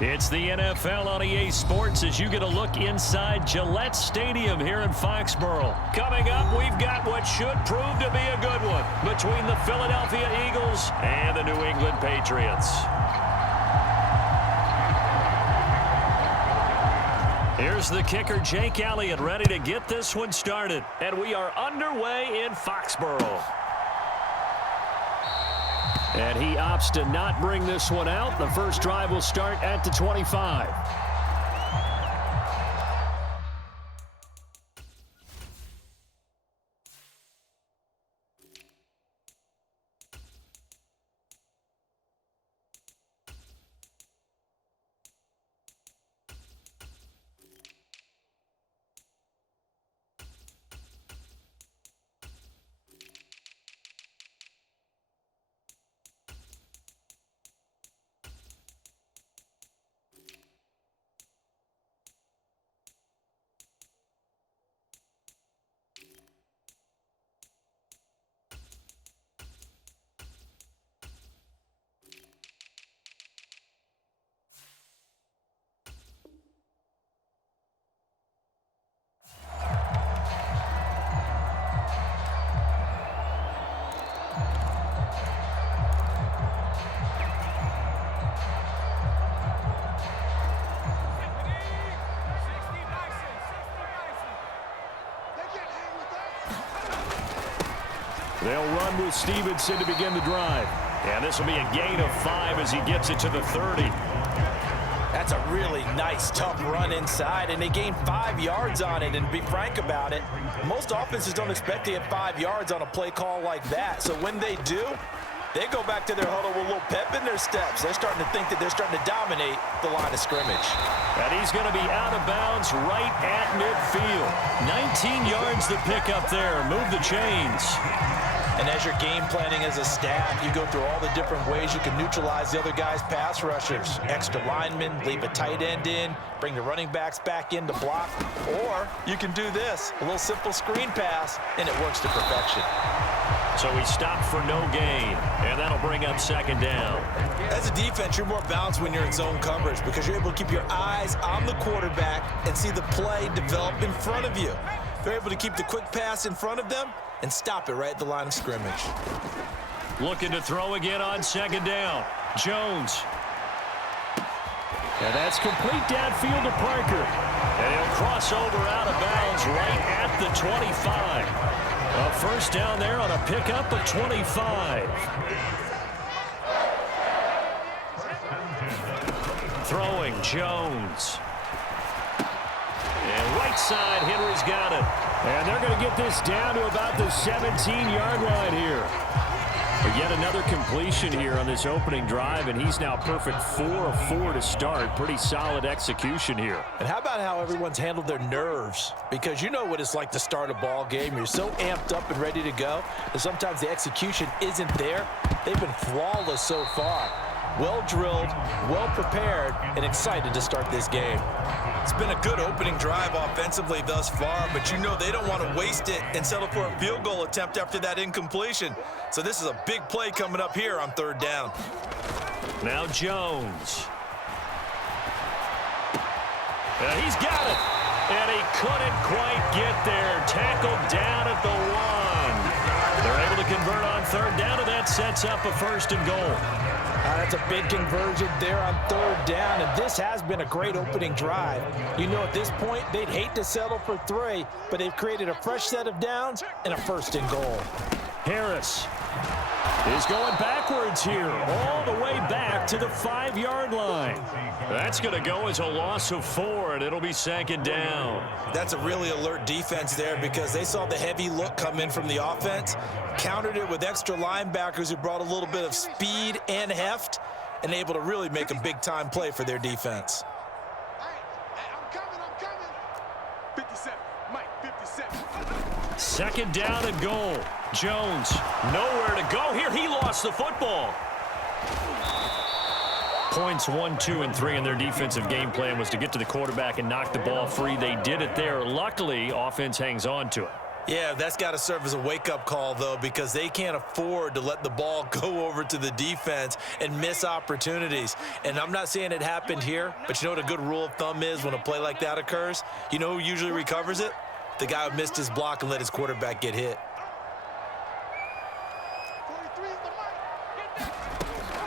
It's the NFL on EA Sports as you get a look inside Gillette Stadium here in Foxborough. Coming up, we've got what should prove to be a good one between the Philadelphia Eagles and the New England Patriots. Here's the kicker, Jake Elliott, ready to get this one started. And we are underway in Foxborough. And he opts to not bring this one out. The first drive will start at the 25. They'll run with Stevenson to begin the drive. And this will be a gain of 5 as he gets it to the 30. That's a really nice, tough run inside, and they gained 5 yards on it. And to be frank about it, most offenses don't expect to get 5 yards on a play call like that. So when they do, they go back to their huddle with a little pep in their steps. They're starting to think that they're starting to dominate the line of scrimmage. And he's going to be out of bounds right at midfield. 19 yards to pick up there. Move the chains. And as you're game planning as a staff, you go through all the different ways you can neutralize the other guy's pass rushers. Extra linemen, leave a tight end in, bring the running backs back in to block. Or you can do this, a little simple screen pass, and it works to perfection. So he stopped for no gain, and that'll bring up second down. As a defense, you're more balanced when you're in zone coverage because you're able to keep your eyes on the quarterback and see the play develop in front of you. They're able to keep the quick pass in front of them and stop it right at the line of scrimmage. Looking to throw again on second down. Jones. And that's complete downfield to Parker. And he'll cross over out of bounds right at the 25. A first down there on a pickup of 25. Throwing Jones. And right side, Henry's got it. And they're going to get this down to about the 17-yard line here. But yet another completion here on this opening drive, and he's now perfect 4 of 4 to start. Pretty solid execution here. And how about how everyone's handled their nerves? Because you know what it's like to start a ball game. You're so amped up and ready to go that sometimes the execution isn't there. They've been flawless so far. Well drilled, well prepared, and excited to start this game. It's been a good opening drive offensively thus far, but you know they don't want to waste it and settle for a field goal attempt after that incompletion. So this is a big play coming up here on third down. Now Jones. And he's got it. And he couldn't quite get there. Tackled down at the 1. They're able to convert on third down, and that sets up a first and goal. That's a big conversion there on third down, and this has been a great opening drive. You know, at this point, they'd hate to settle for 3, but they've created a fresh set of downs and a first and goal. Harris is going backwards here, all the way back to the 5-yard line. That's going to go as a loss of 4, and it'll be second down. That's a really alert defense there because they saw the heavy look come in from the offense, countered it with extra linebackers who brought a little bit of speed and heft, and able to really make a big-time play for their defense. I'm coming. 57, Mike, 57. Second down and goal. Jones, nowhere to go here. He lost the football. Points 1, 2, and 3 in their defensive game plan was to get to the quarterback and knock the ball free. They did it there. Luckily, offense hangs on to it. Yeah, that's got to serve as a wake-up call, though, because they can't afford to let the ball go over to the defense and miss opportunities. And I'm not saying it happened here, but you know what a good rule of thumb is when a play like that occurs? You know who usually recovers it? The guy who missed his block and let his quarterback get hit.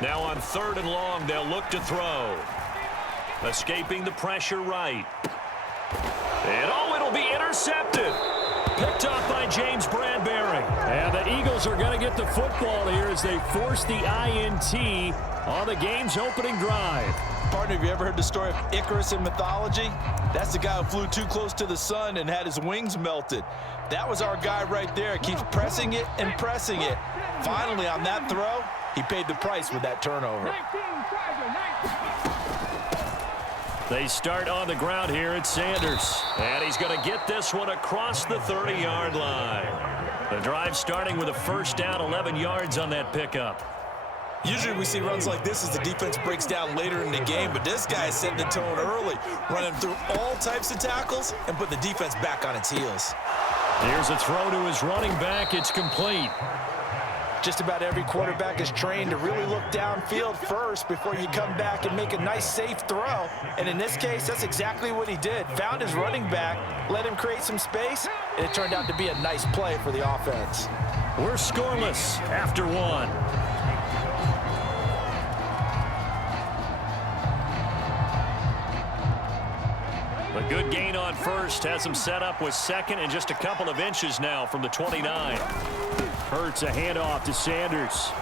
Now on 3rd and long, they'll look to throw. Escaping the pressure right. And oh, it'll be intercepted. Picked off by James Bradbury. And the Eagles are going to get the football here as they force the INT on the game's opening drive. Partner, have you ever heard the story of Icarus in mythology? That's the guy who flew too close to the sun and had his wings melted. That was our guy right there. Keeps pressing it and pressing it. Finally, on that throw, he paid the price with that turnover. They start on the ground here at Sanders. And he's going to get this one across the 30-yard line. The drive starting with a first down, 11 yards on that pickup. Usually we see runs like this as the defense breaks down later in the game, but this guy is setting the tone early, running through all types of tackles and put the defense back on its heels. Here's a throw to his running back. It's complete. Just about every quarterback is trained to really look downfield first before you come back and make a nice, safe throw. And in this case, that's exactly what he did. Found his running back, let him create some space, and it turned out to be a nice play for the offense. We're scoreless after one. A good gain on first has him set up with second and just a couple of inches now from the 29. Hurts a handoff to Sanders.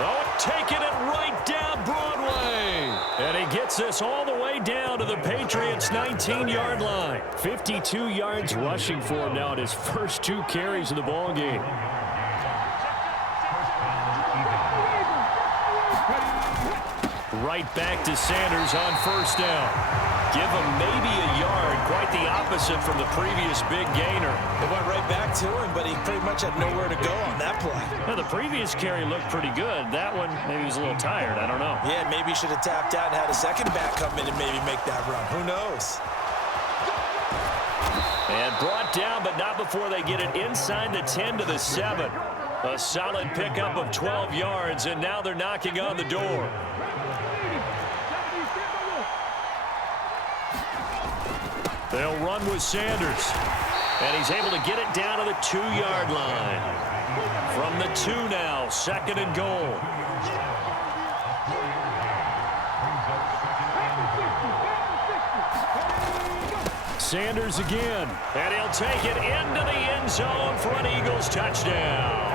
Oh, taking it right down Broadway. And he gets this all the way down to the Patriots' 19-yard line. 52 yards rushing for him now at his first 2 carries of the ball game. Right back to Sanders on first down. Give him maybe a yard, quite the opposite from the previous big gainer. It went right back to him, but he pretty much had nowhere to go on that play. Now, the previous carry looked pretty good. That one, maybe he was a little tired. I don't know. Yeah, maybe he should have tapped out and had a second back come in and maybe make that run. Who knows? And brought down, but not before they get it inside the 10 to the 7. A solid pickup of 12 yards, and now they're knocking on the door. They'll run with Sanders. And he's able to get it down to the 2-yard line. From the 2 now, 2nd and goal. Sanders again. And he'll take it into the end zone for an Eagles touchdown.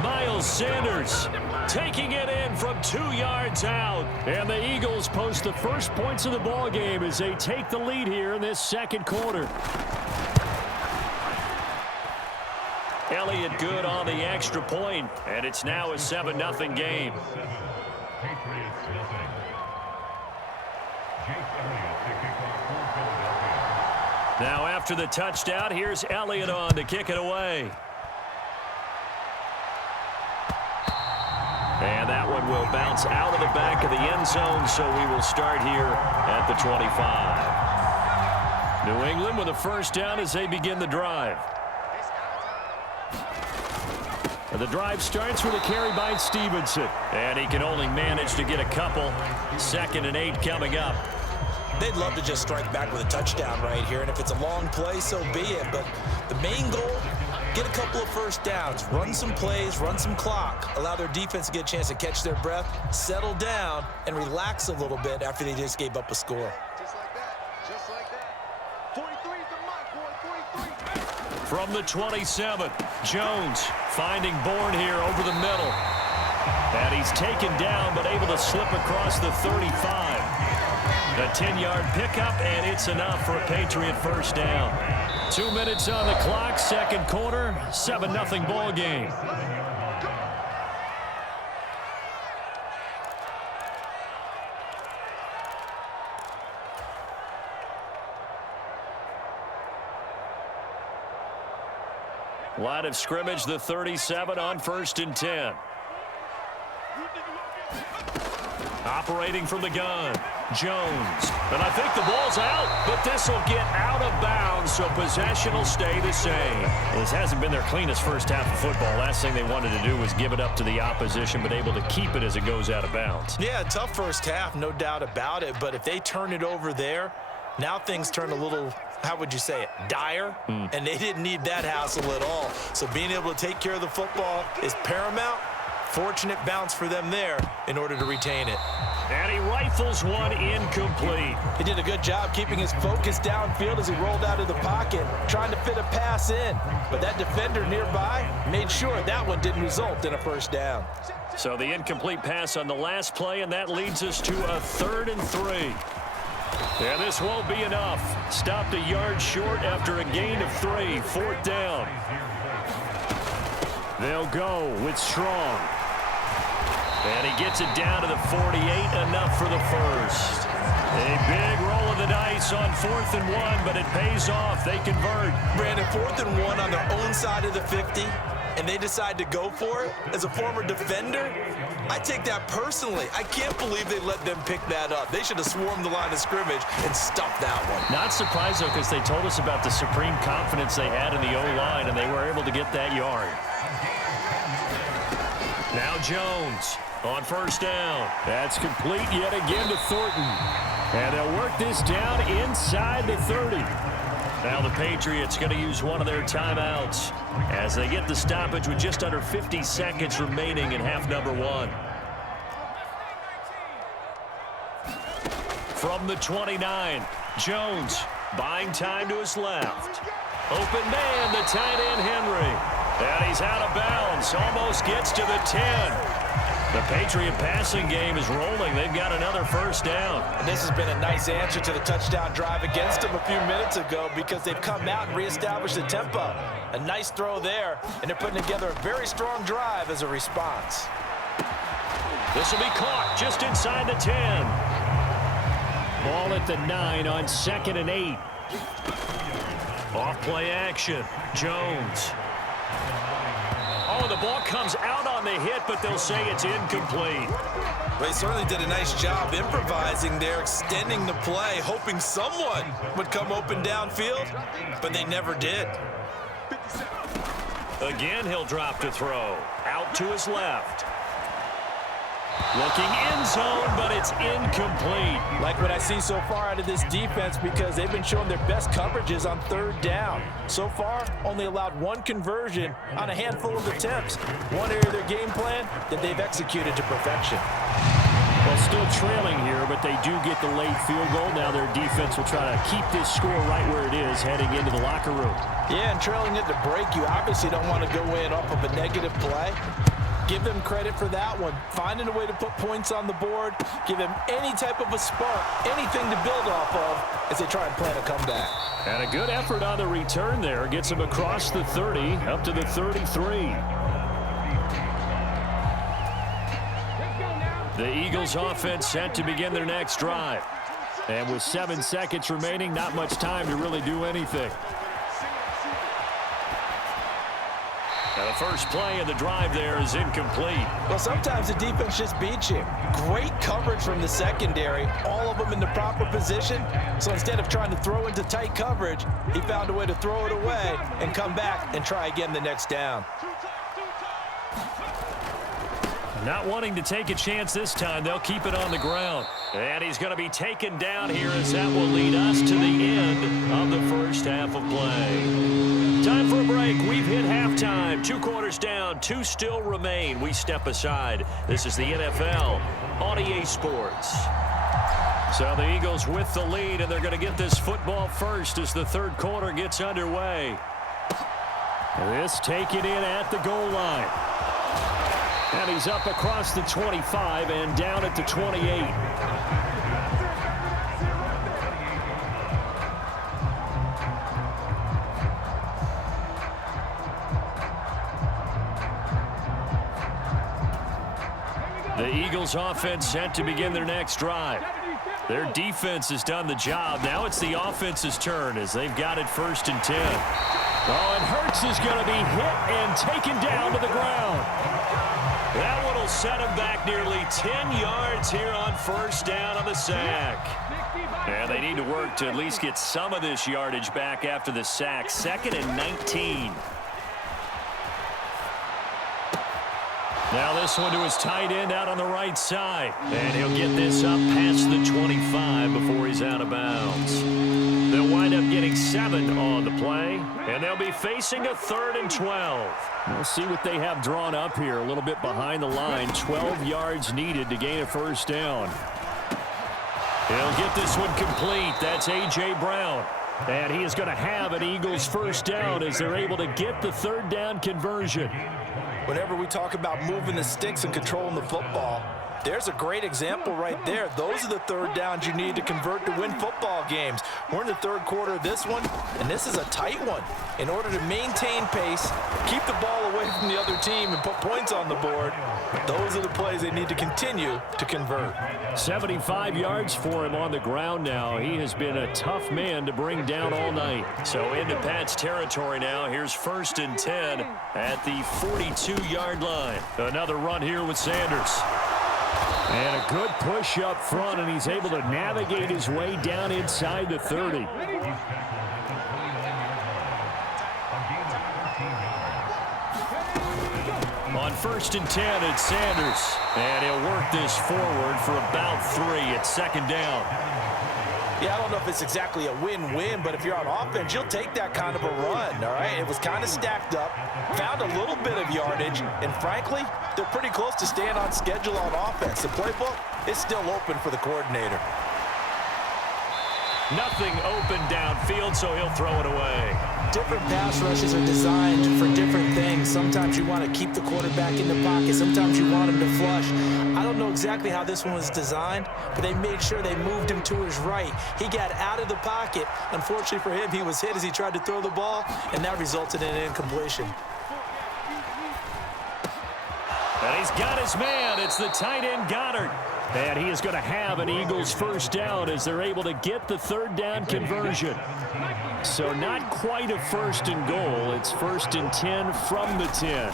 Miles Sanders taking it in from 2 yards out. And the Eagles post the first points of the ball game as they take the lead here in this second quarter. Elliott good on the extra point, and it's now a 7-0 game. Now after the touchdown, here's Elliott on to kick it away. And that one will bounce out of the back of the end zone, so we will start here at the 25. New England with a first down as they begin the drive. And the drive starts with a carry by Stevenson. And he can only manage to get a couple. 2nd and 8 coming up. They'd love to just strike back with a touchdown right here, and if it's a long play, so be it. But the main goal, get a couple of first downs, run some plays, run some clock, allow their defense to get a chance to catch their breath, settle down, and relax a little bit after they just gave up a score. Just like that. Just like that. 43 is the mark, boy. 43. From the 27, Jones finding Bourne here over the middle. And he's taken down, but able to slip across the 35. A 10-yard pickup, and it's enough for a Patriot first down. 2 minutes on the clock, second quarter, 7-0 ball game. Line of scrimmage, the 37 on 1st and 10. Operating from the gun, Jones. And I think the ball's out, but this will get out of bounds, so possession will stay the same. Well, this hasn't been their cleanest first half of football. Last thing they wanted to do was give it up to the opposition, but able to keep it as it goes out of bounds. Yeah, tough first half, no doubt about it. But if they turn it over there, now things turn a little, how would you say it, dire? And they didn't need that hassle at all. So being able to take care of the football is paramount. Fortunate bounce for them there in order to retain it. And he rifles one incomplete. He did a good job keeping his focus downfield as he rolled out of the pocket, trying to fit a pass in. But that defender nearby made sure that one didn't result in a first down. So the incomplete pass on the last play, and that leads us to a 3rd and 3. And this won't be enough. Stopped a yard short after a gain of 3. 4th down. They'll go with Strong. And he gets it down to the 48, enough for the first. A big roll of the dice on 4th and 1, but it pays off. They convert. Brandon, 4th and 1 on their own side of the 50, and they decide to go for it. As a former defender, I take that personally. I can't believe they let them pick that up. They should have swarmed the line of scrimmage and stuffed that one. Not surprised, though, because they told us about the supreme confidence they had in the O-line, and they were able to get that yard. Now Jones on 1st down. That's complete yet again to Thornton. And they'll work this down inside the 30. Now the Patriots going to use one of their timeouts as they get the stoppage with just under 50 seconds remaining in half number 1. From the 29, Jones buying time to his left. Open man, the tight end Henry. And he's out of bounds, almost gets to the 10. The Patriot passing game is rolling. They've got another first down. And this has been a nice answer to the touchdown drive against them a few minutes ago because they've come out and reestablished the tempo. A nice throw there, and they're putting together a very strong drive as a response. This will be caught just inside the 10. Ball at the 9 on 2nd and 8. Off play action, Jones. Oh, the ball comes out on the hit, but they'll say it's incomplete. They certainly did a nice job improvising there, extending the play, hoping someone would come open downfield, but they never did. Again, he'll drop to throw. Out to his left. Looking end zone, but it's incomplete. Like what I see so far out of this defense because they've been showing their best coverages on 3rd down. So far, only allowed 1 conversion on a handful of attempts. One area of their game plan that they've executed to perfection. Well, still trailing here, but they do get the late field goal. Now their defense will try to keep this score right where it is heading into the locker room. Yeah, and trailing it to break, you obviously don't want to go in off of a negative play. Give them credit for that one. Finding a way to put points on the board. Give them any type of a spark, anything to build off of as they try and plan a comeback. And a good effort on the return there. Gets them across the 30, up to the 33. The Eagles offense set to begin their next drive. And with 7 seconds remaining, not much time to really do anything. Now the first play of the drive there is incomplete. Well, sometimes the defense just beats you. Great coverage from the secondary, all of them in the proper position. So instead of trying to throw into tight coverage, he found a way to throw it away and come back and try again the next down. Not wanting to take a chance this time, they'll keep it on the ground. And he's going to be taken down here as that will lead us to the end of the first half of play. Time for a break. We've hit halftime. 2 quarters down, 2 still remain. We step aside. This is the NFL on EA Sports. So the Eagles with the lead, and they're going to get this football first as the 3rd quarter gets underway. This taken in at the goal line. And he's up across the 25 and down at the 28. The Eagles offense set to begin their next drive. Their defense has done the job. Now it's the offense's turn as they've got it 1st and 10. Oh, and Hurts is going to be hit and taken down to the ground. That one will will set him back nearly 10 yards here on first down on the sack. And they need to work to at least get some of this yardage back after the sack. 2nd and 19. Now this one to his tight end out on the right side. And he'll get this up past the 25 before he's out of bounds. They'll wind up getting 7 on the play. And they'll be facing a 3rd and 12. We'll see what they have drawn up here. A little bit behind the line. 12 yards needed to gain a first down. He'll get this one complete. That's A.J. Brown. And he is going to have an Eagles first down as they're able to get the 3rd down conversion. Whenever we talk about moving the sticks and controlling the football, there's a great example right there. Those are the 3rd downs you need to convert to win football games. We're in the 3rd quarter of this one, and this is a tight one. In order to maintain pace, keep the ball away from the other team, and put points on the board, those are the plays they need to continue to convert. 75 yards for him on the ground now. He has been a tough man to bring down all night. So into Pat's territory now. Here's 1st and 10 at the 42-yard line. Another run here with Sanders. And a good push up front, and he's able to navigate his way down inside the 30. On 1st and 10, it's Sanders. And he'll work this forward for about 3 at 2nd down. Yeah, I don't know if it's exactly a win-win, but if you're on offense, you'll take that kind of a run, all right? It was kind of stacked up, found a little bit of yardage, and frankly, they're pretty close to staying on schedule on offense. The playbook is still open for the coordinator. Nothing open downfield, so he'll throw it away. Different pass rushes are designed for different things. Sometimes you want to keep the quarterback in the pocket. Sometimes you want him to flush. I don't know exactly how this one was designed, but they made sure they moved him to his right. He got out of the pocket. Unfortunately for him, he was hit as he tried to throw the ball, and that resulted in an incompletion. And he's got his man. It's the tight end Goddard. And he is going to have an Eagles first down as they're able to get the 3rd down conversion. So not quite a 1st and goal. It's 1st and 10 from the 10.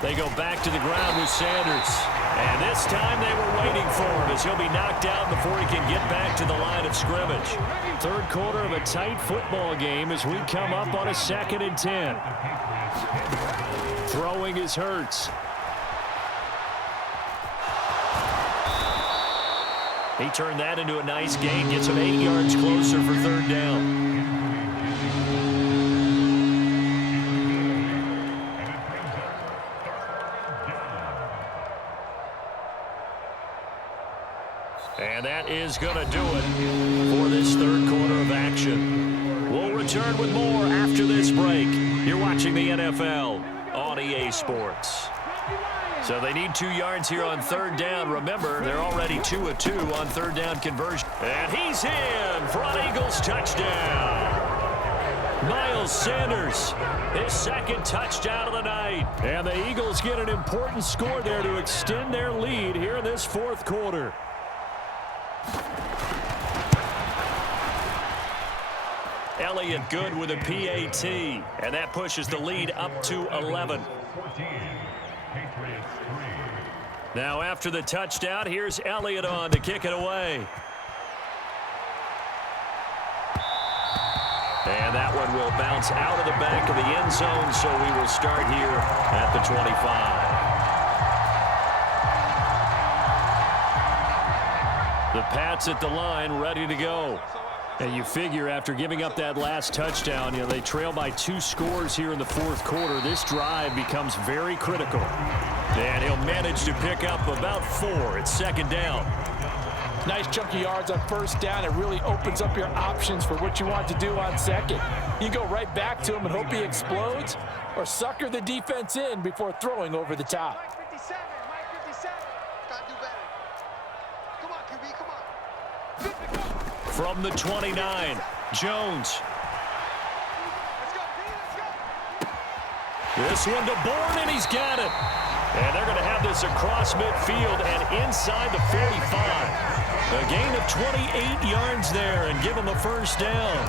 They go back to the ground with Sanders. And this time they were waiting for him as he'll be knocked out before he can get back to the line of scrimmage. 3rd quarter of a tight football game as we come up on a 2nd and 10. Throwing is Hurts. He turned that into a nice gain, gets him 8 yards closer for 3rd down. And that is going to do it for this 3rd quarter of action. We'll return with more after this break. You're watching the NFL on EA Sports. So they need 2 yards here on 3rd down. Remember, they're already 2 of 2 on 3rd down conversion. And he's in for an Eagles touchdown. Miles Sanders, his 2nd touchdown of the night. And the Eagles get an important score there to extend their lead here in this 4th quarter. Elliott good with a PAT. And that pushes the lead up to 11. Now after the touchdown, here's Elliott on to kick it away. And that one will bounce out of the back of the end zone, so we will start here at the 25. The Pats at the line, ready to go. And you figure after giving up that last touchdown, they trail by 2 scores here in the 4th quarter. This drive becomes very critical. And he'll manage to pick up about 4 at 2nd down. Nice chunky yards on 1st down. It really opens up your options for what you want to do on 2nd. You go right back to him and hope he explodes, or sucker the defense in before throwing over the top. Mike 57, Mike 57. Gotta do better. Come on, QB, come on. From the 29, Jones. Let's go, B, let's go. This one to Bourne, and he's got it. And they're going to have this across midfield and inside the 45. A gain of 28 yards there and give them a first down.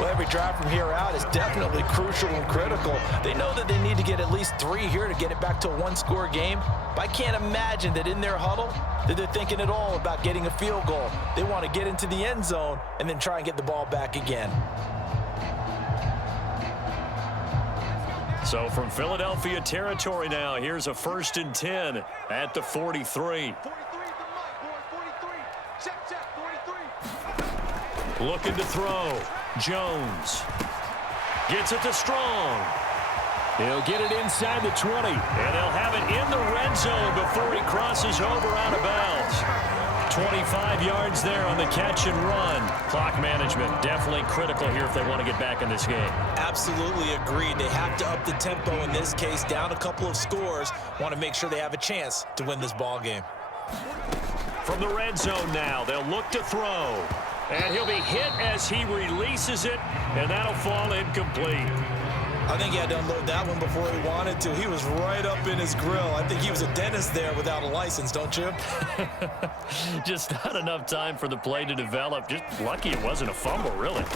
Well, every drive from here out is definitely crucial and critical. They know that they need to get at least 3 here to get it back to a one-score game. But I can't imagine that in their huddle that they're thinking at all about getting a field goal. They want to get into the end zone and then try and get the ball back again. So from Philadelphia territory now, here's a 1st and 10 at the 43. 43 is the mic, boy. 43. Check, 43. Looking to throw. Jones gets it to Strong. He'll get it inside the 20, and they'll have it in the red zone before he crosses over out of bounds. 25 yards there on the catch and run. Clock management definitely critical here if they want to get back in this game. Absolutely agreed. They have to up the tempo in this case, down a couple of scores. Want to make sure they have a chance to win this ball game. From the red zone now, they'll look to throw. And he'll be hit as he releases it, and that'll fall incomplete. I think he had to unload that one before he wanted to. He was right up in his grill. I think he was a dentist there without a license, don't you? Just not enough time for the play to develop. Just lucky it wasn't a fumble, really.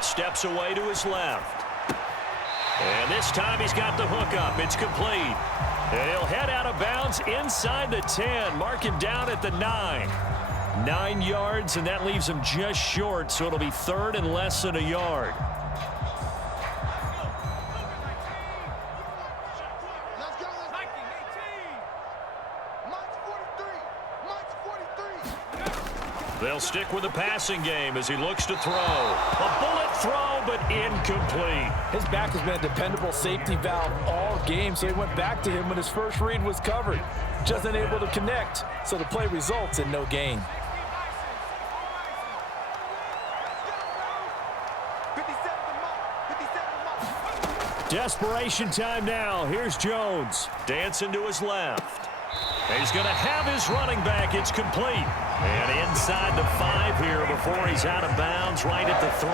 Steps away to his left. And this time he's got the hook up. It's complete. And he'll head out of bounds inside the 10. Mark him down at the 9. 9 yards, and that leaves him just short, so it'll be 3rd and less than a yard. Let's go. Mike's 43. Mike's 43. They'll stick with the passing game as he looks to throw. A bullet throw, but incomplete. His back has been a dependable safety valve all game, so he went back to him when his first read was covered. Just unable to connect, so the play results in no gain. 57 to Mike. Desperation time now. Here's Jones. Dancing to his left. He's going to have his running back. It's complete. And inside the 5 here before he's out of bounds right at the 3.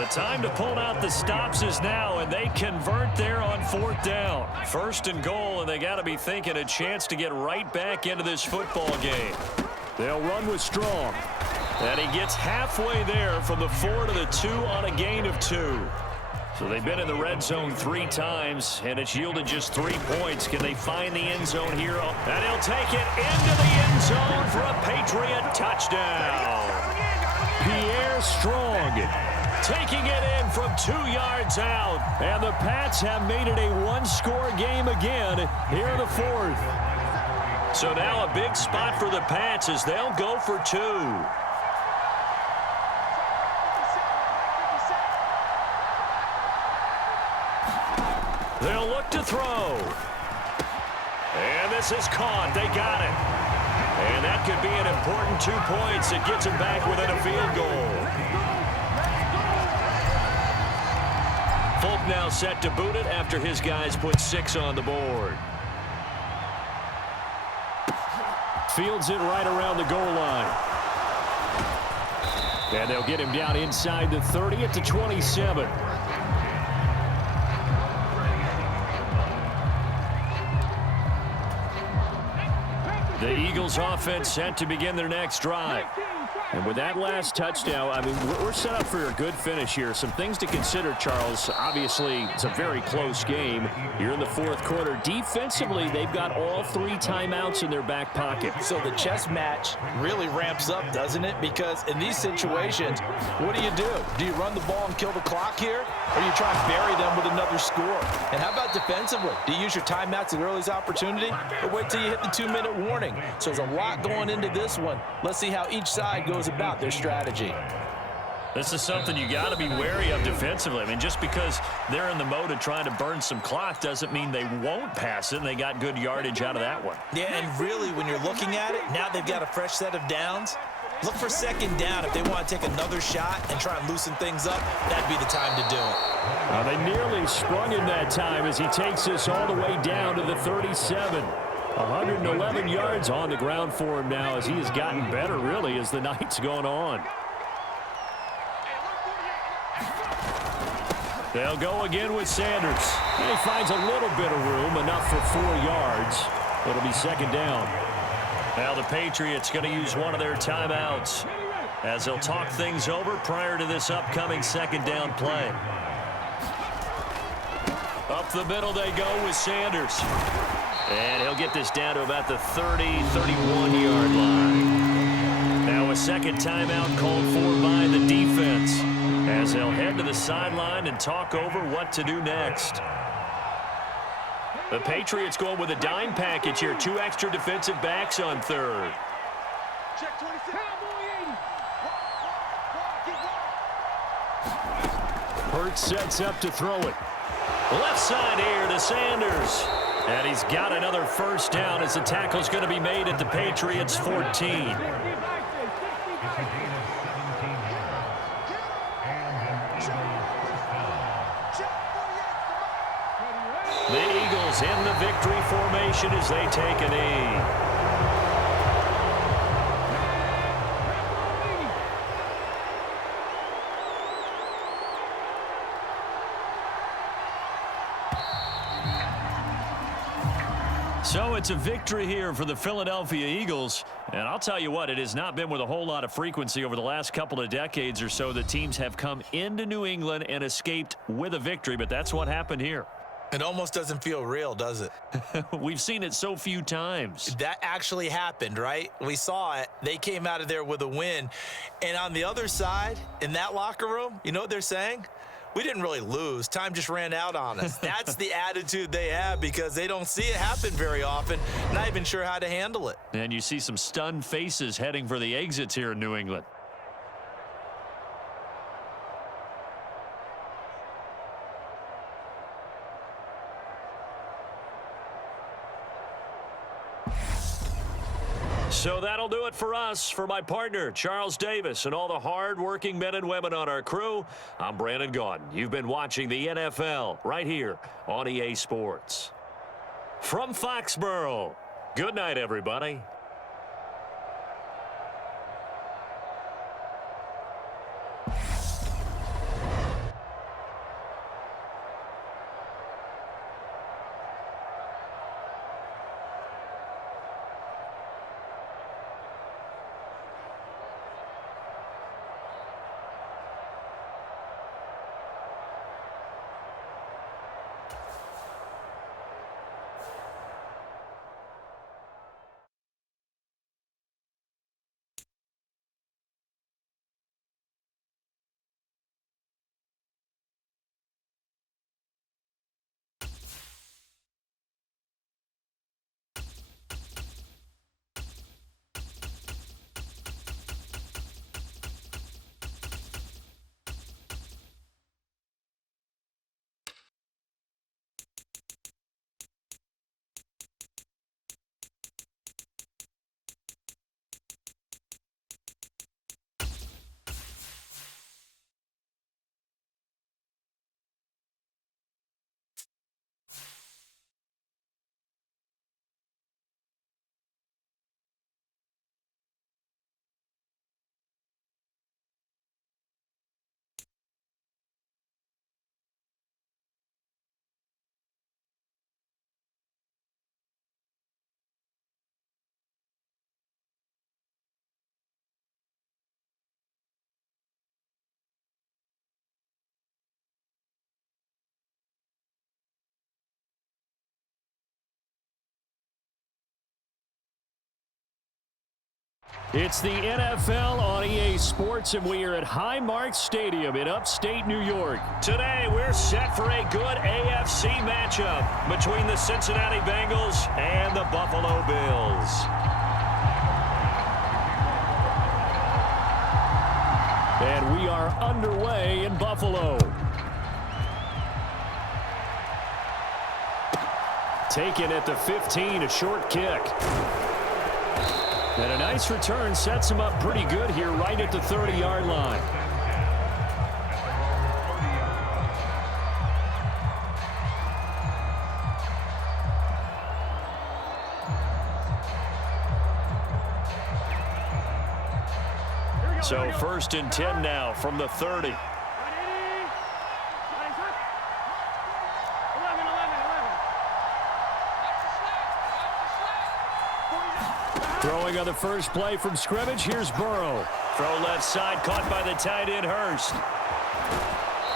The time to pull out the stops is now, and they convert there on 4th down. 1st and goal, and they got to be thinking a chance to get right back into this football game. They'll run with Strong. And he gets halfway there from the 4 to the 2 on a gain of 2. So they've been in the red zone 3 times, and it's yielded just 3 points. Can they find the end zone here? And he'll take it into the end zone for a Patriot touchdown. Pierre Strong taking it in from 2 yards out. And the Pats have made it a one-score game again here in the 4th. So now a big spot for the Pats as they'll go for 2. They'll look to throw. And this is caught. They got it. And that could be an important 2 points. It gets them back within a field goal. Folk now set to boot it after his guys put 6 on the board. Fields it right around the goal line. And they'll get him down inside the 30 at the 27. The Eagles offense set to begin their next drive. And with that last touchdown, I mean, we're set up for a good finish here. Some things to consider, Charles. Obviously, it's a very close game. You're in the 4th quarter. Defensively, they've got all 3 timeouts in their back pocket. So the chess match really ramps up, doesn't it? Because in these situations, what do? Do you run the ball and kill the clock here? Or do you try and bury them with another score? And how about defensively? Do you use your timeouts at earliest opportunity? Or wait till you hit the 2-minute warning? So there's a lot going into this one. Let's see how each side goes about their strategy. This is something you got to be wary of defensively. I mean, just because they're in the mode of trying to burn some clock doesn't mean they won't pass it, and they got good yardage out of that one. Yeah, and really, when you're looking at it, now they've got a fresh set of downs. Look for 2nd down. If they want to take another shot and try and loosen things up, that'd be the time to do it. They nearly sprung him that time as he takes this all the way down to the 37. 111 yards on the ground for him now as he has gotten better, really, as the night's going on. They'll go again with Sanders. And he finds a little bit of room, enough for 4 yards. It'll be 2nd down. Now the Patriots going to use one of their timeouts. as he'll talk things over prior to this upcoming second down play. Up the middle they go with Sanders. And he'll get this down to about the 30, 31-yard line. Now a second timeout called for by the defense, as they'll head to the sideline and talk over what to do next. The Patriots going with a dime package here. 2 extra defensive backs on third. Check 26. Hurts sets up to throw it. Left side here to Sanders. And he's got another first down as the tackle's going to be made at the Patriots' 14. The Eagles in the victory formation as they take a knee. So it's a victory here for the Philadelphia Eagles. And I'll tell you what, it has not been with a whole lot of frequency over the last couple of decades or so that teams have come into New England and escaped with a victory, but that's what happened here. It almost doesn't feel real, does it? We've seen it so few times. That actually happened, right? We saw it. They came out of there with a win. And on the other side, in that locker room, you know what they're saying? We didn't really lose. Time just ran out on us. That's the attitude they have because they don't see it happen very often. Not even sure how to handle it. And you see some stunned faces heading for the exits here in New England. So that'll do it for us. For my partner, Charles Davis, and all the hard-working men and women on our crew, I'm Brandon Gaudin. You've been watching the NFL right here on EA Sports. From Foxborough, good night, everybody. It's the NFL on EA Sports, and we are at Highmark Stadium in upstate New York. Today, we're set for a good AFC matchup between the Cincinnati Bengals and the Buffalo Bills. And we are underway in Buffalo. Taken at the 15, a short kick. And a nice return sets him up pretty good here right at the 30-yard line. So 1st and 10 now from the 30. Throwing on the first play from scrimmage, here's Burrow. Throw left side, caught by the tight end, Hurst.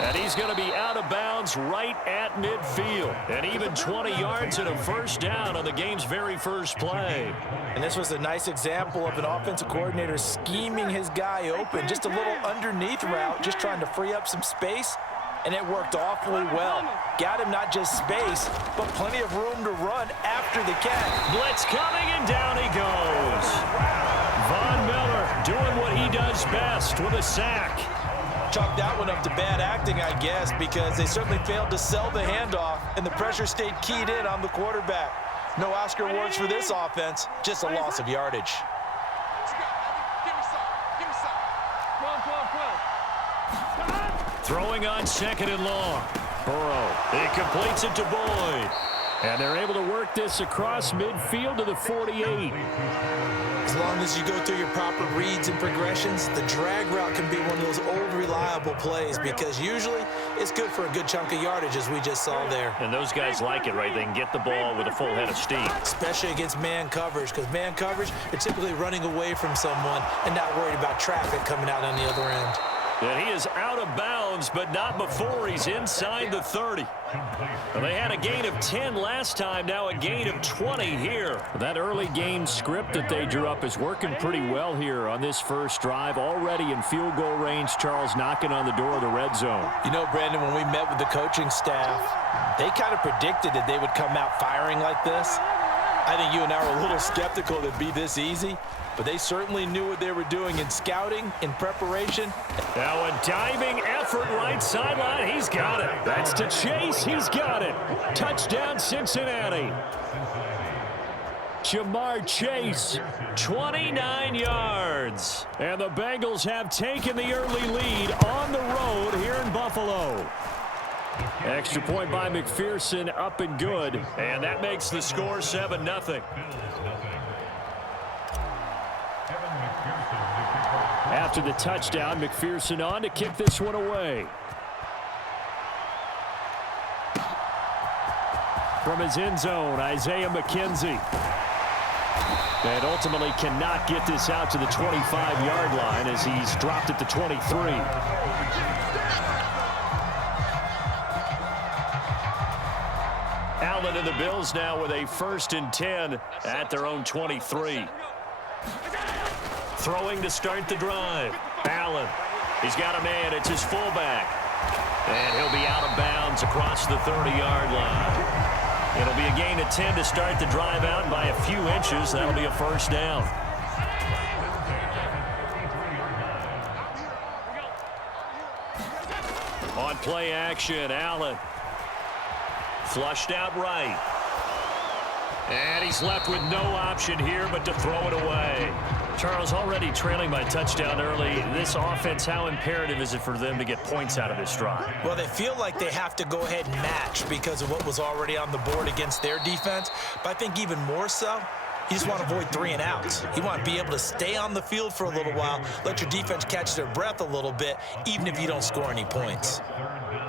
And he's going to be out of bounds right at midfield. And even 20 yards and a first down on the game's very first play. And this was a nice example of an offensive coordinator scheming his guy open. Just a little underneath route, just trying to free up some space. And it worked awfully well. Got him not just space, but plenty of room to run after the catch. Blitz coming, and down he goes. Von Miller doing what he does best with a sack. Chalk that one up to bad acting, I guess, because they certainly failed to sell the handoff, and the pressure stayed keyed in on the quarterback. No Oscar awards for this offense, just a loss of yardage. Throwing on second and long. Burrow, he completes it to Boyd. And they're able to work this across midfield to the 48. As long as you go through your proper reads and progressions, the drag route can be one of those old reliable plays because usually it's good for a good chunk of yardage, as we just saw there. And those guys like it, right? They can get the ball with a full head of steam. Especially against man coverage, because man coverage, they're typically running away from someone and not worried about traffic coming out on the other end. And he is out of bounds, but not before he's inside the 30. Well, they had a gain of 10 last time, now a gain of 20 here. That early game script that they drew up is working pretty well here on this first drive. Already in field goal range, Charles knocking on the door of the red zone. You know, Brandon, when we met with the coaching staff, they kind of predicted that they would come out firing like this. I think you and I were a little skeptical that it'd be this easy, but they certainly knew what they were doing in scouting, in preparation. Now a diving effort right sideline. He's got it. That's to Chase. He's got it. Touchdown, Cincinnati. Jamar Chase, 29 yards. And the Bengals have taken the early lead on the road here in Buffalo. Extra point by McPherson, up and good. And that makes the score 7-0. After the touchdown, McPherson on to kick this one away. From his end zone, Isaiah McKenzie. And ultimately cannot get this out to the 25-yard line as he's dropped at the 23. Allen and the Bills now with a 1st and 10 at their own 23. Throwing to start the drive. Allen. He's got a man. It's his fullback. And he'll be out of bounds across the 30-yard line. It'll be a gain of 10 to start the drive out by a few inches. That'll be a first down. On play action, Allen. Flushed out right. And he's left with no option here but to throw it away. Charles, already trailing by touchdown early. This offense, how imperative is it for them to get points out of this drive? Well, they feel like they have to go ahead and match because of what was already on the board against their defense. But I think even more so, you just want to avoid 3 and outs. You want to be able to stay on the field for a little while, let your defense catch their breath a little bit, even if you don't score any points.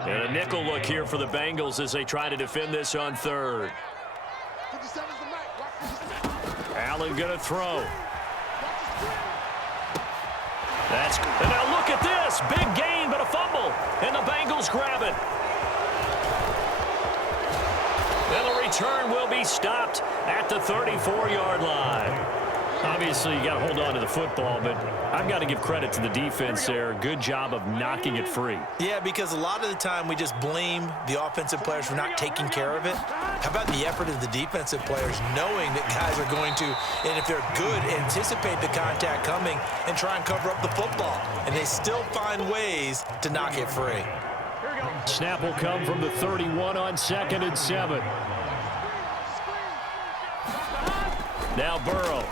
And a nickel look here for the Bengals as they try to defend this on 3rd. Allen going to throw. And now look at this. Big gain, but a fumble. And the Bengals grab it. And the return will be stopped at the 34-yard line. Obviously, you got to hold on to the football, but I've got to give credit to the defense there. Good job of knocking it free. Yeah, because a lot of the time we just blame the offensive players for not taking care of it. How about the effort of the defensive players knowing that guys are going to, and if they're good, anticipate the contact coming and try and cover up the football. And they still find ways to knock it free. Snap will come from the 31 on 2nd and 7. Now Burrow.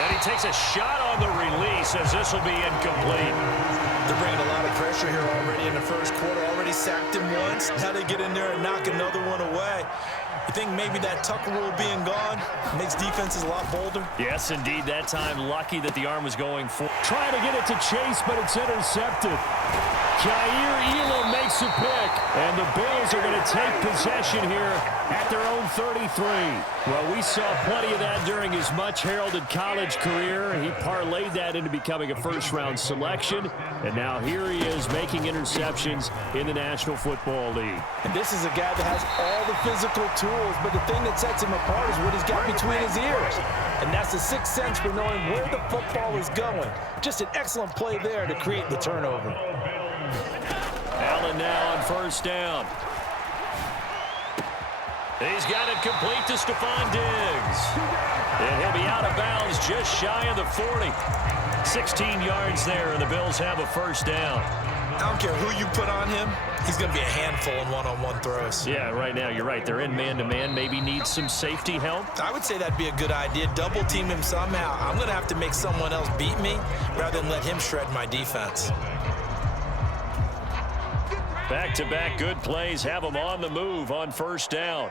And he takes a shot on the release as this will be incomplete. They're bringing a lot of pressure here already in the first quarter. Already sacked him once. Now they get in there and knock another one away. You think maybe that Tucker rule being gone makes defenses a lot bolder? Yes, indeed. That time lucky that the arm was going for. Trying to get it to Chase, but it's intercepted. Elam makes a pick, and the Bills are going to take possession here at their own 33. Well, we saw plenty of that during his much-heralded college career. He parlayed that into becoming a first-round selection, and now here he is making interceptions in the National Football League. And this is a guy that has all the physical tools, but the thing that sets him apart is what he's got between his ears. And that's the sixth sense for knowing where the football is going. Just an excellent play there to create the turnover. Allen now on first down. He's got it complete to Stephon Diggs. And he'll be out of bounds just shy of the 40. 16 yards there, and the Bills have a first down. I don't care who you put on him, he's going to be a handful in one-on-one throws. Yeah, right now, you're right. They're in man-to-man. Maybe need some safety help. I would say that'd be a good idea. Double team him somehow. I'm going to have to make someone else beat me rather than let him shred my defense. Back-to-back good plays have them on the move on first down.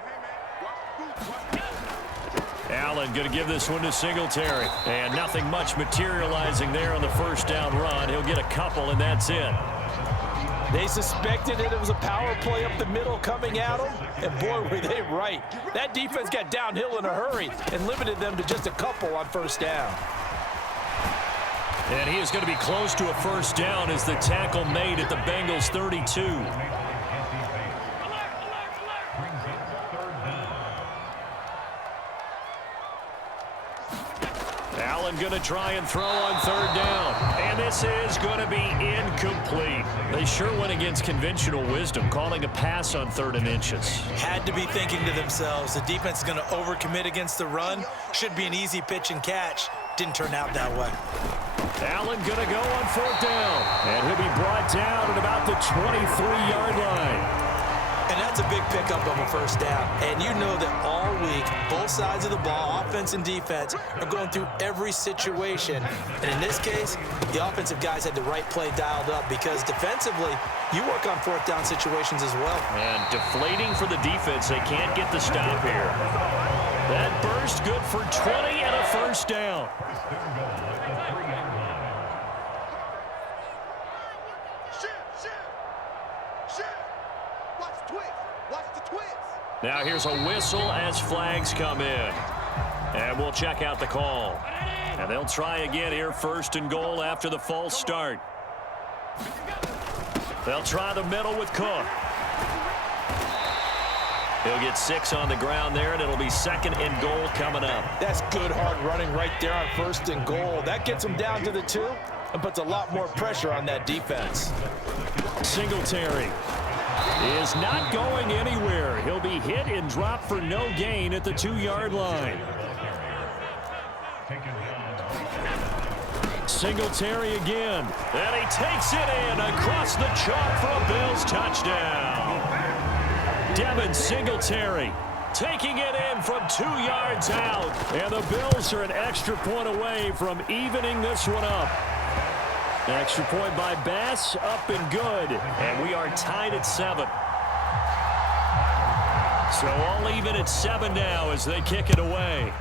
Allen going to give this one to Singletary. And nothing much materializing there on the first down run. He'll get a couple, and that's it. They suspected that it was a power play up the middle coming at them, and boy, were they right. That defense got downhill in a hurry and limited them to just a couple on first down. And he is going to be close to a first down as the tackle made at the Bengals 32. Allen going to try and throw on third down. And this is going to be incomplete. They sure went against conventional wisdom, calling a pass on 3rd and inches. Had to be thinking to themselves, the defense is going to overcommit against the run. Should be an easy pitch and catch. Didn't turn out that way. Allen going to go on 4th down. And he'll be brought down at about the 23-yard line. And that's a big pickup of a first down. And you know that all week, both sides of the ball, offense and defense, are going through every situation. And in this case, the offensive guys had the right play dialed up because defensively, you work on 4th down situations as well. And deflating for the defense. They can't get the stop here. That burst good for 20 and a first down. Now here's a whistle as flags come in. And we'll check out the call. And they'll try again here, 1st and goal after the false start. They'll try the middle with Cook. He'll get 6 on the ground there, and it'll be 2nd and goal coming up. That's good hard running right there on 1st and goal. That gets them down to the 2 and puts a lot more pressure on that defense. Singletary is not going anywhere. He'll be hit and dropped for no gain at the 2-yard line. Singletary again. And he takes it in across the chalk for a Bills touchdown. Devin Singletary taking it in from 2 yards out. And the Bills are an extra point away from evening this one up. An extra point by Bass, up and good. And we are tied at 7. So all even at 7 now as they kick it away.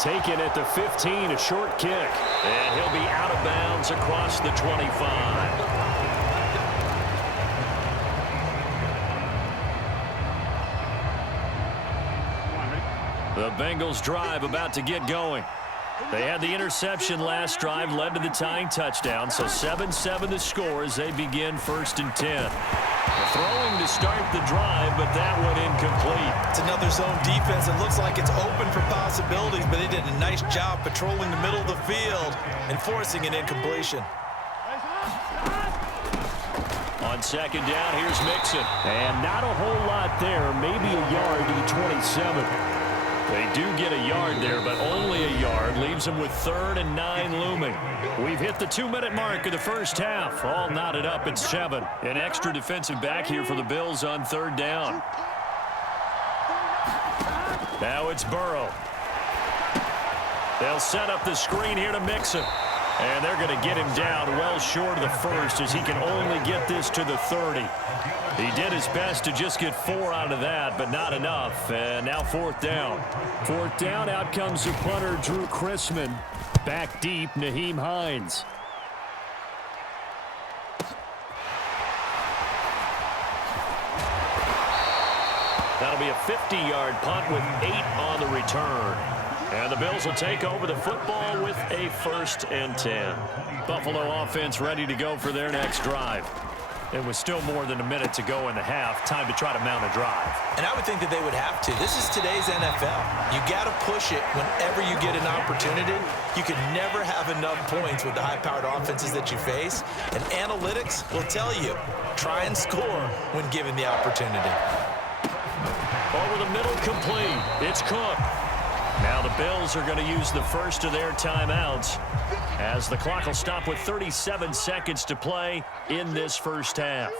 Taken at the 15, a short kick. And he'll be out of bounds across the 25. The Bengals drive about to get going. They had the interception last drive, led to the tying touchdown, so 7-7 the score as they begin 1st and 10. Throwing to start the drive, but that one incomplete. It's another zone defense. It looks like it's open for possibilities, but they did a nice job patrolling the middle of the field and forcing an incompletion. On 2nd down, here's Mixon. And not a whole lot there, maybe a yard to the 27. They do get a yard there, but only a yard. Leaves them with 3rd and 9 looming. We've hit the 2-minute mark of the first half. All knotted up at 7. An extra defensive back here for the Bills on 3rd down. Now it's Burrow. They'll set up the screen here to Mixon. And they're going to get him down well short of the first as he can only get this to the 30. He did his best to just get 4 out of that, but not enough. And now 4th down. 4th down, out comes the punter, Drew Chrisman. Back deep, Nyheim Hines. That'll be a 50-yard punt with 8 on the return. And the Bills will take over the football with a 1st and 10. Buffalo offense ready to go for their next drive. And with still more than a minute to go in the half, time to try to mount a drive. And I would think that they would have to. This is today's NFL. You got to push it whenever you get an opportunity. You can never have enough points with the high-powered offenses that you face. And analytics will tell you, try and score when given the opportunity. Over the middle, complete. It's Cook. Now the Bills are going to use the first of their timeouts as the clock will stop with 37 seconds to play in this first half.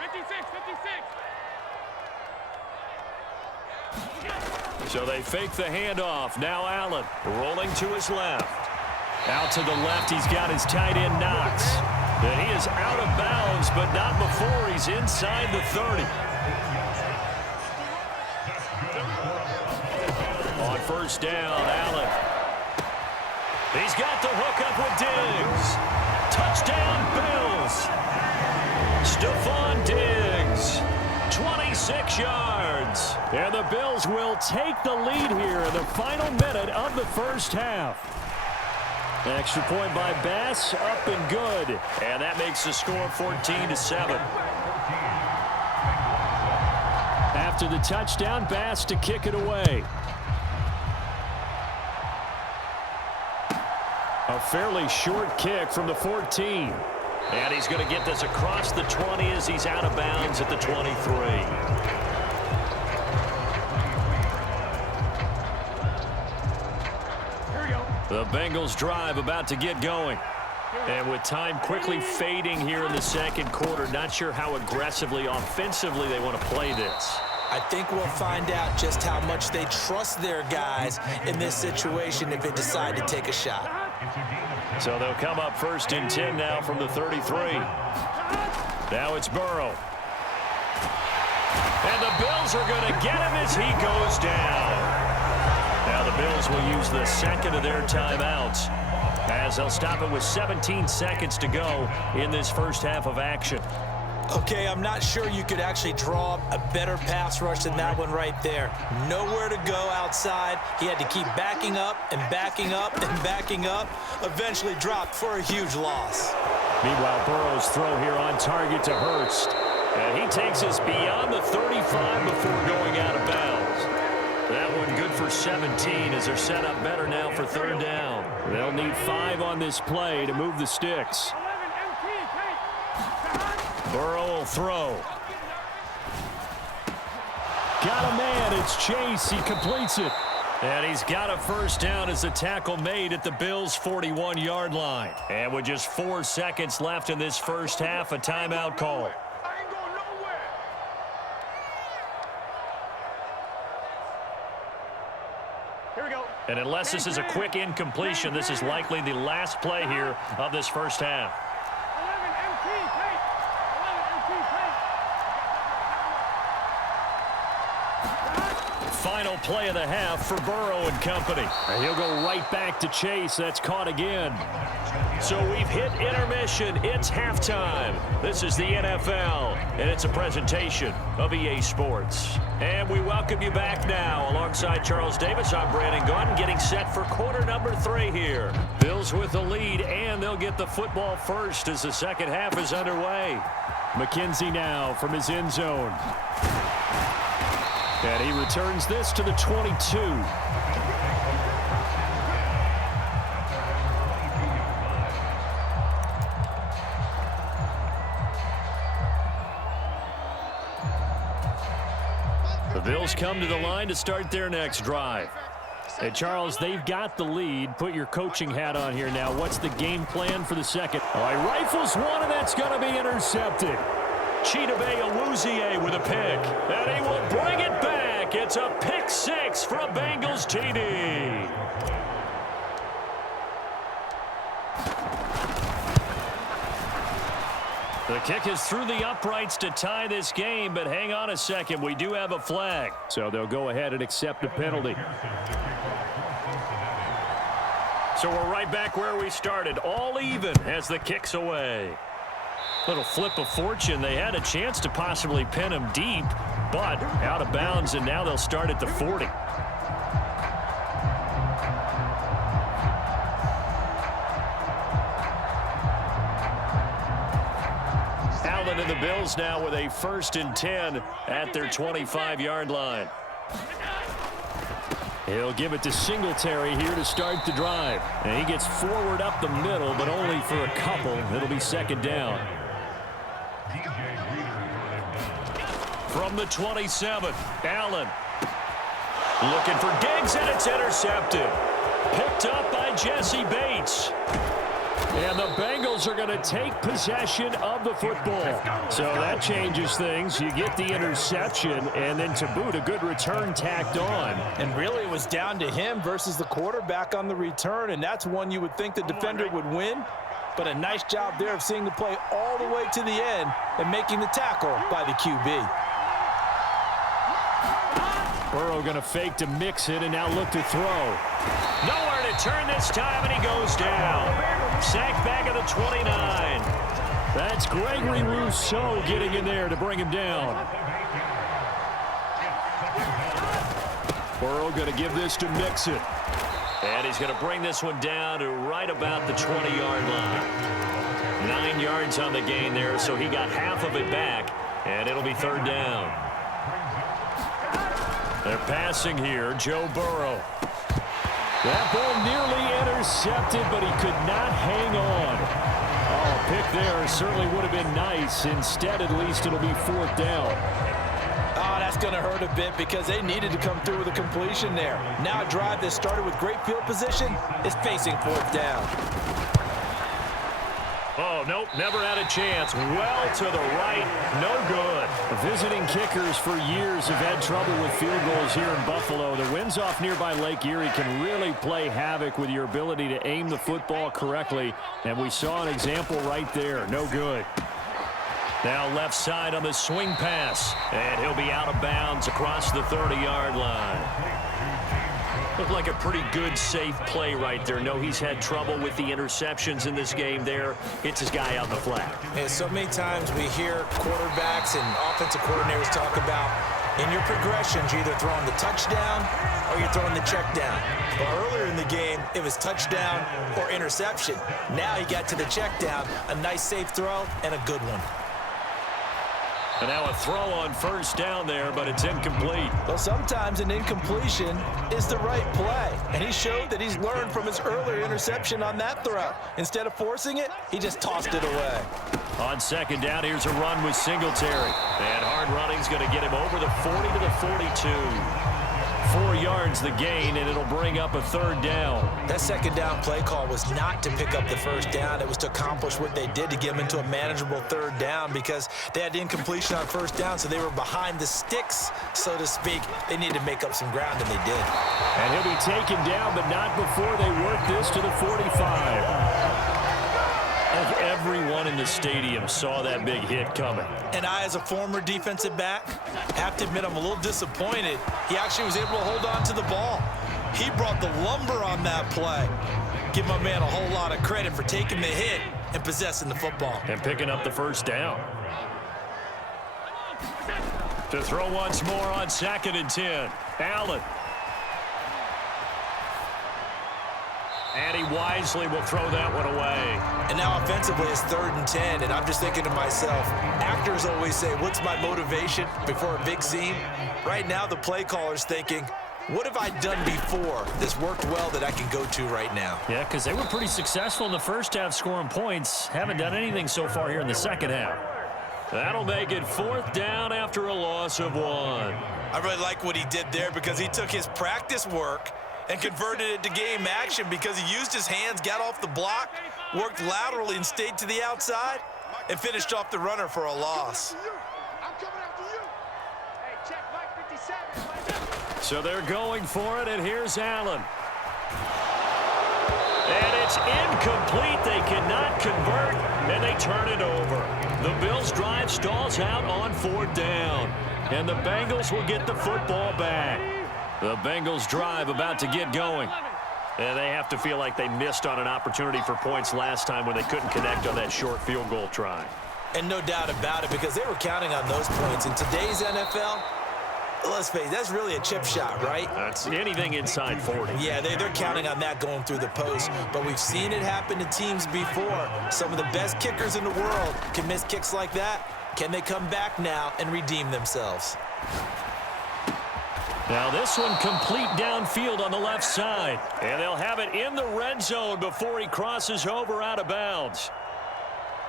56. So they fake the handoff. Now Allen rolling to his left. Out to the left, he's got his tight end Knox. And he is out of bounds, but not before he's inside the 30. On first down, Allen. He's got the hook up with Diggs. Touchdown, Bills. Stephon Diggs, 26 yards. And the Bills will take the lead here in the final minute of the first half. Extra point by Bass, up and good. And that makes the score 14-7. After the touchdown, Bass to kick it away. A fairly short kick from the 14. And he's going to get this across the 20 as he's out of bounds at the 23. The Bengals drive about to get going. And with time quickly fading here in the second quarter, not sure how aggressively, offensively they want to play this. I think we'll find out just how much they trust their guys in this situation if they decide to take a shot. So they'll come up 1st and 10 now from the 33. Now it's Burrow. And the Bills are going to get him as he goes down. Now the Bills will use the second of their timeouts as they'll stop it with 17 seconds to go in this first half of action. Okay, I'm not sure you could actually draw up a better pass rush than that one right there. Nowhere to go outside. He had to keep backing up and backing up and backing up. Eventually dropped for a huge loss. Meanwhile, Burrow's throw here on target to Hurst. And he takes us beyond the 35 before going out of bounds. That one good for 17 as they're set up better now for 3rd down. They'll need 5 on this play to move the sticks. Burrow will throw. Got a man. It's Chase. He completes it. And he's got a first down as the tackle made at the Bills' 41-yard line. And with just 4 seconds left in this first half, a timeout call. And unless this is a quick incompletion, this is likely the last play here of this first half. Final play of the half for Burrow and company. And he'll go right back to Chase. That's caught again. So we've hit intermission. It's halftime. This is the NFL, and it's a presentation of EA Sports. And we welcome you back now. Alongside Charles Davis, I'm Brandon Gaudin, getting set for quarter number 3 here. Bills with the lead, and they'll get the football first as the second half is underway. McKenzie now from his end zone. And he returns this to the 22. The Bills come to the line to start their next drive. And Charles, they've got the lead. Put your coaching hat on here now. What's the game plan for the second? All right, rifles one, and that's going to be intercepted. Chidobe Awuzie with a pick. And he will bring it back. It's a pick 6 for a Bengals TD. The kick is through the uprights to tie this game, but hang on a second. We do have a flag. So they'll go ahead and accept the penalty. So we're right back where we started, all even as the kick's away. Little flip of fortune. They had a chance to possibly pin him deep, but out of bounds, and now they'll start at the 40. Allen and the Bills now with a 1st and 10 at their 25-yard line. He'll give it to Singletary here to start the drive. And he gets forward up the middle, but only for a couple. It'll be 2nd down. From the 27, Allen. Looking for Diggs, and it's intercepted. Picked up by Jesse Bates. And the Bengals are going to take possession of the football. So that changes things. You get the interception, and then to boot, a good return tacked on. And really, it was down to him versus the quarterback on the return, and that's one you would think the defender would win. But a nice job there of seeing the play all the way to the end and making the tackle by the QB. Burrow going to fake to mix it and now look to throw. Nowhere to turn this time, and he goes down. Sacked back at the 29. That's Gregory Rousseau getting in there to bring him down. Burrow going to give this to Mixon. And he's going to bring this one down to right about the 20-yard line. 9 yards on the gain there, so he got half of it back, and it'll be 3rd down. They're passing here, Joe Burrow. That ball nearly intercepted, but he could not hang on. Oh, pick there certainly would have been nice. Instead, at least it'll be 4th down. Oh, that's going to hurt a bit because they needed to come through with a completion there. Now a drive that started with great field position is facing 4th down. Oh, nope, never had a chance. Well to the right, no good. The visiting kickers for years have had trouble with field goals here in Buffalo. The winds off nearby Lake Erie can really play havoc with your ability to aim the football correctly. And we saw an example right there, no good. Now left side on the swing pass. And he'll be out of bounds across the 30-yard line. Looked like a pretty good, safe play right there. No, he's had trouble with the interceptions in this game there. Hits his guy out the flat. And so many times we hear quarterbacks and offensive coordinators talk about in your progressions, you're either throwing the touchdown or you're throwing the check down. But earlier in the game, it was touchdown or interception. Now he got to the check down, a nice safe throw, and a good one. And now a throw on 1st down there, but it's incomplete. Well, sometimes an incompletion is the right play. And he showed that he's learned from his earlier interception on that throw. Instead of forcing it, he just tossed it away. On 2nd down, here's a run with Singletary. And hard running's going to get him over the 40 to the 42. 4 yards the gain, and it'll bring up a 3rd down. That 2nd down play call was not to pick up the 1st down. It was to accomplish what they did to get them into a manageable 3rd down because they had incompletion on 1st down, so they were behind the sticks, so to speak. They needed to make up some ground, and they did. And he'll be taken down, but not before they work this to the 45. I think everyone in the stadium saw that big hit coming. And I, as a former defensive back, have to admit I'm a little disappointed. He actually was able to hold on to the ball. He brought the lumber on that play. Give my man a whole lot of credit for taking the hit and possessing the football. And picking up the 1st down. To throw once more on 2nd and 10. Allen. And he wisely will throw that one away. And now offensively it's 3rd and 10, and I'm just thinking to myself, actors always say, what's my motivation before a big scene? Right now the play caller's thinking, what have I done before this worked well that I can go to right now? Yeah, because they were pretty successful in the 1st half scoring points. Haven't done anything so far here in the 2nd half. That'll make it 4th down after a loss of 1. I really like what he did there because he took his practice work and converted it to game action because he used his hands, got off the block, worked laterally and stayed to the outside, and finished off the runner for a loss. I'm coming after you. Hey, check Mike 57. So they're going for it, and here's Allen. And it's incomplete. They cannot convert, and they turn it over. The Bills' drive stalls out on 4th down, and the Bengals will get the football back. The Bengals' drive about to get going. And they have to feel like they missed on an opportunity for points last time when they couldn't connect on that short field goal try. And no doubt about it, because they were counting on those points. In today's NFL, let's face it, that's really a chip shot, right? That's anything inside 40. Yeah, they're counting on that going through the post. But we've seen it happen to teams before. Some of the best kickers in the world can miss kicks like that. Can they come back now and redeem themselves? Now this one complete downfield on the left side. And they'll have it in the red zone before he crosses over out of bounds.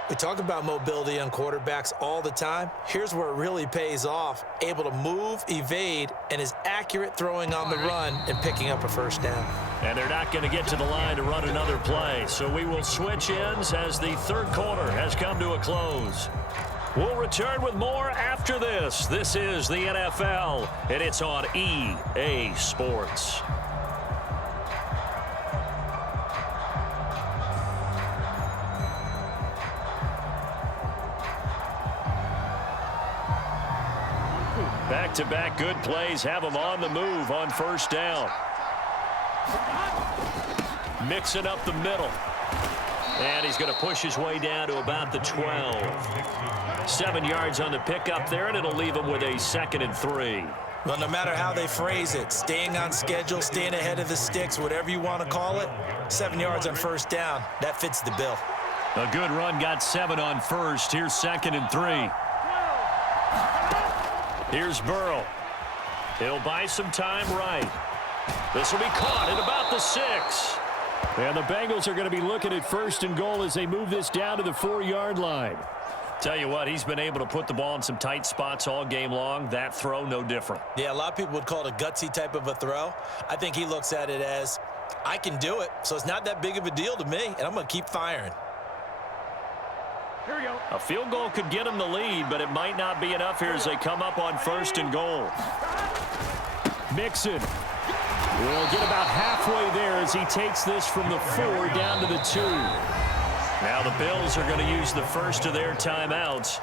We talk about mobility on quarterbacks all the time. Here's where it really pays off. Able to move, evade, and is accurate throwing on the run and picking up a first down. And they're not going to get to the line to run another play. So we will switch ends as the third quarter has come to a close. We'll return with more after this. This is the NFL, and it's on EA Sports. Back-to-back good plays have them on the move on first down. Mixing up the middle. And he's going to push his way down to about the 12. 7 yards on the pickup there, and it'll leave him with a 2nd and 3. Well, no matter how they phrase it, staying on schedule, staying ahead of the sticks, whatever you want to call it, 7 yards on first down, that fits the bill. A good run got 7 on first. Here's 2nd and 3. Here's Burrow. He'll buy some time right. This will be caught at about the 6. And the Bengals are going to be looking at 1st and goal as they move this down to the 4-yard line. Tell you what, he's been able to put the ball in some tight spots all game long. That throw, no different. Yeah, a lot of people would call it a gutsy type of a throw. I think he looks at it as, I can do it, so it's not that big of a deal to me, and I'm going to keep firing. Here we go. A field goal could get him the lead, but it might not be enough here as they come up on 1st and goal. Mixon will get about halfway there as he takes this from the 4 down to the 2. Now the Bills are going to use the first of their timeouts.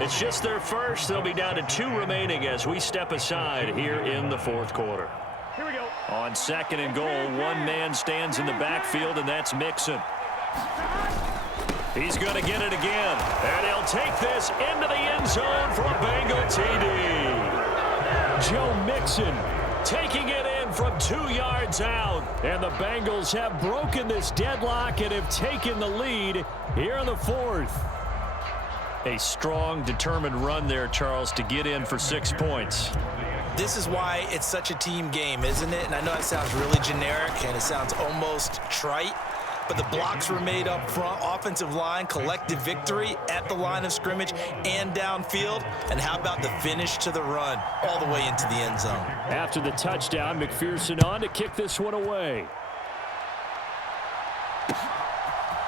It's just their first. They'll be down to 2 remaining as we step aside here in the 4th quarter. Here we go. On 2nd and goal, one man stands in the backfield, and that's Mixon. He's going to get it again, and he'll take this into the end zone for a Bengal TD. Joe Mixon taking it in from 2 yards out, and the Bengals have broken this deadlock and have taken the lead here in the 4th. A strong, determined run there, Charles, to get in for 6 points. This is why it's such a team game, isn't it? And I know it sounds really generic, and it sounds almost trite, but the blocks were made up front, offensive line, collective victory at the line of scrimmage and downfield. And how about the finish to the run all the way into the end zone? After the touchdown, McPherson on to kick this one away.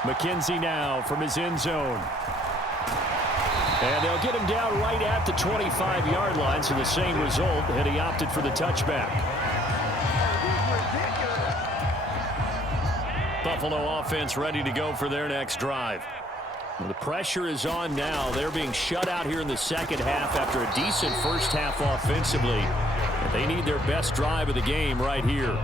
McKenzie now from his end zone. And they'll get him down right at the 25-yard line, so the same result, and he opted for the touchback. Buffalo offense ready to go for their next drive. Well, the pressure is on now. They're being shut out here in the second half after a decent first half offensively. And they need their best drive of the game right here.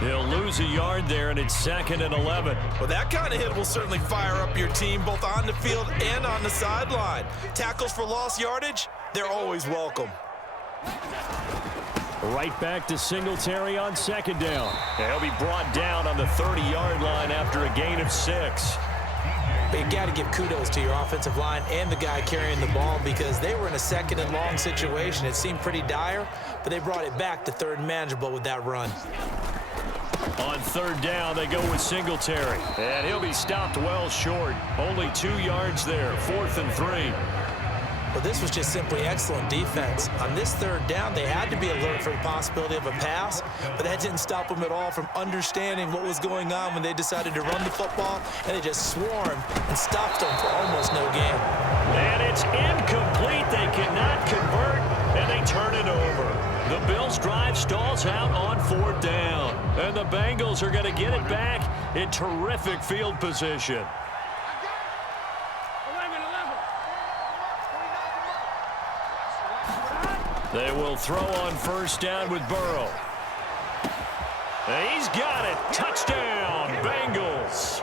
They'll lose a yard there, and it's 2nd and 11. Well, that kind of hit will certainly fire up your team both on the field and on the sideline. Tackles for lost yardage, they're always welcome. Right back to Singletary on 2nd down. And he'll be brought down on the 30-yard line after a gain of 6. But you got to give kudos to your offensive line and the guy carrying the ball because they were in a 2nd and long situation. It seemed pretty dire, but they brought it back to 3rd and manageable with that run. On 3rd down, they go with Singletary. And he'll be stopped well short. Only 2 yards there, 4th and 3. Well, this was just simply excellent defense. On this 3rd down, they had to be alert for the possibility of a pass, but that didn't stop them at all from understanding what was going on when they decided to run the football, and they just swarmed and stopped them for almost no gain. And it's incomplete. They cannot convert, and they turn it over. The Bills' drive stalls out on 4th down. And the Bengals are going to get it back in terrific field position. They will throw on 1st down with Burrow. He's got it. Touchdown, Bengals.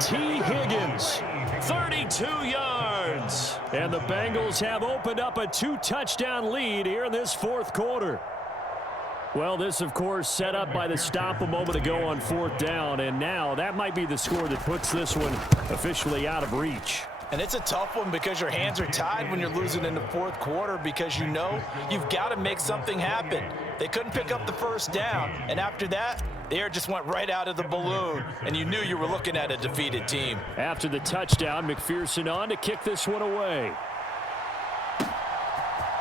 T. Higgins, 32 yards. And the Bengals have opened up a 2-touchdown lead here in this 4th quarter. Well, this, of course, set up by the stop a moment ago on 4th down. And now that might be the score that puts this one officially out of reach. And it's a tough one because your hands are tied when you're losing in the 4th quarter because you know you've got to make something happen. They couldn't pick up the 1st down, and after that, the air just went right out of the balloon, and you knew you were looking at a defeated team. After the touchdown, McPherson on to kick this one away.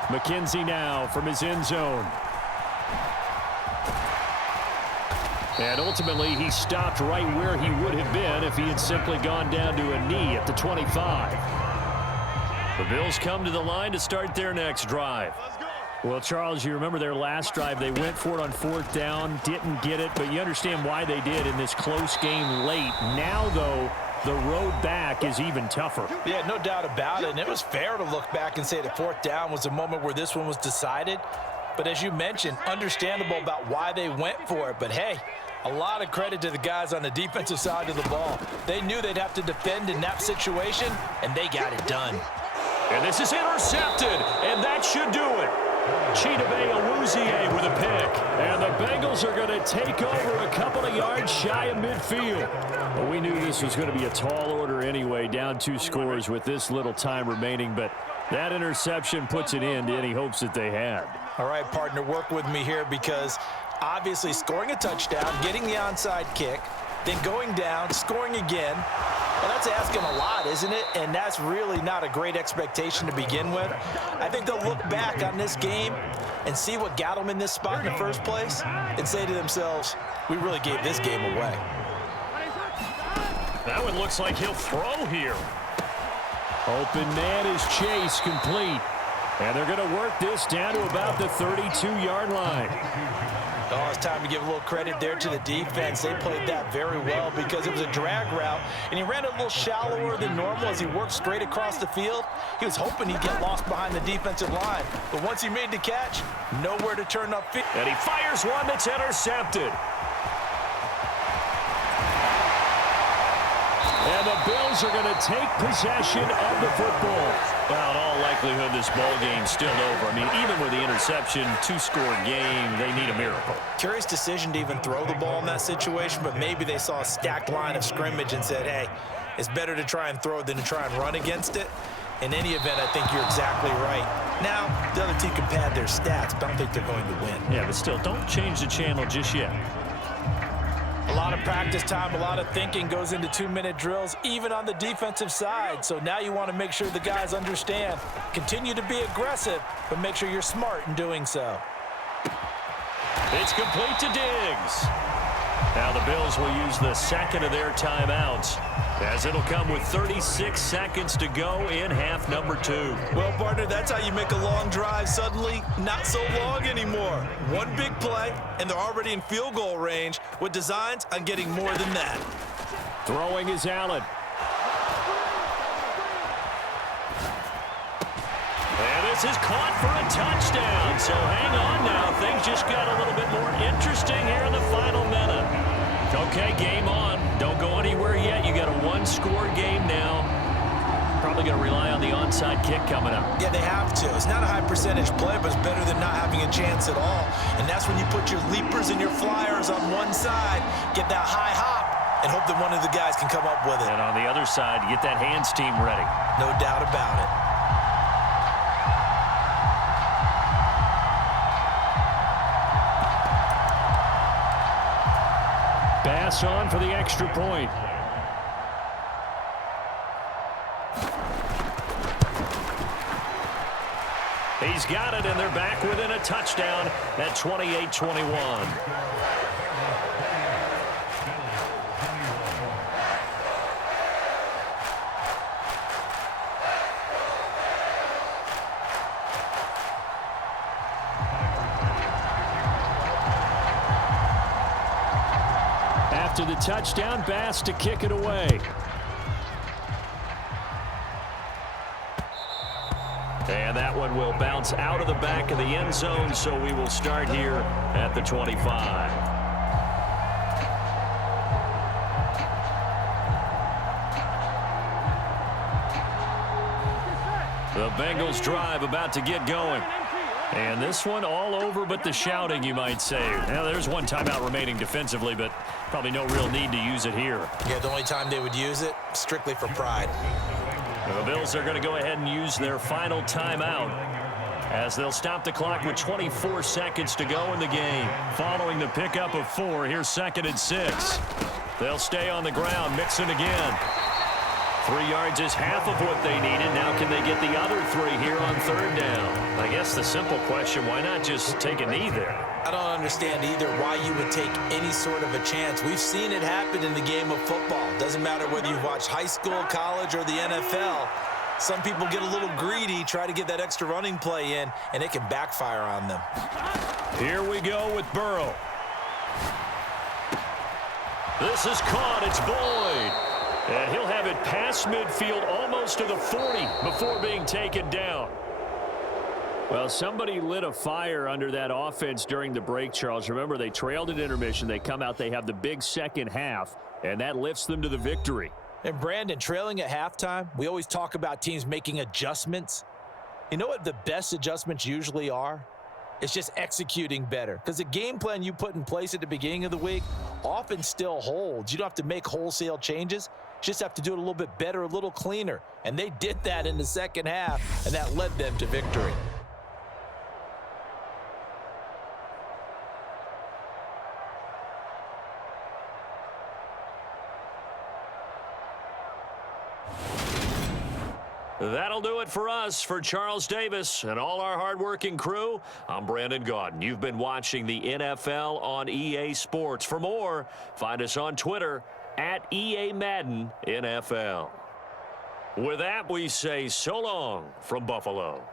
McKenzie now from his end zone. And ultimately, he stopped right where he would have been if he had simply gone down to a knee at the 25. The Bills come to the line to start their next drive. Well, Charles, you remember their last drive. They went for it on 4th down, didn't get it, but you understand why they did in this close game late. Now, though, the road back is even tougher. Yeah, no doubt about it, and it was fair to look back and say the 4th down was the moment where this one was decided. But as you mentioned, understandable about why they went for it. But, hey, a lot of credit to the guys on the defensive side of the ball. They knew they'd have to defend in that situation, and they got it done. And this is intercepted, and that should do it. Chidobe Awuzie with a pick. And the Bengals are going to take over a couple of yards shy of midfield. Well, we knew this was going to be a tall order anyway, down 2 scores with this little time remaining. But that interception puts an end to any hopes that they had. All right, partner, work with me here because obviously scoring a touchdown, getting the onside kick, then going down, scoring again. Well, that's asking a lot, isn't it? And that's really not a great expectation to begin with. I think they'll look back on this game and see what got them in this spot in the first place and say to themselves, we really gave this game away. That one looks like he'll throw here. Open man is Chase, complete. And they're going to work this down to about the 32-yard line. Oh, it's time to give a little credit there to the defense. They played that very well because it was a drag route, and he ran a little shallower than normal as he worked straight across the field. He was hoping he'd get lost behind the defensive line, but once he made the catch, nowhere to turn upfield. And he fires one that's intercepted. And the Bills are going to take possession of the football. Well, in all likelihood, this ball game's still over. I mean, even with the interception, 2-score game, they need a miracle. Curious decision to even throw the ball in that situation, but maybe they saw a stacked line of scrimmage and said, hey, it's better to try and throw it than to try and run against it. In any event, I think you're exactly right. Now, the other team can pad their stats, but I don't think they're going to win. Yeah, but still, don't change the channel just yet. A lot of practice time, a lot of thinking goes into 2-minute drills, even on the defensive side. So now you want to make sure the guys understand. Continue to be aggressive, but make sure you're smart in doing so. It's complete to Diggs. Now the Bills will use the second of their timeouts, as it'll come with 36 seconds to go in half number 2. Well, partner, that's how you make a long drive suddenly not so long anymore. One big play, and they're already in field goal range with designs on getting more than that. Throwing is Allen. And this is caught for a touchdown. So hang on now. Things just got a little bit more interesting here in the final minute. Okay, game on. Don't go anywhere yet. You got a 1-score game now. Probably going to rely on the onside kick coming up. Yeah, they have to. It's not a high percentage play, but it's better than not having a chance at all. And that's when you put your leapers and your flyers on one side, get that high hop, and hope that one of the guys can come up with it. And on the other side, get that hands team ready. No doubt about it. Pass on for the extra point. He's got it, and they're back within a touchdown at 28-21. after the touchdown. Bass to kick it away. And that one will bounce out of the back of the end zone, so we will start here at the 25. The Bengals drive about to get going. And this one all over but the shouting, you might say. Now, there's one timeout remaining defensively, but probably no real need to use it here. Yeah, the only time they would use it, strictly for pride. The Bills are going to go ahead and use their final timeout as they'll stop the clock with 24 seconds to go in the game. Following the pickup of 4, here's 2nd and 6. They'll stay on the ground, mixing again. 3 yards is half of what they needed. Now can they get the other 3 here on 3rd down? I guess the simple question, why not just take a knee there? I don't understand either why you would take any sort of a chance. We've seen it happen in the game of football. Doesn't matter whether you've watched high school, college, or the NFL. Some people get a little greedy, try to get that extra running play in, and it can backfire on them. Here we go with Burrow. This is caught. It's Boyd. And he'll have it past midfield almost to the 40 before being taken down. Well, somebody lit a fire under that offense during the break, Charles. Remember, they trailed at intermission. They come out, they have the big second half, and that lifts them to the victory. And Brandon, trailing at halftime, we always talk about teams making adjustments. You know what the best adjustments usually are? It's just executing better. Because the game plan you put in place at the beginning of the week often still holds. You don't have to make wholesale changes. You just have to do it a little bit better, a little cleaner. And they did that in the second half, and that led them to victory. That'll do it for us. For Charles Davis and all our hardworking crew, I'm Brandon Gaudin. You've been watching the NFL on EA Sports. For more, find us on Twitter at EA Madden NFL. With that, we say so long from Buffalo.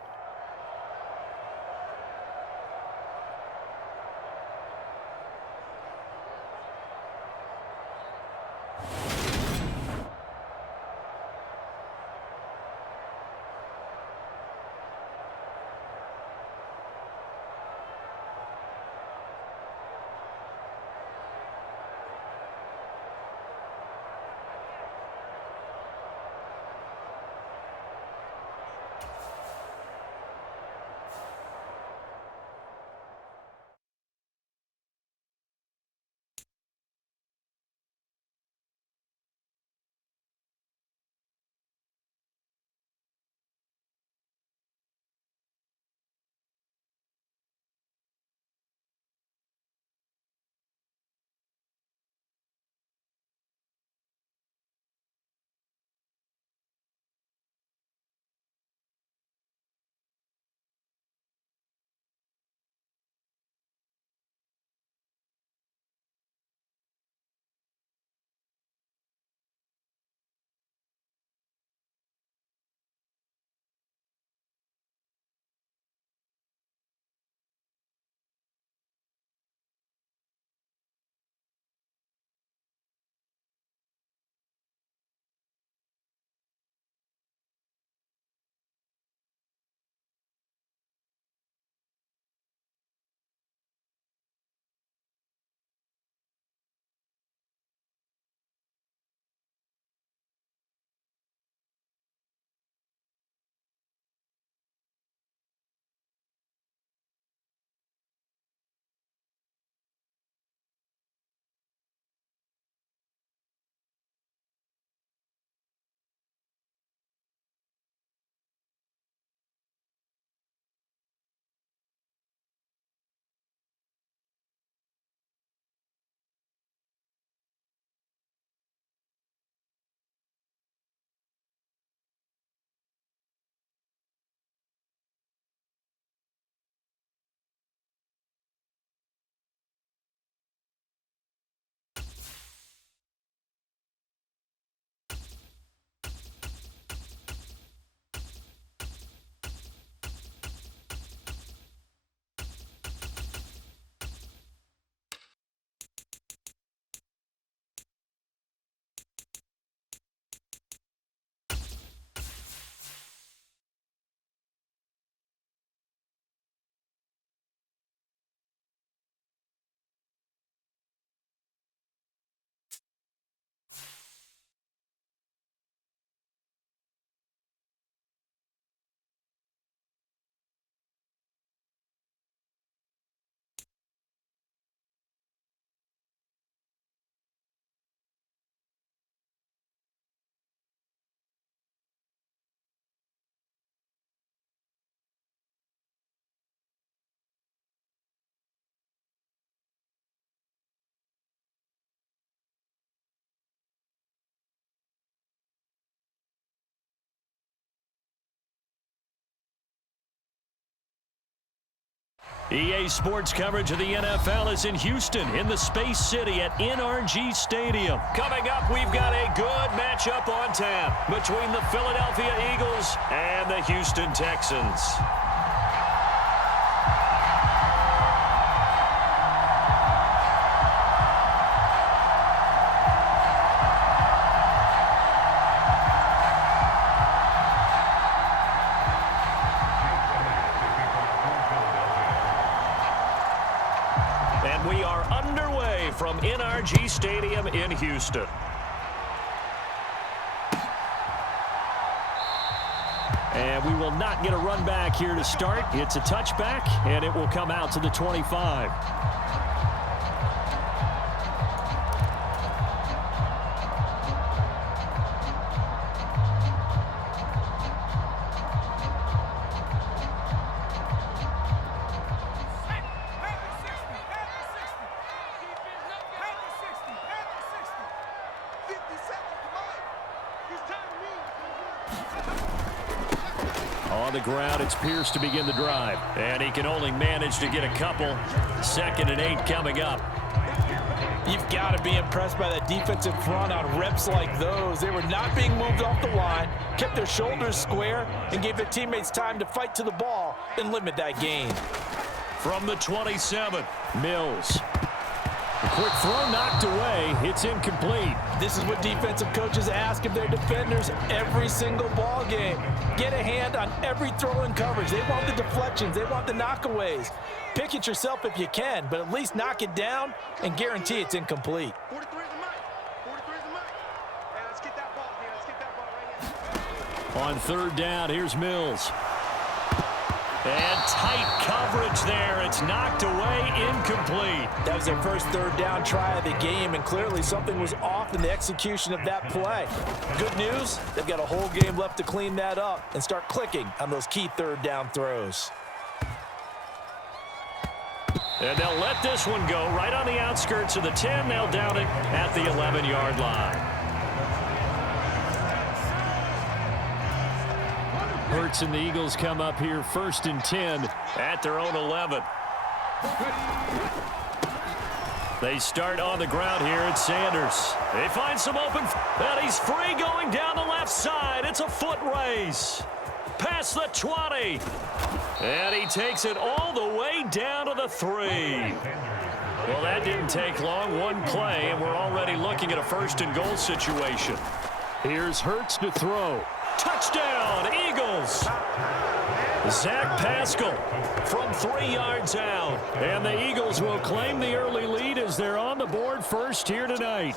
EA Sports coverage of the NFL is in Houston, in the Space City at NRG Stadium. Coming up, we've got a good matchup on tap between the Philadelphia Eagles and the Houston Texans. And we are underway from NRG Stadium in Houston. And we will not get a run back here to start. It's a touchback, and it will come out to the 25. On the ground, it's Pierce to begin the drive. And he can only manage to get a couple. 2nd and 8 coming up. You've got to be impressed by that defensive front on reps like those. They were not being moved off the line, kept their shoulders square, and gave their teammates time to fight to the ball and limit that gain. From the 27, Mills. A quick throw knocked away. It's incomplete. This is what defensive coaches ask of their defenders every single ball game. Get a hand on every throw in coverage. They want the deflections. They want the knockaways. Pick it yourself if you can, but at least knock it down and guarantee it's incomplete. 43 is the mic. 43 is the mic. Hey, let's get that ball here. Let's get that ball right here. On 3rd down, here's Mills. And tight coverage there. It's knocked away, incomplete. That was their first 3rd down try of the game, and clearly something was off in the execution of that play. Good news, they've got a whole game left to clean that up and start clicking on those key 3rd down throws. And they'll let this one go right on the outskirts of the 10. They'll down it at the 11-yard line. Hurts and the Eagles come up here 1st and 10 at their own 11. They start on the ground here at Sanders. They find some open, and he's free going down the left side. It's a foot race. Past the 20. And he takes it all the way down to the 3. Well, that didn't take long. One play, and we're already looking at a 1st and goal situation. Here's Hurts to throw. Touchdown, Eagles. Zach Pascal from 3 yards out. And the Eagles will claim the early lead as they're on the board first here tonight.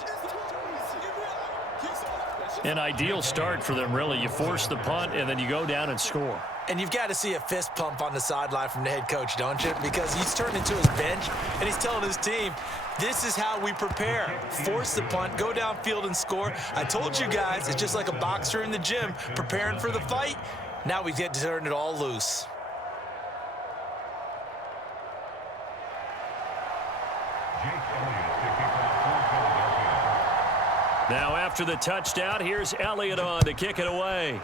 An ideal start for them, really. You force the punt, and then you go down and score. And you've got to see a fist pump on the sideline from the head coach, don't you? Because he's turned into his bench, and he's telling his team, this is how we prepare. Force the punt, go downfield and score. I told you guys, it's just like a boxer in the gym preparing for the fight. Now we get to turn it all loose. Now after the touchdown, here's Elliott on to kick it away.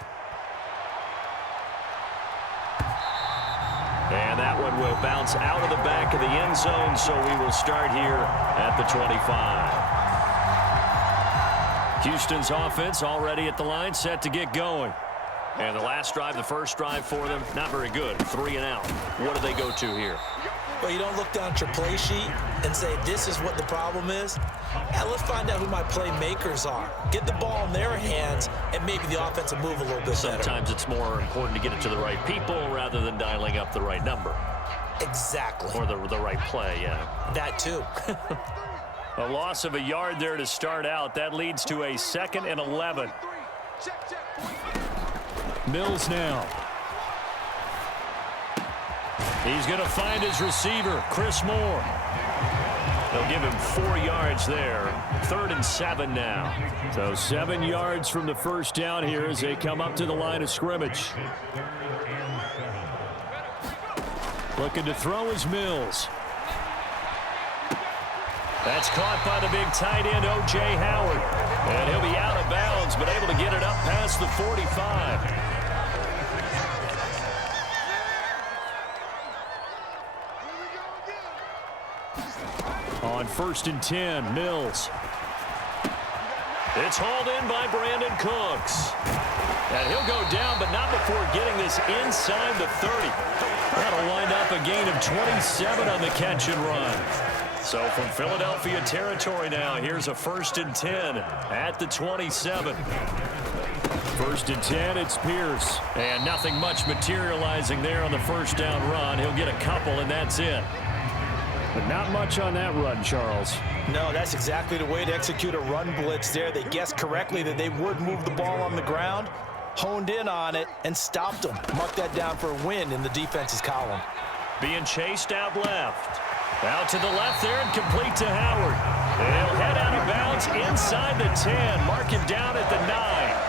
And that one will bounce out of the back of the end zone, so we will start here at the 25. Houston's offense already at the line, set to get going. And the last drive, the first drive for them, not very good. 3 and out. What do they go to here? Well, you don't look down at your play sheet and say, this is what the problem is. Yeah, let's find out who my playmakers are. Get the ball in their hands, and maybe the offense will move a little bit Sometimes better. it's more important to get it to the right people rather than dialing up the right number. Exactly. Or the right play, yeah. That too. A loss of a yard there to start out. That leads to a 2nd and 11. Mills now. He's going to find his receiver, Chris Moore. They'll give him 4 yards there. 3rd and 7 now. So 7 yards from the first down here as they come up to the line of scrimmage. Looking to throw is Mills. That's caught by the big tight end, O.J. Howard. And he'll be out of bounds, but able to get it up past the 45. On 1st and 10, Mills. It's hauled in by Brandon Cooks. And he'll go down, but not before getting this inside the 30. That'll wind up a gain of 27 on the catch and run. So from Philadelphia territory now, here's a 1st and 10 at the 27. 1st and 10, it's Pierce. And nothing much materializing there on the first down run. He'll get a couple, and that's it. But not much on that run, Charles. No, that's exactly the way to execute a run blitz there. They guessed correctly that they would move the ball on the ground, honed in on it, and stopped them. Mark that down for a win in the defense's column. Being chased out left. Out to the left there and complete to Howard. And he'll head out of bounds inside the 10. Mark it down at the 9.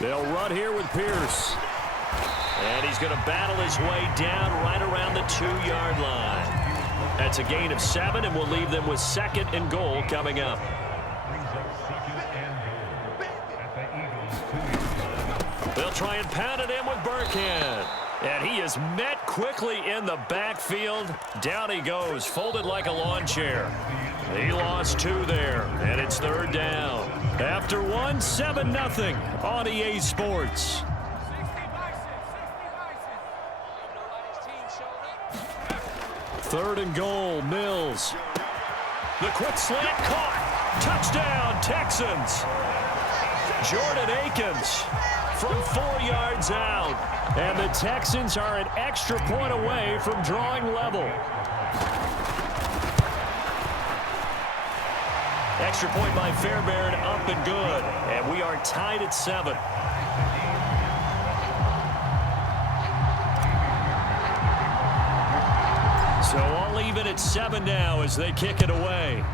They'll run here with Pierce. And he's going to battle his way down right around the 2-yard line. That's a gain of 7, and we'll leave them with 2nd and goal coming up. They'll try and pound it in with Burkhead. And he is met quickly in the backfield. Down he goes, folded like a lawn chair. He lost 2 there, and it's 3rd down. After 1, 7-0 on EA Sports. 3rd and goal, Mills. The quick slant caught. Touchdown, Texans. Jordan Akins from 4 yards out. And the Texans are an extra point away from drawing level. Extra point by Fairbairn, up and good. And we are tied at 7. So all even at 7 now as they kick it away.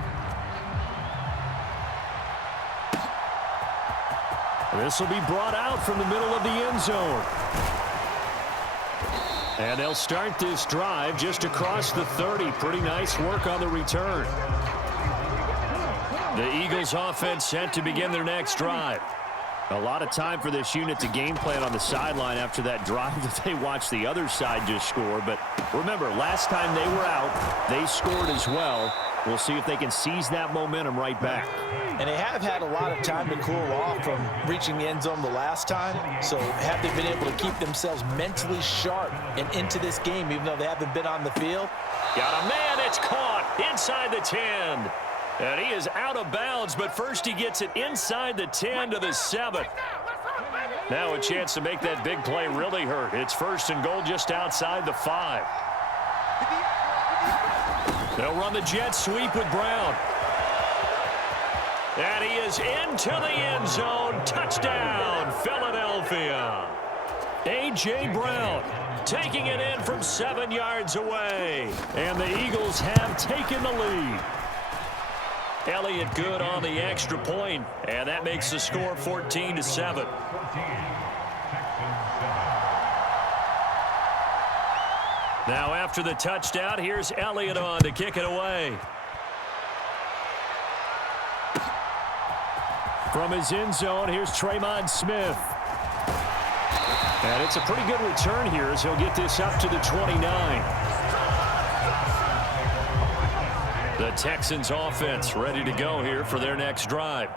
This will be brought out from the middle of the end zone. And they'll start this drive just across the 30. Pretty nice work on the return. The Eagles offense set to begin their next drive. A lot of time for this unit to game plan on the sideline after that drive that they watched the other side just score. But remember, last time they were out, they scored as well. We'll see if they can seize that momentum right back. And they have had a lot of time to cool off from reaching the end zone the last time. So have they been able to keep themselves mentally sharp and into this game, even though they haven't been on the field? Got a man, it's caught inside the 10. And he is out of bounds, but first he gets it inside the 10 to the 7. Now a chance to make that big play really hurt. It's 1st and goal just outside the 5. They'll run the jet sweep with Brown. And he is into the end zone. Touchdown, Philadelphia. A.J. Brown taking it in from 7 yards away. And the Eagles have taken the lead. Elliott good on the extra point, and that makes the score 14-7. Now after the touchdown, here's Elliott on to kick it away. From his end zone, here's Tremon Smith. And it's a pretty good return here as he'll get this up to the 29. The Texans offense ready to go here for their next drive.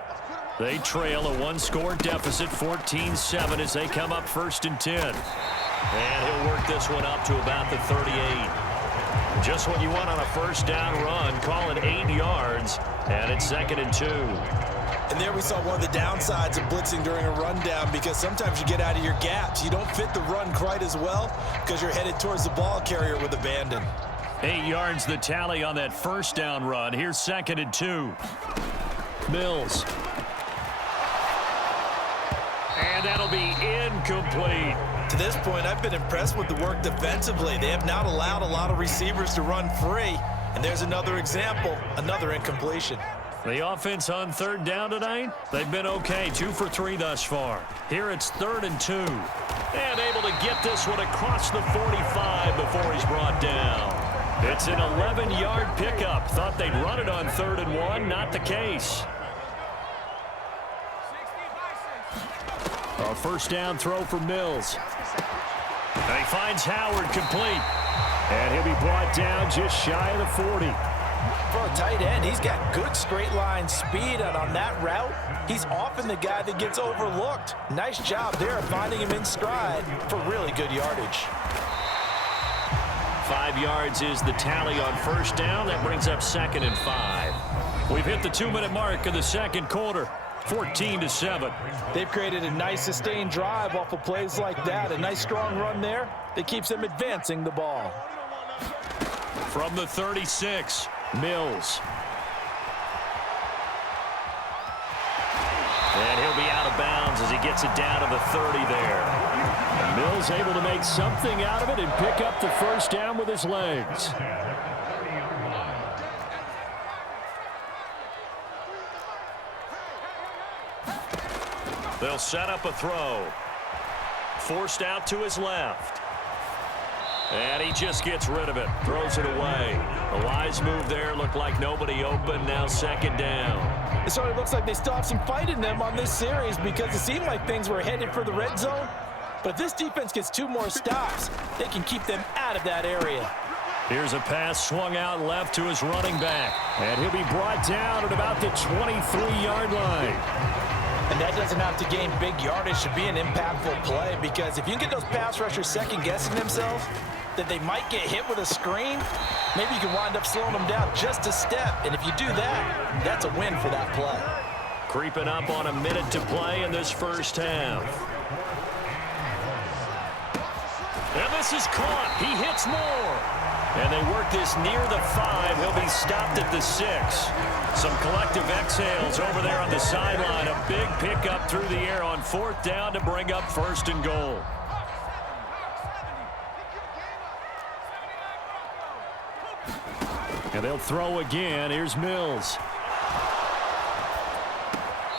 They trail a 1-score deficit, 14-7 as they come up 1st and 10. And he'll work this one up to about the 38. Just what you want on a first down run. Call it 8 yards, and it's 2nd and 2. And there we saw one of the downsides of blitzing during a rundown, because sometimes you get out of your gaps. You don't fit the run quite as well because you're headed towards the ball carrier with abandon. 8 yards the tally on that first down run. Here's 2nd and 2. Mills. And that'll be incomplete. To this point, I've been impressed with the work defensively. They have not allowed a lot of receivers to run free. And there's another example, another incompletion. The offense on 3rd down tonight, they've been okay, 2 for 3 thus far. Here it's 3rd and 2. And able to get this one across the 45 before he's brought down. It's an 11-yard pickup. Thought they'd run it on 3rd and 1. Not the case. A first down throw for Mills. And he finds Howard complete. And he'll be brought down just shy of the 40. For a tight end, he's got good straight line speed, and on that route, he's often the guy that gets overlooked. Nice job there finding him in stride for really good yardage. 5 yards is the tally on first down. That brings up 2nd and 5. We've hit the 2-minute mark of the second quarter. 14-7. They've created a nice sustained drive off of plays like that. A nice strong run there that keeps them advancing the ball. From the 36, Mills. And he'll be out of bounds as he gets it down to the 30 there. And Mills able to make something out of it and pick up the first down with his legs. They'll set up a throw. Forced out to his left. And he just gets rid of it. Throws it away. A wise move there. Looked like nobody open. Now 2nd down. It sort of looks like they still have some fight in them on this series because it seemed like things were headed for the red zone. But if this defense gets 2 more stops, they can keep them out of that area. Here's a pass swung out left to his running back. And he'll be brought down at about the 23-yard line. And that doesn't have to gain big yardage to be an impactful play, because if you can get those pass rushers second-guessing themselves that they might get hit with a screen, maybe you can wind up slowing them down just a step. And if you do that, that's a win for that play. Creeping up on a minute to play in this first half. And this is caught. He hits more. And they work this near the 5. He'll be stopped at the 6. Some collective exhales over there on the sideline. A big pickup through the air on 4th down to bring up 1st and goal. And they'll throw again. Here's Mills.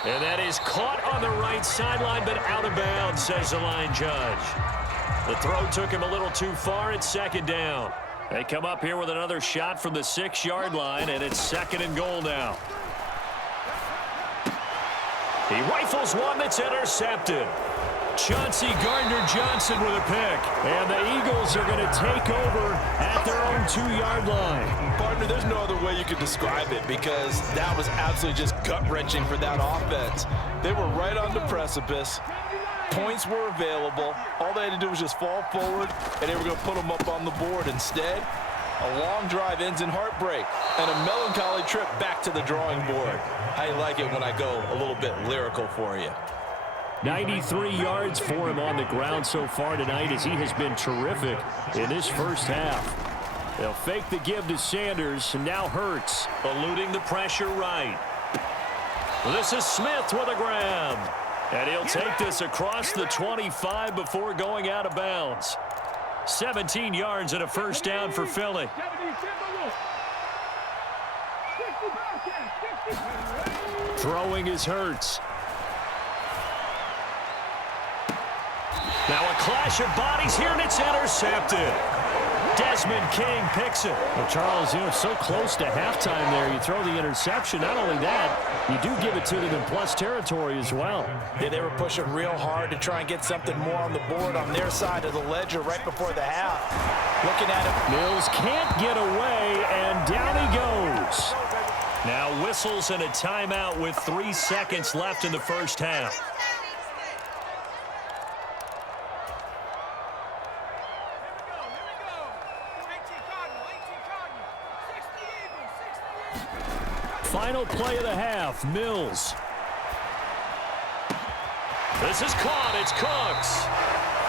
And that is caught on the right sideline, but out of bounds, says the line judge. The throw took him a little too far. It's 2nd down. They come up here with another shot from the 6-yard line, and it's 2nd and goal now. He rifles one that's intercepted. Chauncey Gardner-Johnson with a pick. And the Eagles are going to take over at their own 2-yard line. Partner, there's no other way you could describe it, because that was absolutely just gut-wrenching for that offense. They were right on the precipice. Points were available. All they had to do was just fall forward, and they were going to put them up on the board. Instead, a long drive ends in heartbreak and a melancholy trip back to the drawing board. How you like it when I go a little bit lyrical for you? 93 yards for him on the ground so far tonight, as he has been terrific in this first half. They'll fake the give to Sanders, and now Hurts eluding the pressure right. This is Smith with a grab. And he'll take this across the 25 before going out of bounds. 17 yards and a first down for Philly. Throwing is Hurts. Now a clash of bodies here, and it's intercepted. Desmond King picks it. Well, Charles, so close to halftime there. You throw the interception. Not only that, you do give it to them in plus territory as well. Yeah, they were pushing real hard to try and get something more on the board on their side of the ledger right before the half. Looking at it. Mills can't get away, and down he goes. Now whistles and a timeout with 3 seconds left in the first half. Final play of the half, Mills. This is caught, it's Cooks.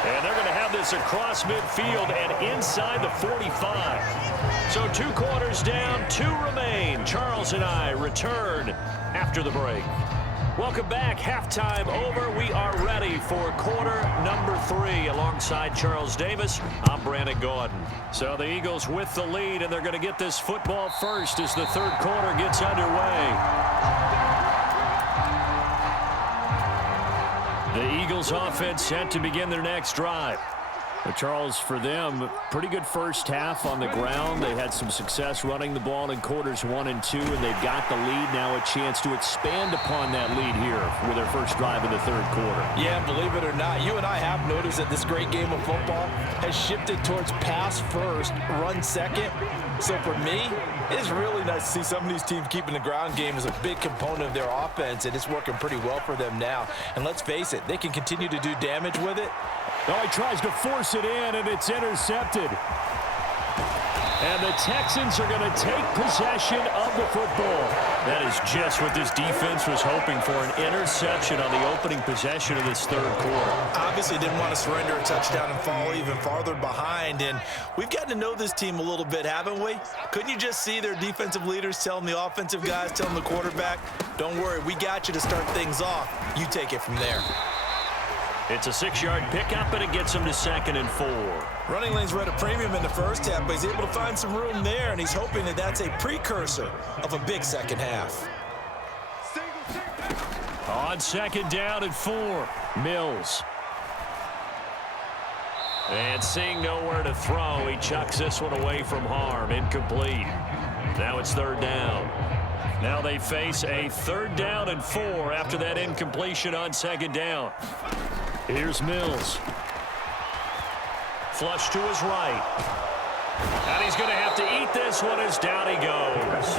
And they're going to have this across midfield and inside the 45. So 2 quarters down, 2 remain. Charles and I return after the break. Welcome back. Halftime over. We are ready for quarter number 3. Alongside Charles Davis, I'm Brandon Gordon. So the Eagles with the lead, and they're going to get this football first as the third quarter gets underway. The Eagles offense set to begin their next drive. Charles, for them, pretty good first half on the ground. They had some success running the ball in quarters 1 and 2, and they've got the lead. Now a chance to expand upon that lead here with their first drive in the third quarter. Yeah, believe it or not, you and I have noticed that this great game of football has shifted towards pass first, run second. So for me, it's really nice to see some of these teams keeping the ground game as a big component of their offense, and it's working pretty well for them now. And let's face it, they can continue to do damage with it. Oh, he tries to force it in, and it's intercepted. And the Texans are going to take possession of the football. That is just what this defense was hoping for, an interception on the opening possession of this third quarter. Obviously didn't want to surrender a touchdown and fall even farther behind. And we've gotten to know this team a little bit, haven't we? Couldn't you just see their defensive leaders telling the offensive guys, telling the quarterback, don't worry, we got you to start things off. You take it from there. It's a 6-yard pickup, and it gets him to 2nd and 4. Running lanes were at a premium in the first half, but he's able to find some room there, and he's hoping that that's a precursor of a big second half. On 2nd down and 4, Mills. And seeing nowhere to throw, he chucks this one away from harm, incomplete. Now it's 3rd down. Now they face a 3rd down and 4 after that incompletion on 2nd down. Here's Mills. Flush to his right. And he's going to have to eat this one as down he goes.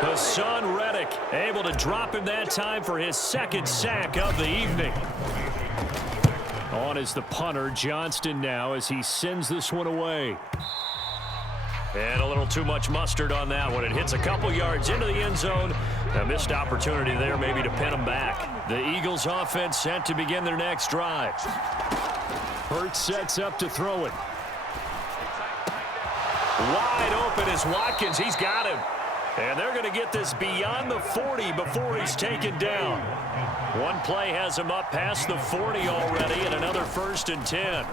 Hassan Reddick able to drop him that time for his 2nd sack of the evening. On is the punter, Johnston, now as he sends this one away. And a little too much mustard on that one. It hits a couple yards into the end zone. A missed opportunity there maybe to pin them back. The Eagles offense set to begin their next drive. Hurts sets up to throw it. Wide open is Watkins. He's got him. And they're going to get this beyond the 40 before he's taken down. One play has him up past the 40 already, and another 1st and 10.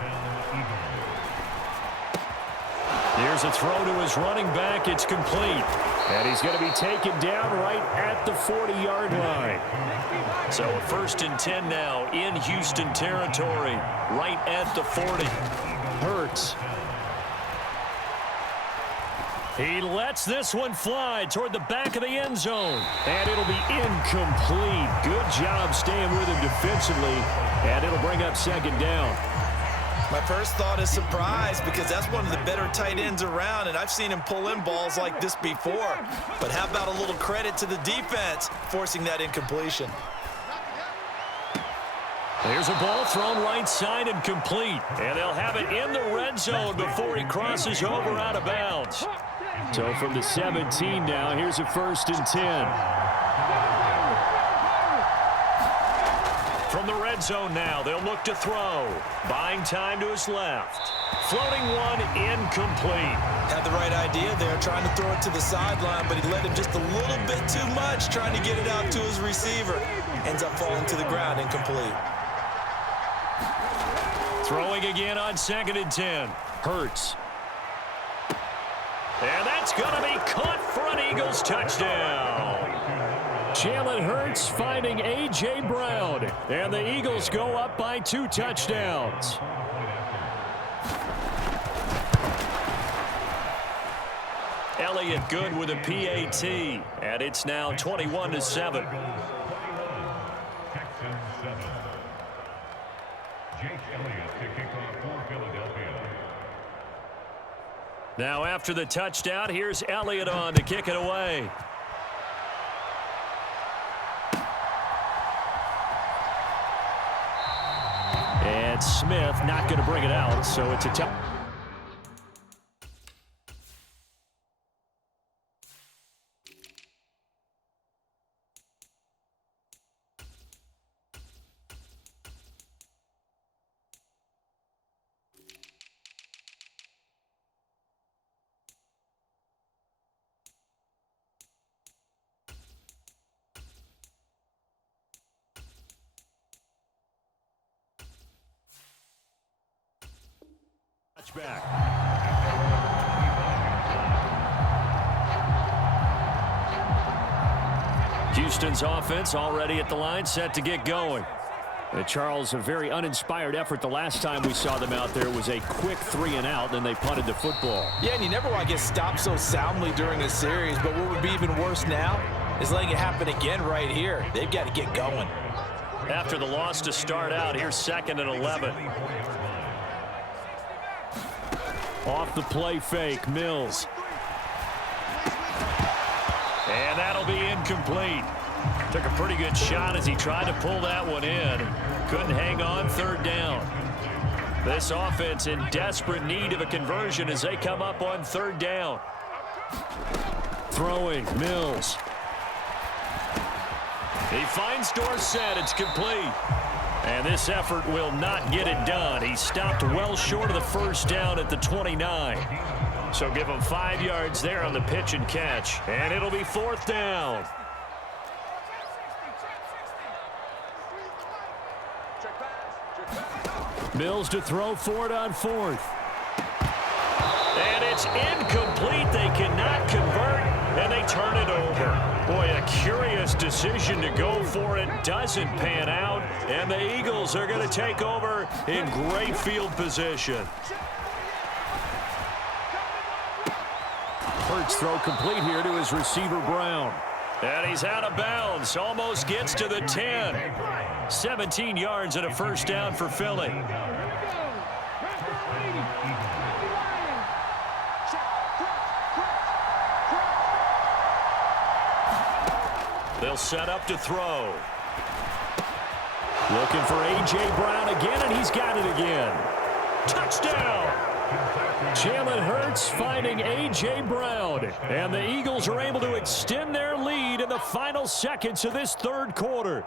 Here's a throw to his running back. It's complete. And he's going to be taken down right at the 40-yard line. So a 1st and 10 now in Houston territory, right at the 40. Hurts. He lets this one fly toward the back of the end zone. And it'll be incomplete. Good job staying with him defensively. And it'll bring up 2nd down. My first thought is surprise, because that's one of the better tight ends around, and I've seen him pull in balls like this before. But how about a little credit to the defense forcing that incompletion? There's a ball thrown right side and complete. And they'll have it in the red zone before he crosses over out of bounds. So from the 17 now, here's a 1st and 10. From the red zone now, they'll look to throw. Buying time to his left. Floating one, incomplete. Had the right idea there, trying to throw it to the sideline, but he let him just a little bit too much, trying to get it out to his receiver. Ends up falling to the ground, incomplete. Throwing again on 2nd and 10. Hurts. And that's going to be caught for an Eagles touchdown. Jalen Hurts finding A.J. Brown. And the Eagles go up by 2 touchdowns. Elliott good with a PAT. And it's now 21-7. Now after the touchdown, here's Elliott on to kick it away. And Smith not going to bring it out, so it's a tough. Back. Houston's offense already at the line, set to get going. Charles, a very uninspired effort. The last time we saw them out there was a quick 3-and-out, then they punted the football. Yeah, and you never want to get stopped so soundly during a series, but what would be even worse now is letting it happen again right here. They've got to get going. After the loss to start out, here's 2nd and 11. Off the play fake, Mills. And that'll be incomplete. Took a pretty good shot as he tried to pull that one in. Couldn't hang on, 3rd down. This offense in desperate need of a conversion as they come up on 3rd down. Throwing, Mills. He finds Dorsett. It's complete. And this effort will not get it done. He stopped well short of the 1st down at the 29. So give him 5 yards there on the pitch and catch. And it'll be 4th down. Mills to throw for it on 4th. And it's incomplete. They cannot convert, and they turn it over. Boy, a curious decision to go for it. Doesn't pan out, and the Eagles are going to take over in great field position. Hurts throw complete here to his receiver, Brown. And he's out of bounds. Almost gets to the 10. 17 yards and a 1st down for Philly. They'll set up to throw. Looking for A.J. Brown again, and he's got it again. Touchdown! Jalen Hurts finding A.J. Brown. And the Eagles are able to extend their lead in the final seconds of this 3rd quarter.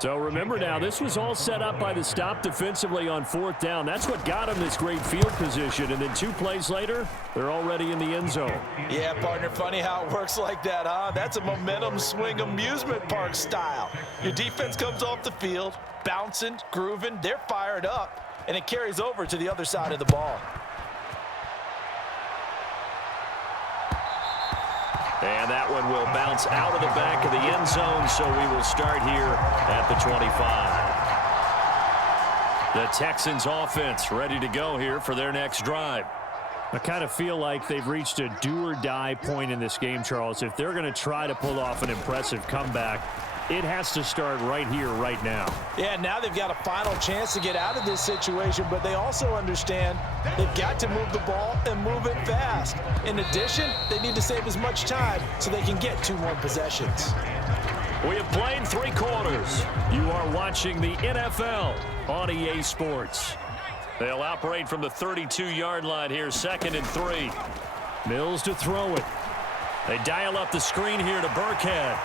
So remember now, this was all set up by the stop defensively on 4th down. That's what got them this great field position. And then 2 plays later, they're already in the end zone. Yeah, partner, funny how it works like that, huh? That's a momentum swing amusement park style. Your defense comes off the field, bouncing, grooving, they're fired up, and it carries over to the other side of the ball. And that one will bounce out of the back of the end zone, so we will start here at the 25. The Texans offense ready to go here for their next drive. I kind of feel like they've reached a do-or-die point in this game, Charles. If they're going to try to pull off an impressive comeback, it has to start right here, right now. Yeah, now they've got a final chance to get out of this situation, but they also understand they've got to move the ball and move it fast. In addition, they need to save as much time so they can get 2 more possessions. We have played 3 quarters. You are watching the NFL on EA Sports. They'll operate from the 32-yard line here, 2nd and 3. Mills to throw it. They dial up the screen here to Burkhead.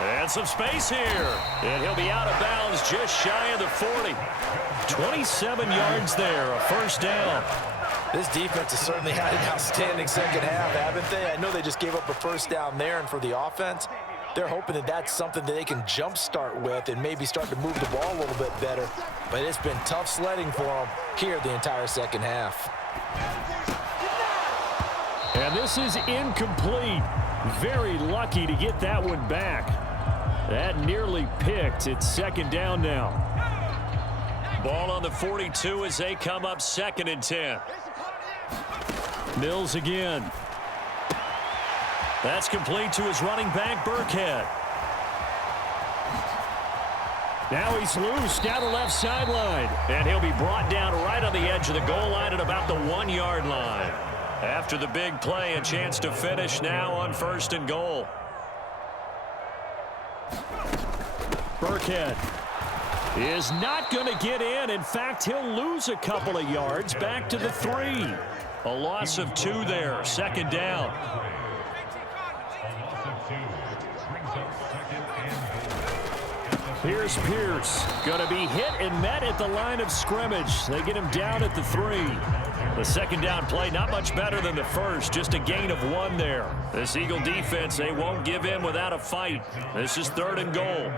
And some space here. And he'll be out of bounds just shy of the 40. 27 yards there, a 1st down. This defense has certainly had an outstanding second half, haven't they? I know they just gave up a 1st down there, and for the offense, they're hoping that that's something that they can jumpstart with and maybe start to move the ball a little bit better. But it's been tough sledding for them here the entire second half. And this is incomplete. Very lucky to get that one back. That nearly picked. It's 2nd down now. Ball on the 42 as they come up 2nd and 10. Mills again. That's complete to his running back, Burkhead. Now he's loose down the left sideline. And he'll be brought down right on the edge of the goal line at about the 1-yard line. After the big play, a chance to finish now on 1st and goal. Burkhead is not going to get in. In fact, he'll lose a couple of yards back to the 3. A loss of 2 there, 2nd down. Here's Pierce. Going to be hit and met at the line of scrimmage. They get him down at the 3. The 2nd down play, not much better than the first. Just a gain of 1 there. This Eagle defense, they won't give in without a fight. This is 3rd and goal.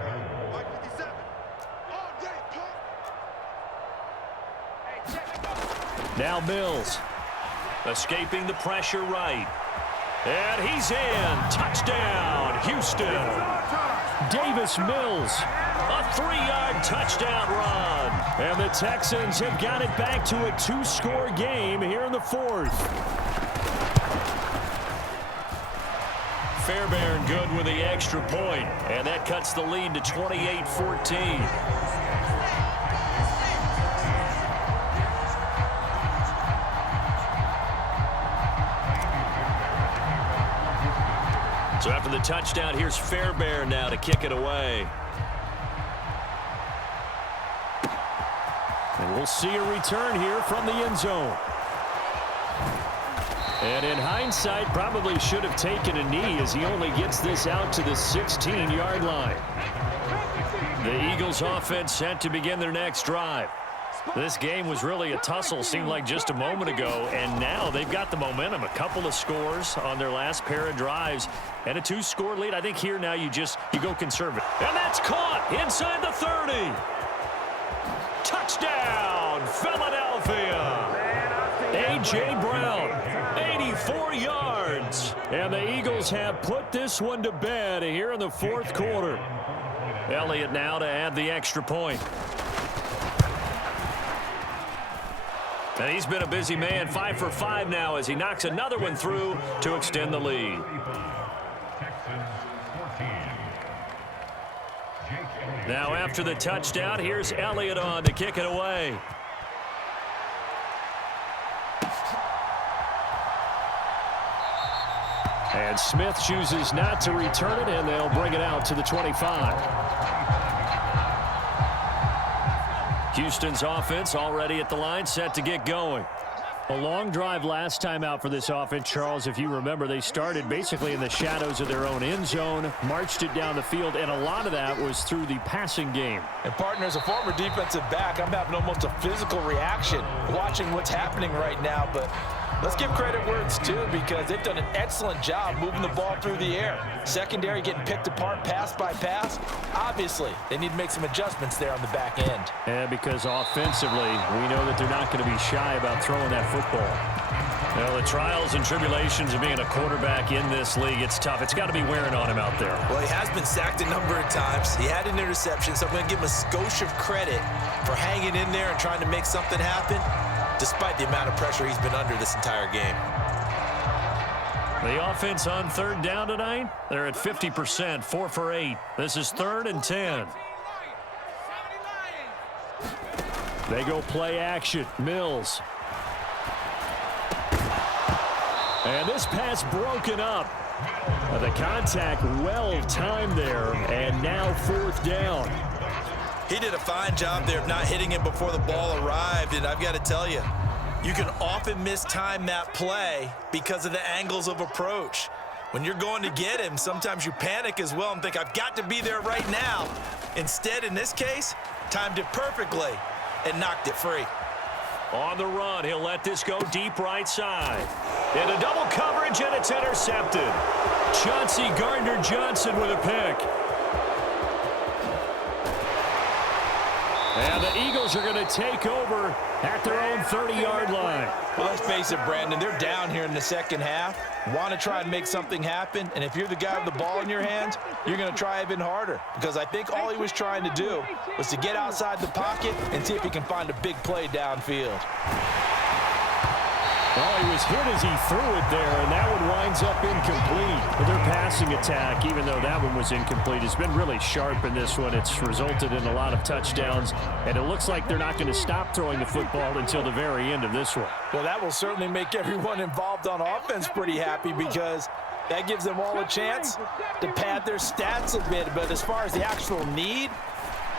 Now Mills. Escaping the pressure right. And he's in. Touchdown, Houston. Davis Mills. A 3-yard touchdown run. And the Texans have got it back to a 2-score game here in the fourth. Fairbairn good with the extra point, and that cuts the lead to 28-14. So after the touchdown, here's Fairbairn now to kick it away. And we'll see a return here from the end zone. And in hindsight, probably should have taken a knee as he only gets this out to the 16-yard line. The Eagles offense set to begin their next drive. This game was really a tussle, seemed like just a moment ago, and now they've got the momentum. A couple of scores on their last pair of drives and a 2-score lead. I think here now you go conservative. And that's caught inside the 30. Touchdown, Philadelphia. A.J. Brown, 84 yards. And the Eagles have put this one to bed here in the fourth quarter. Elliott now to add the extra point. And he's been a busy man, 5 for 5 now as he knocks another one through to extend the lead. Now after the touchdown, here's Elliott on to kick it away. And Smith chooses not to return it, and they'll bring it out to the 25. Houston's offense already at the line, set to get going. A long drive last time out for this offense, Charles. If you remember, they started basically in the shadows of their own end zone, marched it down the field, and a lot of that was through the passing game. And partner, as a former defensive back, I'm having almost a physical reaction watching what's happening right now. But let's give credit where it's due because they've done an excellent job moving the ball through the air. Secondary getting picked apart pass by pass. Obviously, they need to make some adjustments there on the back end. And because offensively, we know that they're not going to be shy about throwing that football. Well, the trials and tribulations of being a quarterback in this league, it's tough. It's got to be wearing on him out there. Well, he has been sacked a number of times. He had an interception, so I'm going to give him a skosh of credit for hanging in there and trying to make something happen, despite the amount of pressure he's been under this entire game. The offense on third down tonight, they're at 50%, 4 for 8. This is 3rd and 10. They go play action. Mills. And this pass broken up. The contact well timed there, and now 4th down. He did a fine job there of not hitting him before the ball arrived, and I've got to tell you, you can often mistime that play because of the angles of approach. When you're going to get him, sometimes you panic as well and think, I've got to be there right now. Instead, in this case, timed it perfectly and knocked it free. On the run, he'll let this go deep right side. Into double coverage, and it's intercepted. Chauncey Gardner-Johnson with a pick. And the Eagles are going to take over at their own 30-yard line. Well, let's face it, Brandon, they're down here in the second half. Want to try and make something happen, and if you're the guy with the ball in your hands, you're going to try even harder because I think all he was trying to do was to get outside the pocket and see if he can find a big play downfield. Well, he was hit as he threw it there, and that one winds up incomplete. But their passing attack, even though that one was incomplete, has been really sharp in this one. It's resulted in a lot of touchdowns, and it looks like they're not going to stop throwing the football until the very end of this one. Well, that will certainly make everyone involved on offense pretty happy because that gives them all a chance to pad their stats a bit. But as far as the actual need,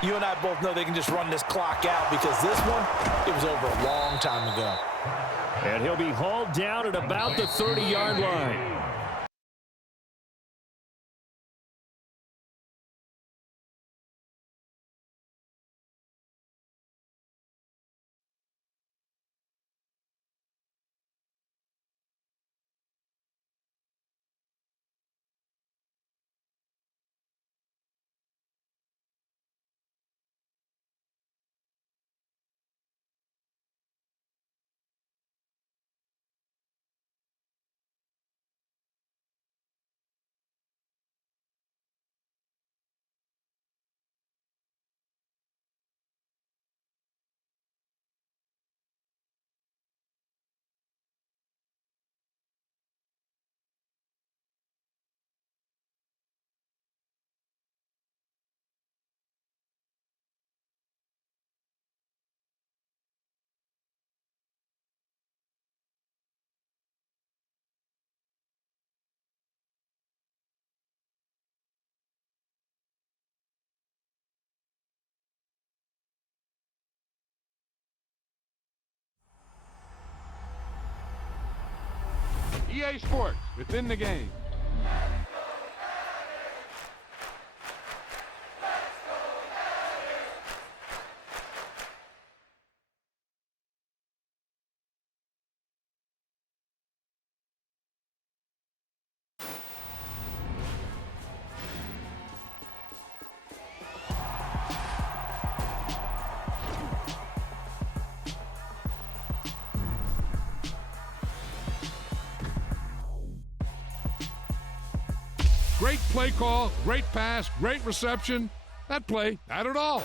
you and I both know they can just run this clock out because this one, it was over a long time ago. And he'll be hauled down at about the 30-yard line. EA Sports, within the game. Great play call, great pass, great reception. That play had it all.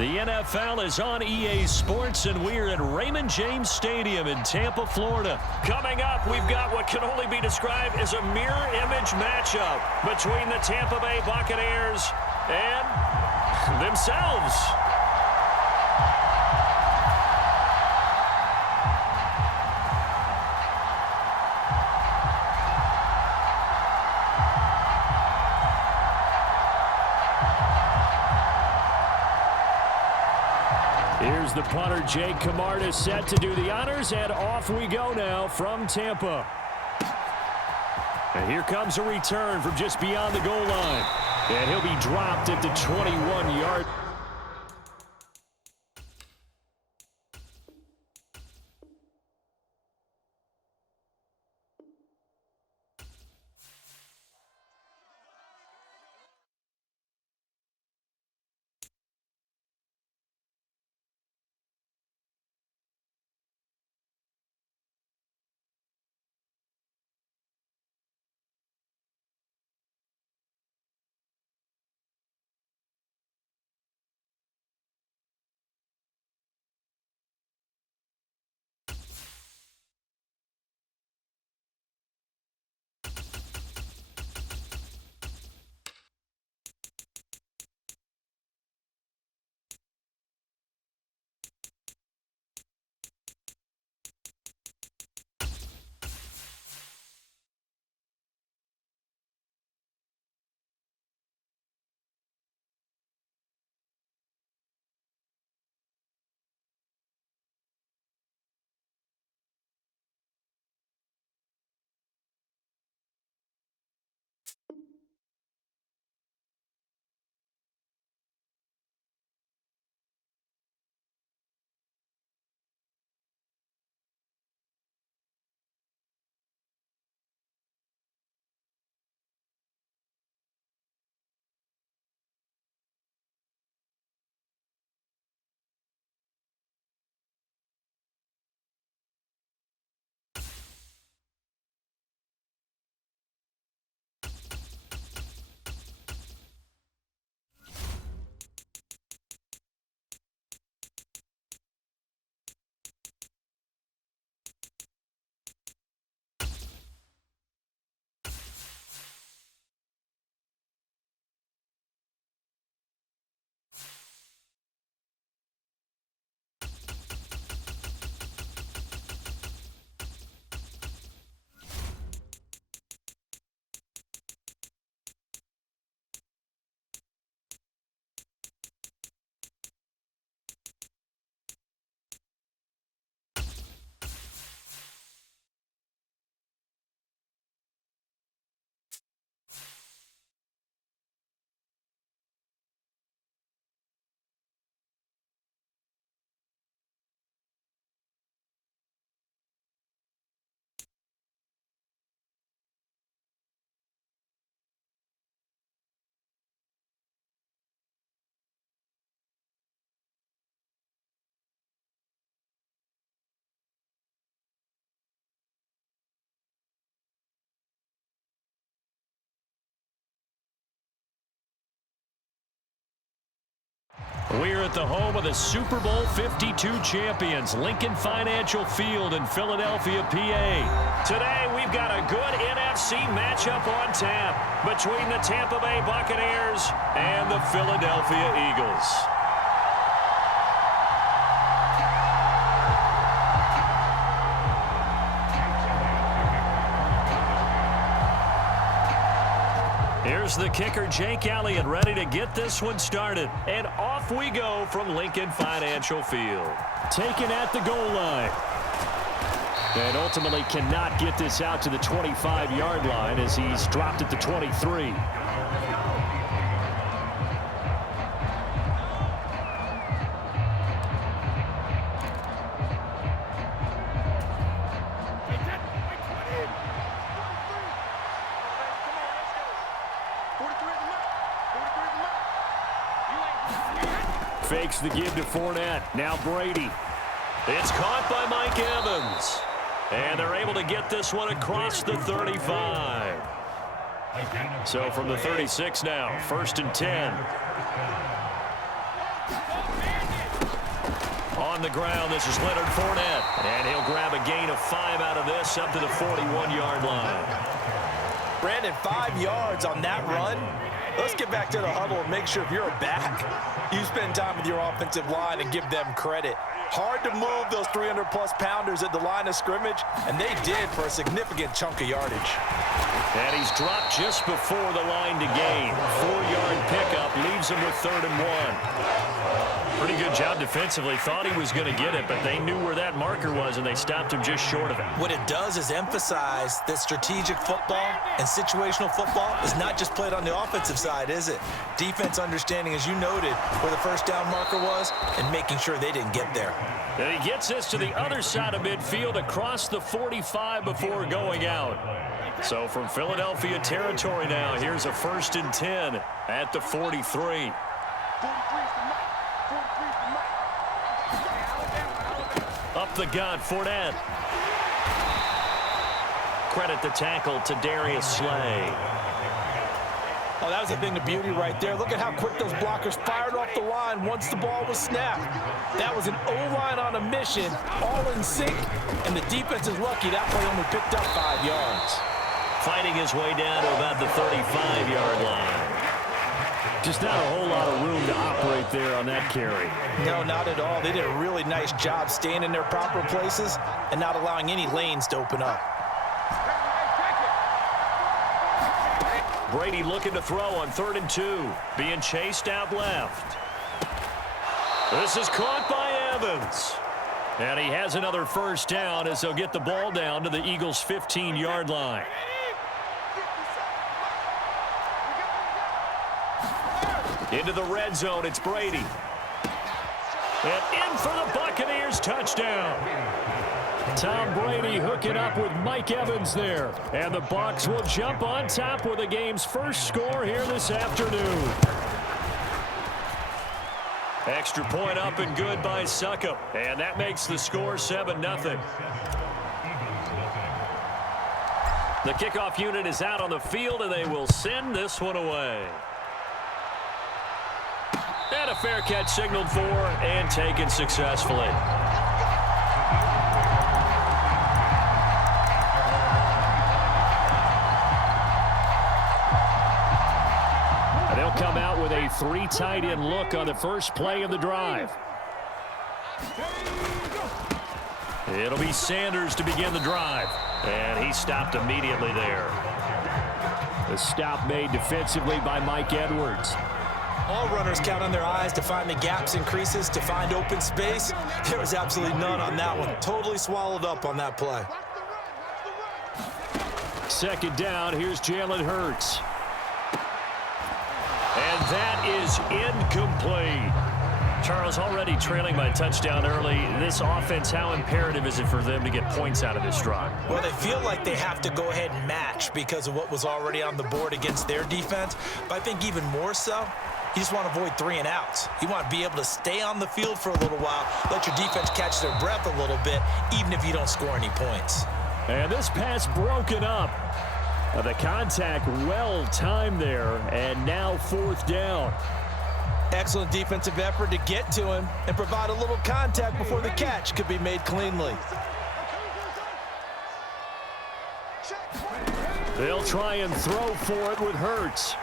The NFL is on EA Sports, and we're at Raymond James Stadium in Tampa, Florida. Coming up, we've got what can only be described as a mirror image matchup between the Tampa Bay Buccaneers and themselves. Here's the punter, Jake Camarda, set to do the honors, and off we go now from Tampa. And here comes a return from just beyond the goal line. And he'll be dropped at the 21-yard line. We're at the home of the Super Bowl 52 champions, Lincoln Financial Field in Philadelphia, PA. Today, we've got a good NFC matchup on tap between the Tampa Bay Buccaneers and the Philadelphia Eagles. Here's the kicker, Jake Elliott, ready to get this one started. And off we go from Lincoln Financial Field. Taken at the goal line. And ultimately cannot get this out to the 25-yard line as he's dropped at the 23. Fakes the give to Fournette. Now Brady. It's caught by Mike Evans. And they're able to get this one across the 35. So from the 36 now, 1st and 10. On the ground, this is Leonard Fournette. And he'll grab a gain of 5 out of this up to the 41-yard line. Brandon, 5 yards on that run. Let's get back to the huddle and make sure if you're a back, you spend time with your offensive line and give them credit. Hard to move those 300-plus pounders at the line of scrimmage, and they did for a significant chunk of yardage. And he's dropped just before the line to gain. 4-yard pickup leaves him with 3rd and 1. Pretty good job defensively. Thought he was going to get it, but they knew where that marker was, and they stopped him just short of it. What it does is emphasize that strategic football and situational football is not just played on the offensive side, is it? Defense understanding, as you noted, where the first down marker was and making sure they didn't get there. And he gets this to the other side of midfield across the 45 before going out. So from Philadelphia territory now, here's a 1st and 10 at the 43. Up the gut, Fournette. Credit the tackle to Darius Slay. Oh, that was a thing of beauty right there. Look at how quick those blockers fired off the line once the ball was snapped. That was an O-line on a mission, all in sync, and the defense is lucky that play only picked up 5 yards. Fighting his way down to about the 35-yard line. Just not a whole lot of room to operate there on that carry. No, not at all. They did a really nice job staying in their proper places and not allowing any lanes to open up. Brady looking to throw on 3rd and 2. Being chased out left. This is caught by Evans. And he has another 1st down as they'll get the ball down to the Eagles' 15-yard line. Into the red zone, it's Brady. And in for the Buccaneers, touchdown. Tom Brady hooking up with Mike Evans there. And the Bucs will jump on top with the game's first score here this afternoon. Extra point up and good by Succop. And that makes the score 7-0. The kickoff unit is out on the field, and they will send this one away. And a fair catch signaled for and taken successfully. And they'll come out with a 3 tight end look on the first play of the drive. It'll be Sanders to begin the drive. And he stopped immediately there. The stop made defensively by Mike Edwards. All runners count on their eyes to find the gaps and creases, to find open space. There was absolutely none on that one. Totally swallowed up on that play. 2nd down, here's Jalen Hurts. And that is incomplete. Charles, already trailing by a touchdown early. This offense, how imperative is it for them to get points out of this drive? Well, they feel like they have to go ahead and match because of what was already on the board against their defense. But I think even more so, you just want to avoid 3 and outs. You want to be able to stay on the field for a little while, let your defense catch their breath a little bit, even if you don't score any points. And this pass broken up. The contact well timed there, and now 4th down. Excellent defensive effort to get to him and provide a little contact before the catch could be made cleanly. They'll try and throw for it with Hurts.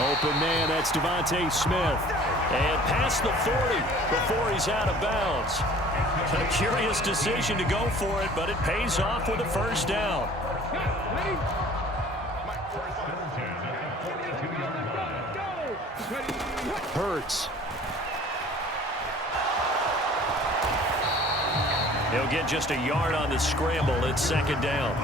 Open man, that's Devontae Smith. And past the 40 before he's out of bounds. A curious decision to go for it, but it pays off with a first down. Hurts. He'll get just a yard on the scramble. It's second down.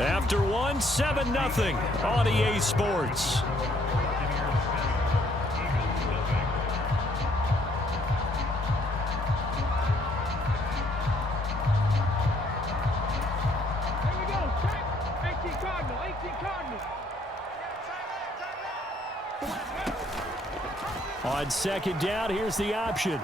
After one, 7-0 on EA Sports. On second down, here's the option.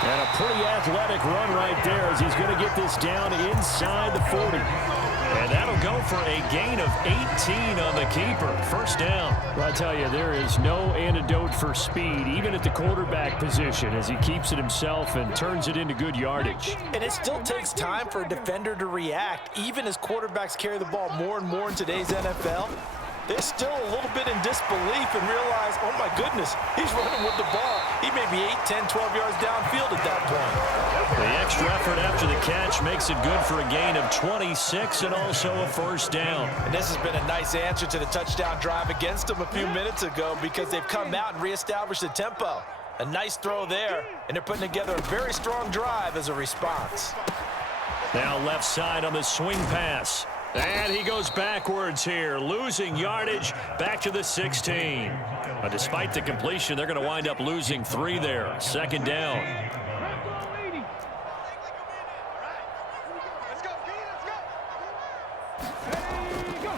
And a pretty athletic run right there as he's going to get this down inside the 40. And that'll go for a gain of 18 on the keeper. First down. Well, I tell you, there is no antidote for speed, even at the quarterback position, as he keeps it himself and turns it into good yardage. And it still takes time for a defender to react, even as quarterbacks carry the ball more and more in today's NFL. They're still a little bit in disbelief and realize, oh my goodness, he's running with the ball. He may be 8, 10, 12 yards downfield at that point. The extra effort after the catch makes it good for a gain of 26 and also a first down. And this has been a nice answer to the touchdown drive against them a few minutes ago because they've come out and reestablished the tempo. A nice throw there, and they're putting together a very strong drive as a response. Now left side on the swing pass. And he goes backwards here, losing yardage back to the 16. Despite the completion, they're going to wind up losing 3 there. Second down.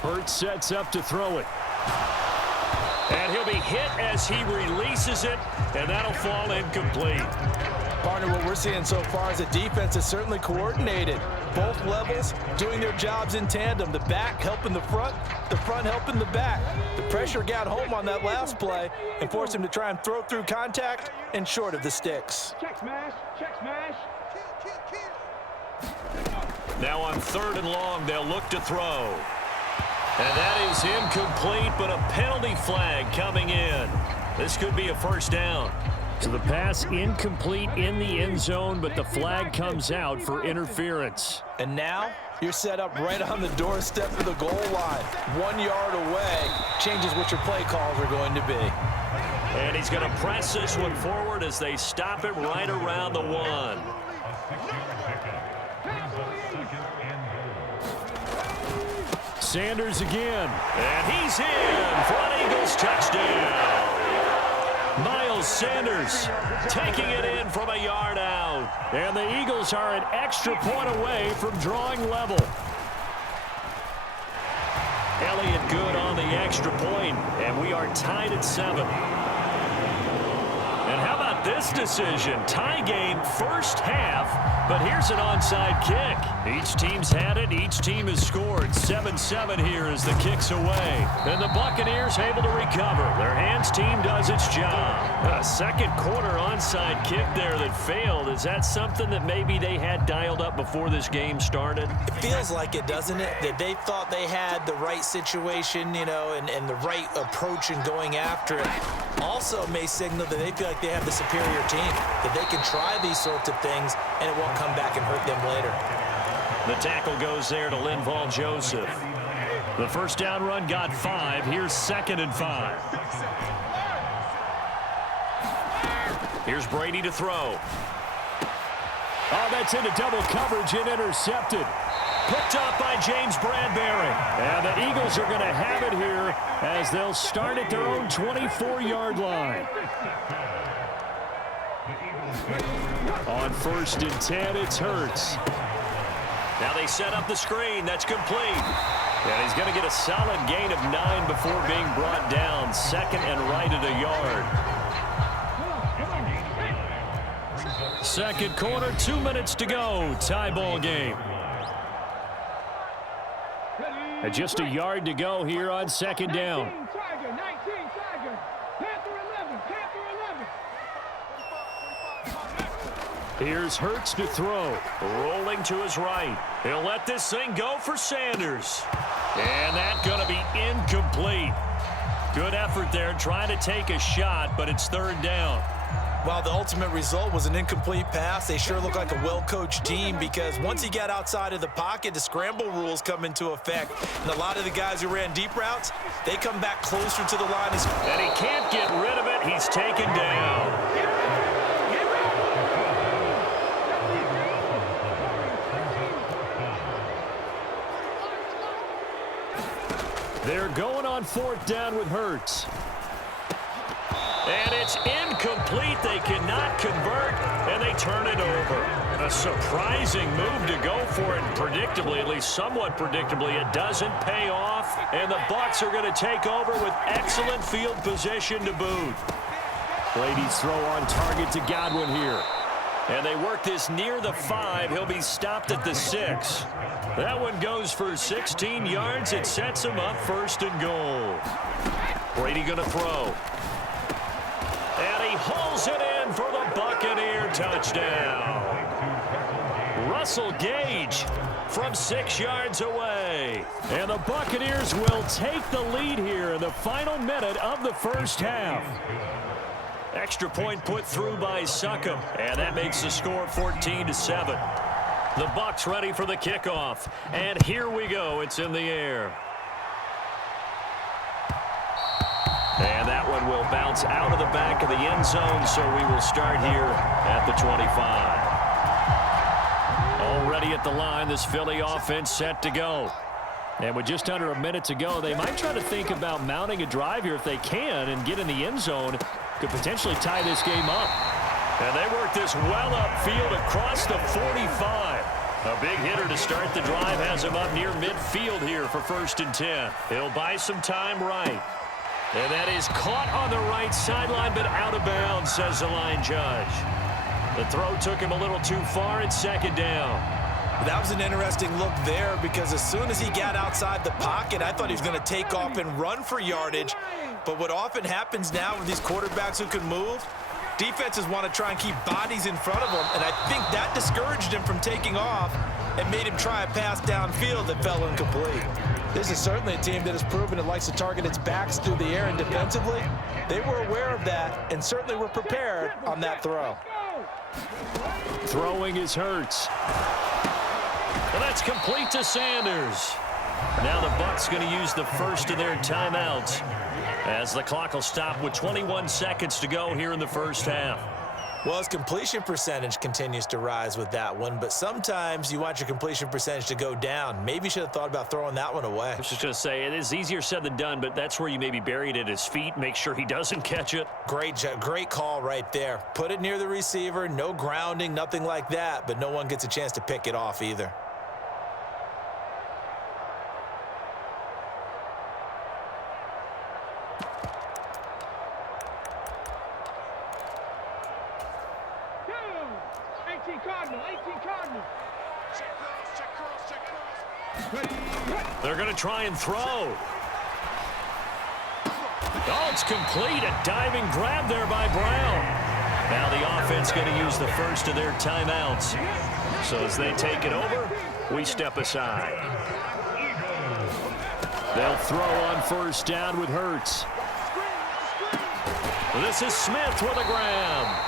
Hurts sets up to throw it. And he'll be hit as he releases it, and that'll fall incomplete. Partner, what we're seeing so far is the defense is certainly coordinated. Both levels doing their jobs in tandem. The back helping the front helping the back. The pressure got home on that last play and forced him to try and throw through contact and short of the sticks. Check smash. Now on 3rd and long, they'll look to throw. And that is incomplete, but a penalty flag coming in. This could be a first down. So the pass incomplete in the end zone, but the flag comes out for interference. And now you're set up right on the doorstep of the goal line. 1 yard away changes what your play calls are going to be. And he's going to press this one forward as they stop it right around the 1. Sanders again. And he's in for an Eagles touchdown. Miles Sanders taking it in from a yard out. And the Eagles are an extra point away from drawing level. Elliott good on the extra point, and we are tied at 7. And how about this decision? Tie game first half, but here's an onside kick. Each team's had it. Each team has scored. 7-7 here as the kick's away. And the Buccaneers able to recover. Their hands team does its job. A second quarter onside kick there that failed. Is that something that maybe they had dialed up before this game started? It feels like it, doesn't it? That they thought they had the right situation, you know, and the right approach in going after it. Also may signal that they feel like they have the superior team, that they can try these sorts of things and it won't come back and hurt them later. The tackle goes there to Linval Joseph. The first down run got 5. Here's 2nd and 5. Here's Brady to throw. Oh, that's into double coverage and intercepted. Picked off by James Bradbury. And the Eagles are going to have it here as they'll start at their own 24-yard line. On 1st and 10, it's Hurts. Now they set up the screen. That's complete. And he's going to get a solid gain of 9 before being brought down. Second and right at a yard. Second quarter, 2 minutes to go. Tie ball game. And just a yard to go here on second down. Here's Hurts to throw. Rolling to his right. He'll let this thing go for Sanders. And that's going to be incomplete. Good effort there trying to take a shot, but it's third down. While the ultimate result was an incomplete pass, they sure look like a well-coached team because once he got outside of the pocket, the scramble rules come into effect. And a lot of the guys who ran deep routes, they come back closer to the line. And he can't get rid of it. He's taken down. They're going on fourth down with Hurts. And it's incomplete. They cannot convert, and they turn it over. A surprising move to go for it. Predictably, at least somewhat predictably, it doesn't pay off. And the Bucs are going to take over with excellent field position to boot. Brady's throw on target to Godwin here. And they work this near the 5. He'll be stopped at the 6. That one goes for 16 yards. It sets him up first and goal. Brady going to throw. And he hauls it in for the Buccaneer touchdown. Russell Gage from 6 yards away. And the Buccaneers will take the lead here in the final minute of the first half. Extra point put through by Succop, and that makes the score 14-7. The Bucs ready for the kickoff, and here we go. It's in the air. And that one will bounce out of the back of the end zone, so we will start here at the 25. Already at the line, this Philly offense set to go. And with just under a minute to go, they might try to think about mounting a drive here if they can and get in the end zone. Could potentially tie this game up. And they work this well upfield across the 45. A big hitter to start the drive has him up near midfield here for 1st and 10. He'll buy some time right. And that is caught on the right sideline, but out of bounds, says the line judge. The throw took him a little too far. It's second down. That was an interesting look there because as soon as he got outside the pocket, I thought he was going to take off and run for yardage. But what often happens now with these quarterbacks who can move, defenses want to try and keep bodies in front of them, and I think that discouraged him from taking off and made him try a pass downfield that fell incomplete. This is certainly a team that has proven it likes to target its backs through the air and defensively. They were aware of that and certainly were prepared on that throw. Throwing is Hurts. And that's complete to Sanders. Now the Bucs going to use the first of their timeouts as the clock will stop with 21 seconds to go here in the first half. Well, his completion percentage continues to rise with that one, but sometimes you want your completion percentage to go down. Maybe you should have thought about throwing that one away. I was just going to say, it is easier said than done, but that's where you maybe bury it at his feet, make sure he doesn't catch it. Great call right there. Put it near the receiver, no grounding, nothing like that, but no one gets a chance to pick it off either. They're going to try and throw. Oh, it's complete. A diving grab there by Brown. Now the offense going to use the first of their timeouts. So as they take it over, we step aside. They'll throw on first down with Hurts. This is Smith with a grab.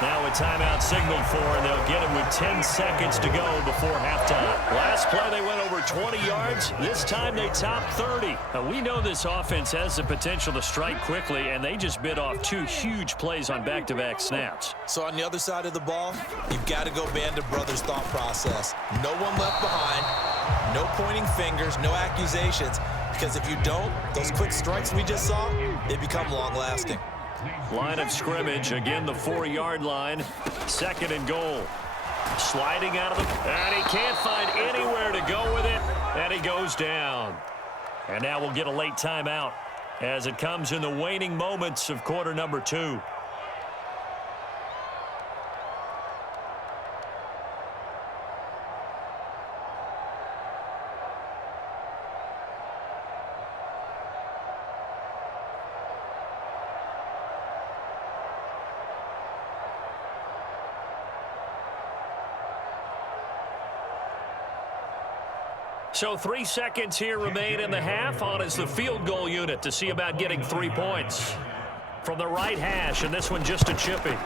Now a timeout signaled for, and they'll get it with 10 seconds to go before halftime. Last play, they went over 20 yards. This time, they topped 30. Now, we know this offense has the potential to strike quickly, and they just bit off 2 huge plays on back-to-back snaps. So on the other side of the ball, you've got to go Band of Brothers thought process. No one left behind, no pointing fingers, no accusations, because if you don't, those quick strikes we just saw, they become long-lasting. Line of scrimmage, again the 4-yard line, second and goal. Sliding out of the... And he can't find anywhere to go with it. And he goes down. And now we'll get a late timeout as it comes in the waning moments of quarter number 2. So 3 seconds here remain in the half. On is the field goal unit to see about getting 3 points. From the right hash, and this one just a chipping.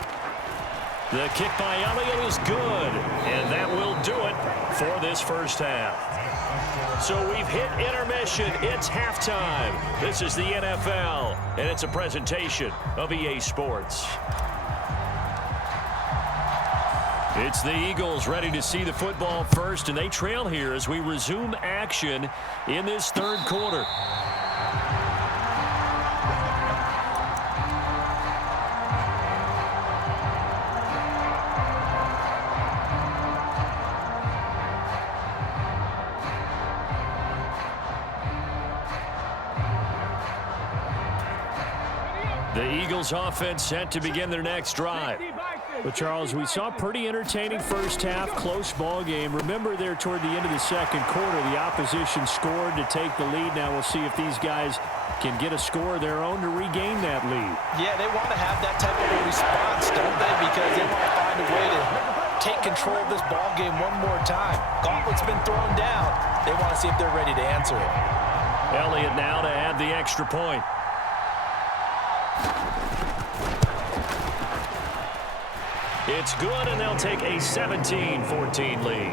The kick by Elliott is good, and that will do it for this first half. So we've hit intermission. It's halftime. This is the NFL, and it's a presentation of EA Sports. It's the Eagles ready to see the football first, and they trail here as we resume action in this third quarter. The Eagles offense set to begin their next drive. But, Charles, we saw a pretty entertaining first half, close ball game. Remember there toward the end of the second quarter, the opposition scored to take the lead. Now we'll see if these guys can get a score of their own to regain that lead. Yeah, they want to have that type of a response, don't they? Because they want to find a way to take control of this ball game one more time. Gauntlet's been thrown down. They want to see if they're ready to answer it. Elliott now to add the extra point. It's good, and they'll take a 17-14 lead.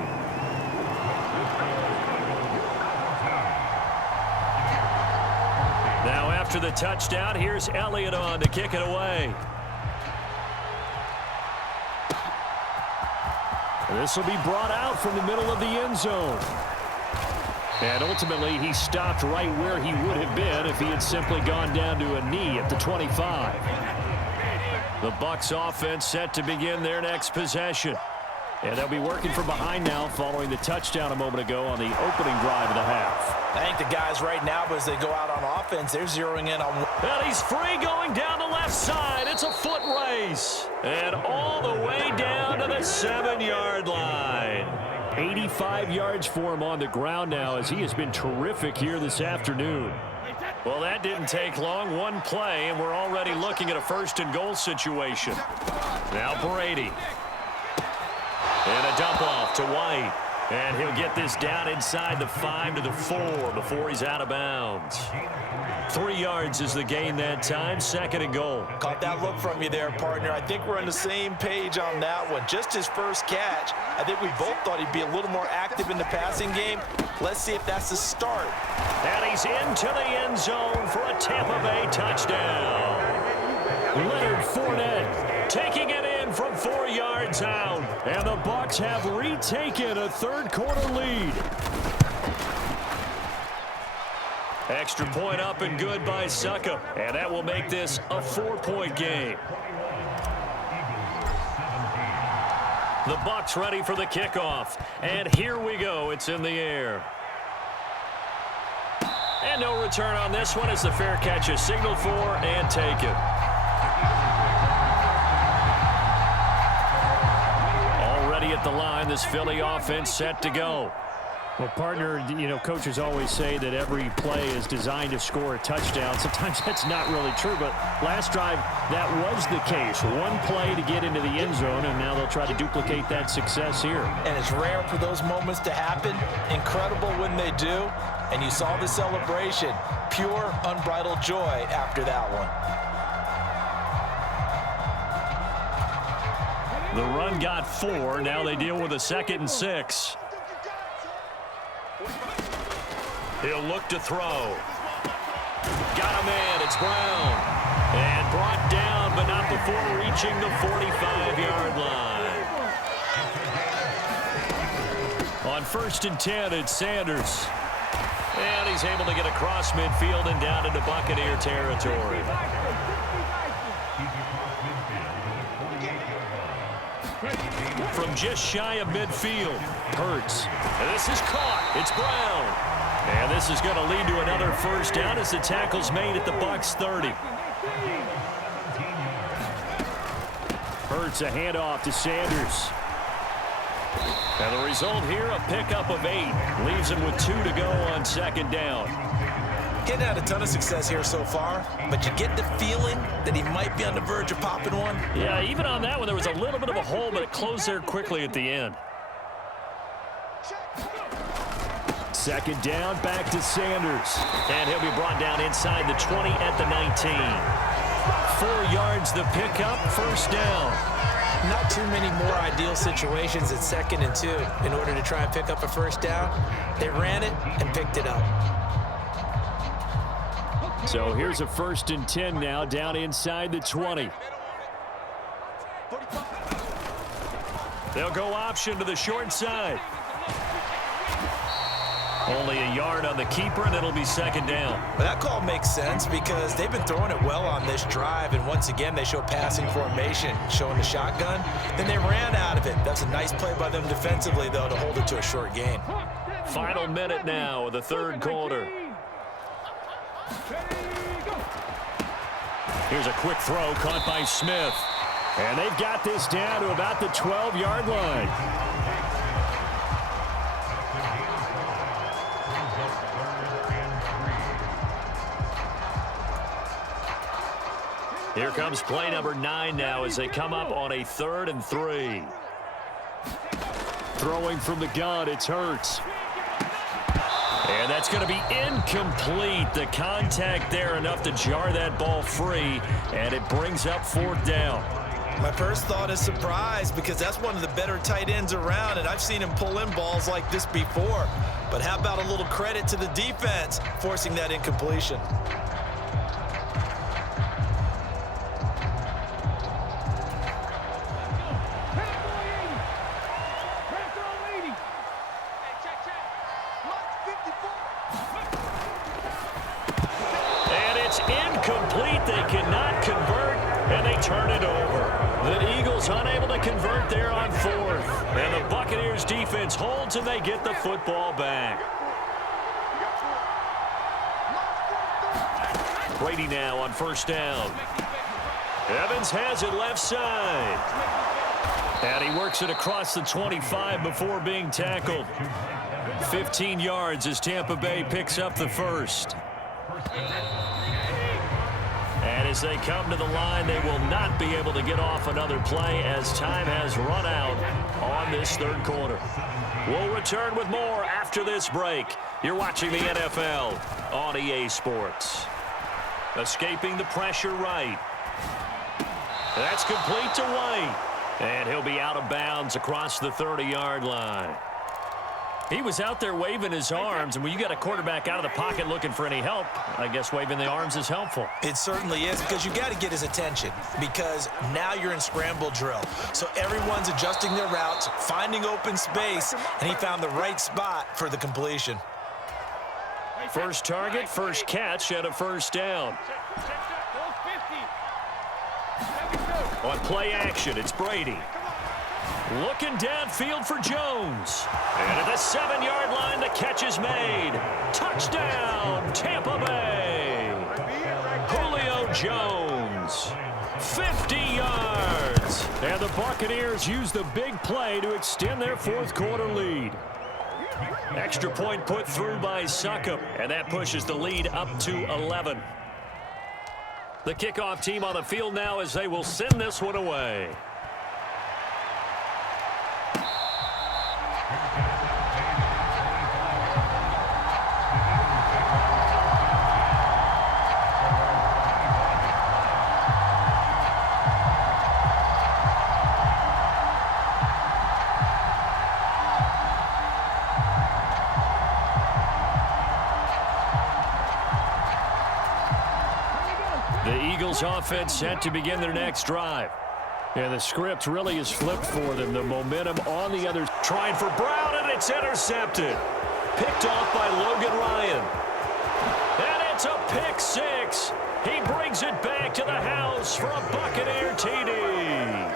Now after the touchdown, here's Elliott on to kick it away. This will be brought out from the middle of the end zone. And ultimately, he stopped right where he would have been if he had simply gone down to a knee at the 25. The Bucs offense set to begin their next possession. And they'll be working from behind now following the touchdown a moment ago on the opening drive of the half. I think the guys right now, as they go out on offense, they're zeroing in on... And he's free going down the left side. It's a foot race. And all the way down to the 7-yard line. 85 yards for him on the ground now as he has been terrific here this afternoon. Well, that didn't take long. One play, and we're already looking at a first-and-goal situation. Now Brady. And a dump off to White. And he'll get this down inside the 5 to the 4 before he's out of bounds. 3 yards is the gain that time. 2nd and goal. Caught that look from you there, partner. I think we're on the same page on that one. Just his first catch. I think we both thought he'd be a little more active in the passing game. Let's see if that's the start. And he's into the end zone for a Tampa Bay touchdown. Leonard Fournette taking it in from 4 yards out. And the Bucs have retaken a third-quarter lead. Extra point up and good by Suckup. And that will make this a 4-point game. The Bucs ready for the kickoff. And here we go. It's in the air. And no return on this one as the fair catch is signaled for and taken. Already at the line, this Philly offense set to go. Well, partner, you know, coaches always say that every play is designed to score a touchdown. Sometimes that's not really true, but last drive, that was the case. One play to get into the end zone, and now they'll try to duplicate that success here. And it's rare for those moments to happen. Incredible when they do. And you saw the celebration. Pure, unbridled joy after that one. The run got 4. Now they deal with a 2nd and 6. He'll look to throw. Got a man. It's Brown. And brought down, but not before reaching the 45-yard line. On 1st and 10, it's Sanders. And he's able to get across midfield and down into Buccaneer territory. From just shy of midfield, Hurts. And this is caught. It's Brown. And this is going to lead to another first down as the tackle's made at the Bucs 30. Hurts a handoff to Sanders. And the result here, a pickup of 8. Leaves him with 2 to go on second down. Getting had a ton of success here so far, but you get the feeling that he might be on the verge of popping one. Yeah, even on that one, there was a little bit of a hole, but it closed there quickly at the end. Second down, back to Sanders. And he'll be brought down inside the 20 at the 19. 4 yards the pickup, first down. Not too many more ideal situations at 2nd and 2 in order to try and pick up a first down. They ran it and picked it up. So here's a 1st and 10 now, down inside the 20. They'll go option to the short side. Only a yard on the keeper, and it'll be second down. Well, that call makes sense because they've been throwing it well on this drive, and once again, they show passing formation, showing the shotgun. Then they ran out of it. That's a nice play by them defensively, though, to hold it to a short gain. Final minute now of the third quarter. Here's a quick throw caught by Smith. And they've got this down to about the 12-yard line. Here comes play number 9 now as they come up on a 3rd and 3. Throwing from the gun, it's Hurts. And that's going to be incomplete. The contact there enough to jar that ball free, and it brings up 4th down. My first thought is surprise because that's one of the better tight ends around, and I've seen him pull in balls like this before. But how about a little credit to the defense forcing that incompletion? Incomplete. They cannot convert, and they turn it over. The Eagles unable to convert there on 4th. And the Buccaneers defense holds, and they get the football back. Brady now on first down. Evans has it left side. And he works it across the 25 before being tackled. 15 yards as Tampa Bay picks up the first. And as they come to the line, they will not be able to get off another play as time has run out on this third quarter. We'll return with more after this break. You're watching the NFL on EA Sports. Escaping the pressure right. That's complete to White. And he'll be out of bounds across the 30-yard line. He was out there waving his arms, and when you got a quarterback out of the pocket looking for any help, I guess waving the arms is helpful. It certainly is because you got to get his attention because now you're in scramble drill. So everyone's adjusting their routes, finding open space, and he found the right spot for the completion. First target, first catch at a first down. On play action, it's Brady. Looking downfield for Jones. And at the 7-yard line, the catch is made. Touchdown, Tampa Bay. Julio Jones. 50 yards. And the Buccaneers use the big play to extend their fourth quarter lead. Extra point put through by Succop, and that pushes the lead up to 11. The kickoff team on the field now as they will send this one away. Offense set to begin their next drive. And the script really is flipped for them. The momentum on the other. Trying for Brown, and it's intercepted. Picked off by Logan Ryan. And it's a pick six. He brings it back to the house for a Buccaneer TD.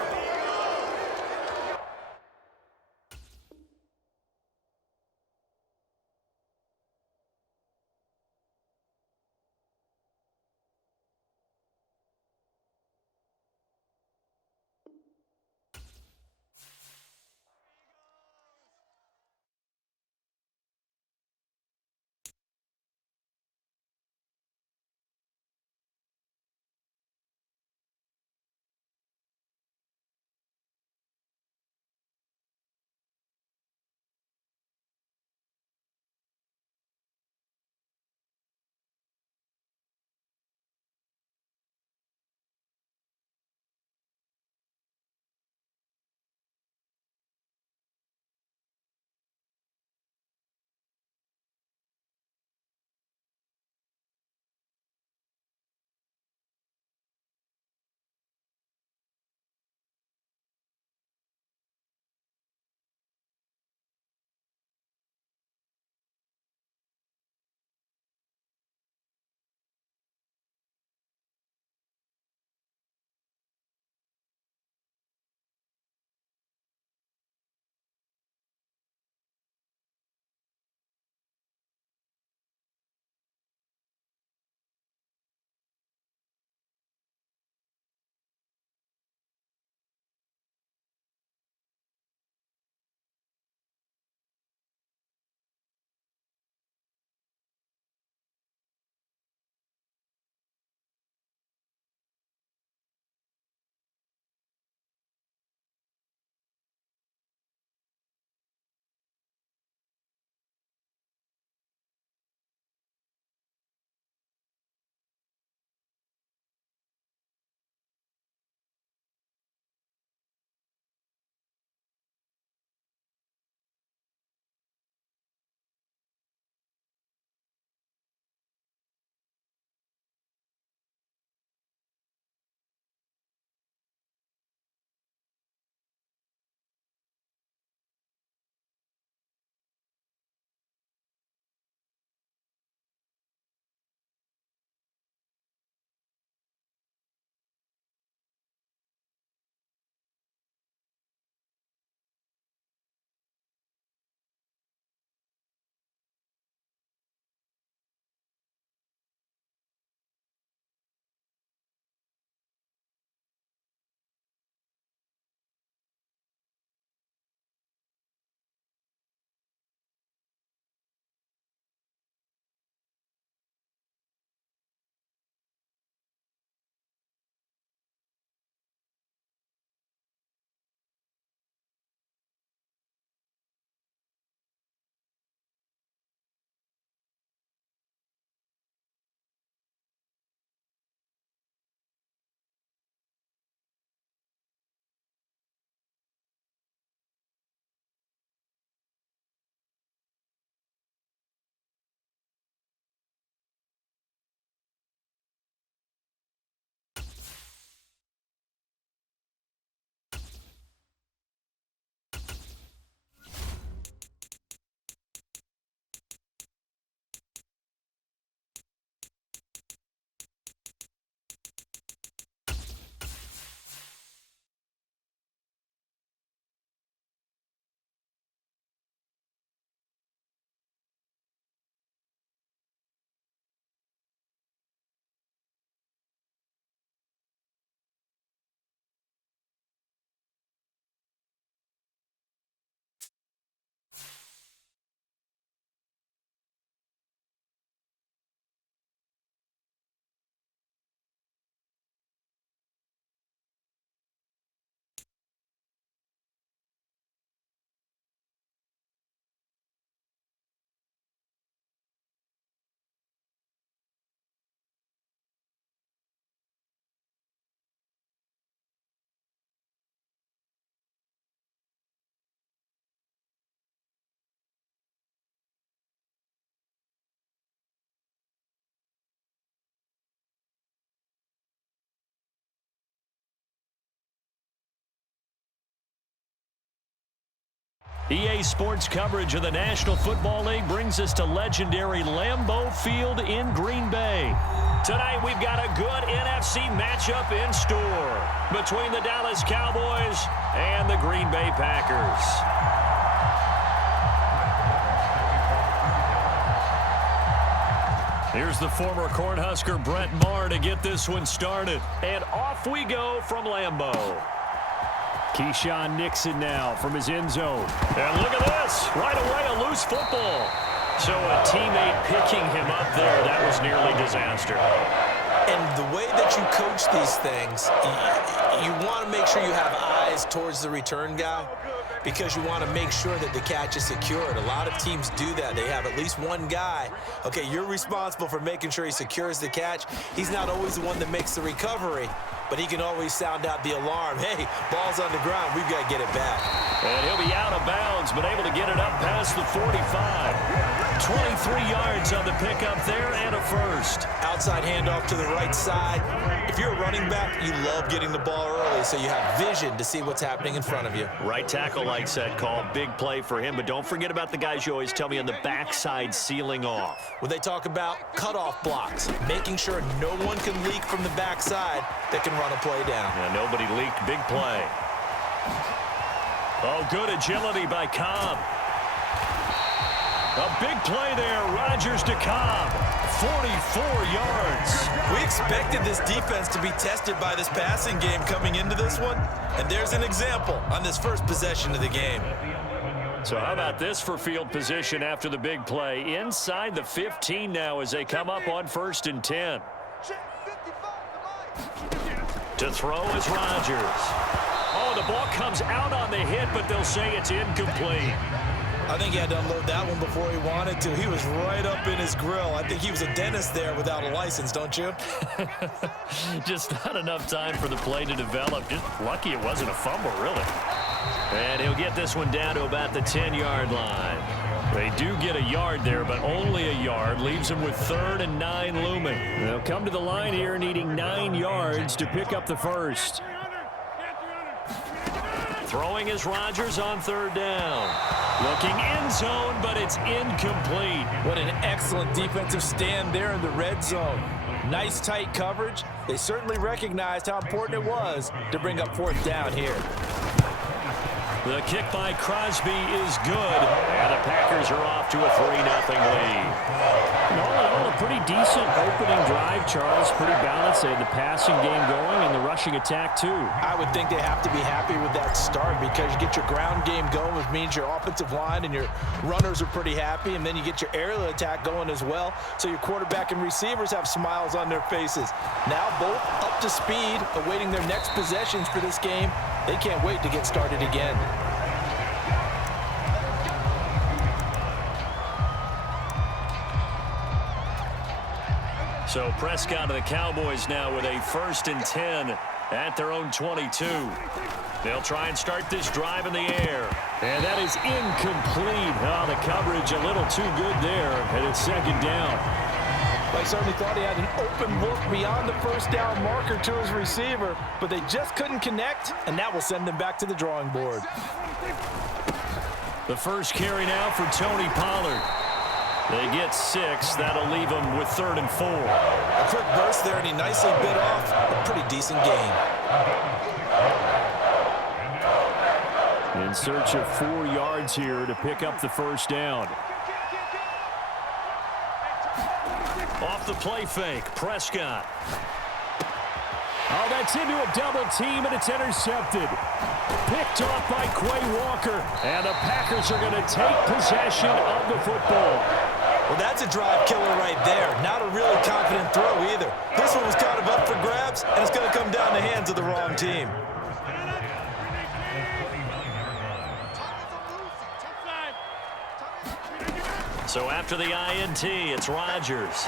EA Sports coverage of the National Football League brings us to legendary Lambeau Field in Green Bay. Tonight, we've got a good NFC matchup in store between the Dallas Cowboys and the Green Bay Packers. Here's the former Cornhusker Brett Maher to get this one started. And off we go from Lambeau. Keyshawn Nixon now from his end zone. And look at this. Right away, a loose football. So a teammate picking him up there, that was nearly disaster. And the way that you coach these things, you want to make sure you have eyes towards the return guy because you want to make sure that the catch is secured. A lot of teams do that. They have at least one guy. Okay, you're responsible for making sure he secures the catch. He's not always the one that makes the recovery, but he can always sound out the alarm. Hey, ball's on the ground. We've got to get it back. And he'll be out of bounds, but able to get it up past the 45. 23 yards on the pickup there and a first. Outside handoff to the right side. If you're a running back, you love getting the ball early so you have vision to see what's happening in front of you. Right tackle likes that call. Big play for him, but don't forget about the guys you always tell me on the backside sealing off. When they talk about cutoff blocks, making sure no one can leak from the backside that can run a play down. Yeah, nobody leaked. Big play. Oh, good agility by Cobb. A big play there. Rodgers to Cobb. 44 yards. We expected this defense to be tested by this passing game coming into this one, and there's an example on this first possession of the game. So how about this for field position after the big play? Inside the 15 now as they come up on 1st and 10. To throw is Rodgers. Oh, the ball comes out on the hit, but they'll say it's incomplete. I think he had to unload that one before he wanted to. He was right up in his grill. I think he was a dentist there without a license, don't you? Just not enough time for the play to develop. Just lucky it wasn't a fumble, really. And he'll get this one down to about the 10-yard line. They do get a yard there, but only a yard. Leaves them with 3rd and 9 looming. They'll come to the line here needing 9 yards to pick up the first. Throwing is Rodgers on 3rd down. Looking end zone, but it's incomplete. What an excellent defensive stand there in the red zone. Nice tight coverage. They certainly recognized how important it was to bring up 4th down here. The kick by Crosby is good, and the Packers are off to a 3-0 lead. And all in all, a pretty decent opening drive, Charles. Pretty balanced. They had the passing game going and the rushing attack, too. I would think they have to be happy with that start because you get your ground game going, which means your offensive line and your runners are pretty happy, and then you get your aerial attack going as well, so your quarterback and receivers have smiles on their faces. Now both up to speed, awaiting their next possessions for this game. They can't wait to get started again. So Prescott and the Cowboys now with a 1st and 10 at their own 22. They'll try and start this drive in the air. And that is incomplete. Oh, the coverage a little too good there, and it's 2nd down. I certainly thought he had an open look beyond the 1st down marker to his receiver, but they just couldn't connect, and that will send them back to the drawing board. The first carry now for Tony Pollard. They get 6. That'll leave them with 3rd and 4. A quick burst there, and he nicely bit off a pretty decent gain. In search of 4 yards here to pick up the 1st down. Off the play fake, Prescott. Oh, that's into a double team, and it's intercepted. Picked off by Quay Walker, and the Packers are going to take possession of the football. Well, that's a drive killer right there. Not a really confident throw either. This one was kind of up for grabs, and it's going to come down the hands of the wrong team. So after the INT, it's Rodgers.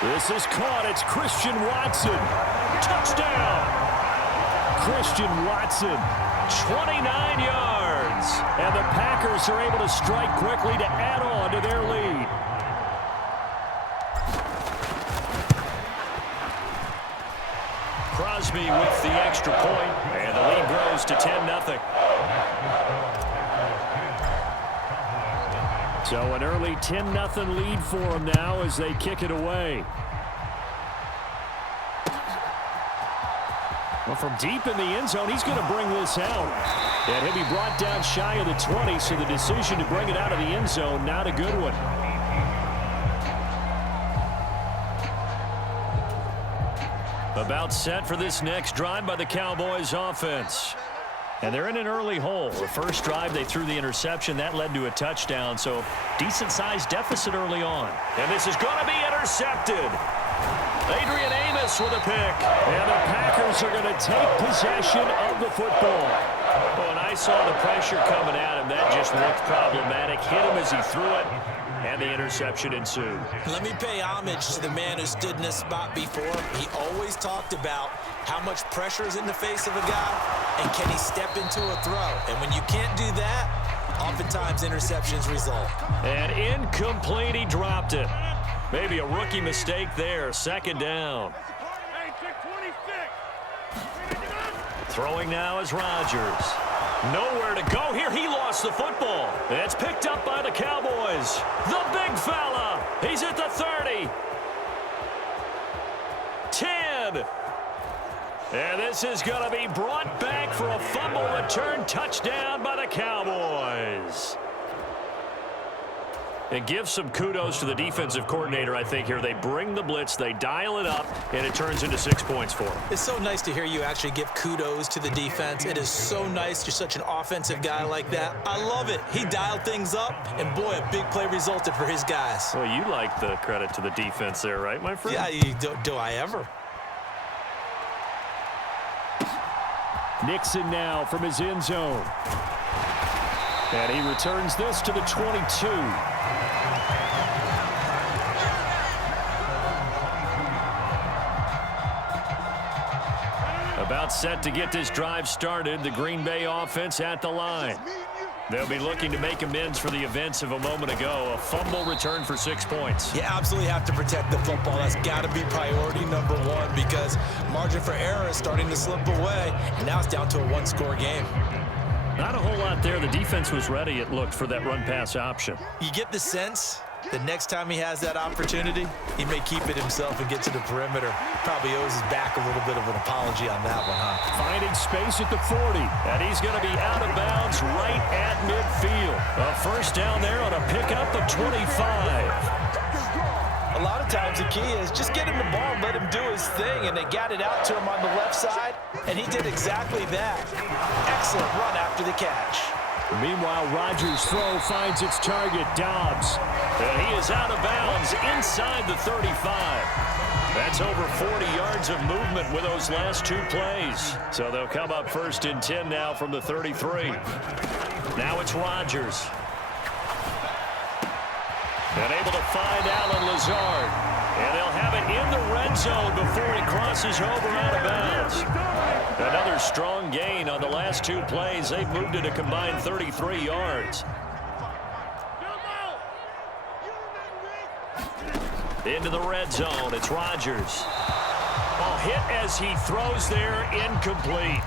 This is caught. It's Christian Watson. Touchdown! Christian Watson, 29 yards. And the Packers are able to strike quickly to add on to their lead. Crosby with the extra point, and the lead grows to 10-0. So an early 10-0 lead for them now as they kick it away. Well, from deep in the end zone, he's going to bring this out. And he'll be brought down shy of the 20, so the decision to bring it out of the end zone, not a good one. About set for this next drive by the Cowboys offense. And they're in an early hole. The first drive, they threw the interception. That led to a touchdown, so decent-sized deficit early on. And this is going to be intercepted. Adrian Amos with a pick. And the Packers are going to take possession of the football. Well, and I saw the pressure coming at him. That just looked problematic. Hit him as he threw it, and the interception ensued. Let me pay homage to the man who stood in this spot before. He always talked about how much pressure is in the face of a guy, and can he step into a throw. And when you can't do that, oftentimes interceptions result. And incomplete, he dropped it. Maybe a rookie mistake there. Second down. Throwing now is Rodgers. Nowhere to go here. He lost the football. It's picked up by the Cowboys. The big fella. He's at the 30. 10. And this is going to be brought back for a fumble return touchdown by the Cowboys. And give some kudos to the defensive coordinator, I think, here. They bring the blitz, they dial it up, and it turns into 6 points for them. It's so nice to hear you actually give kudos to the defense. It is so nice. You're such an offensive guy like that. I love it. He dialed things up, and boy, a big play resulted for his guys. Well, you like the credit to the defense there, right, my friend? Yeah, do I ever? Nixon now from his end zone. And he returns this to the 22. About set to get this drive started. The Green Bay offense at the line. They'll be looking to make amends for the events of a moment ago. A fumble return for 6 points. You absolutely have to protect the football. That's got to be priority number one because margin for error is starting to slip away, and now it's down to a one-score game. Not a whole lot there. The defense was ready, it looked, for that run-pass option. You get the sense that next time he has that opportunity, he may keep it himself and get to the perimeter. Probably owes his back a little bit of an apology on that one, huh? Finding space at the 40. And he's going to be out of bounds right at midfield. A first down there on a pickup of 25. A lot of times the key is just get him the ball and let him do his thing, and they got it out to him on the left side, and he did exactly that. Excellent run after the catch. Meanwhile, Rodgers' throw finds its target, Dobbs. And he is out of bounds inside the 35. That's over 40 yards of movement with those last two plays. So they'll come up first and 10 now from the 33. Now it's Rodgers. And able to find Allen Lazard. And they'll have it in the red zone before he crosses over out of bounds. Another strong gain on the last two plays. They've moved it a combined 33 yards. Into the red zone. It's Rodgers. Ball hit as he throws there, incomplete.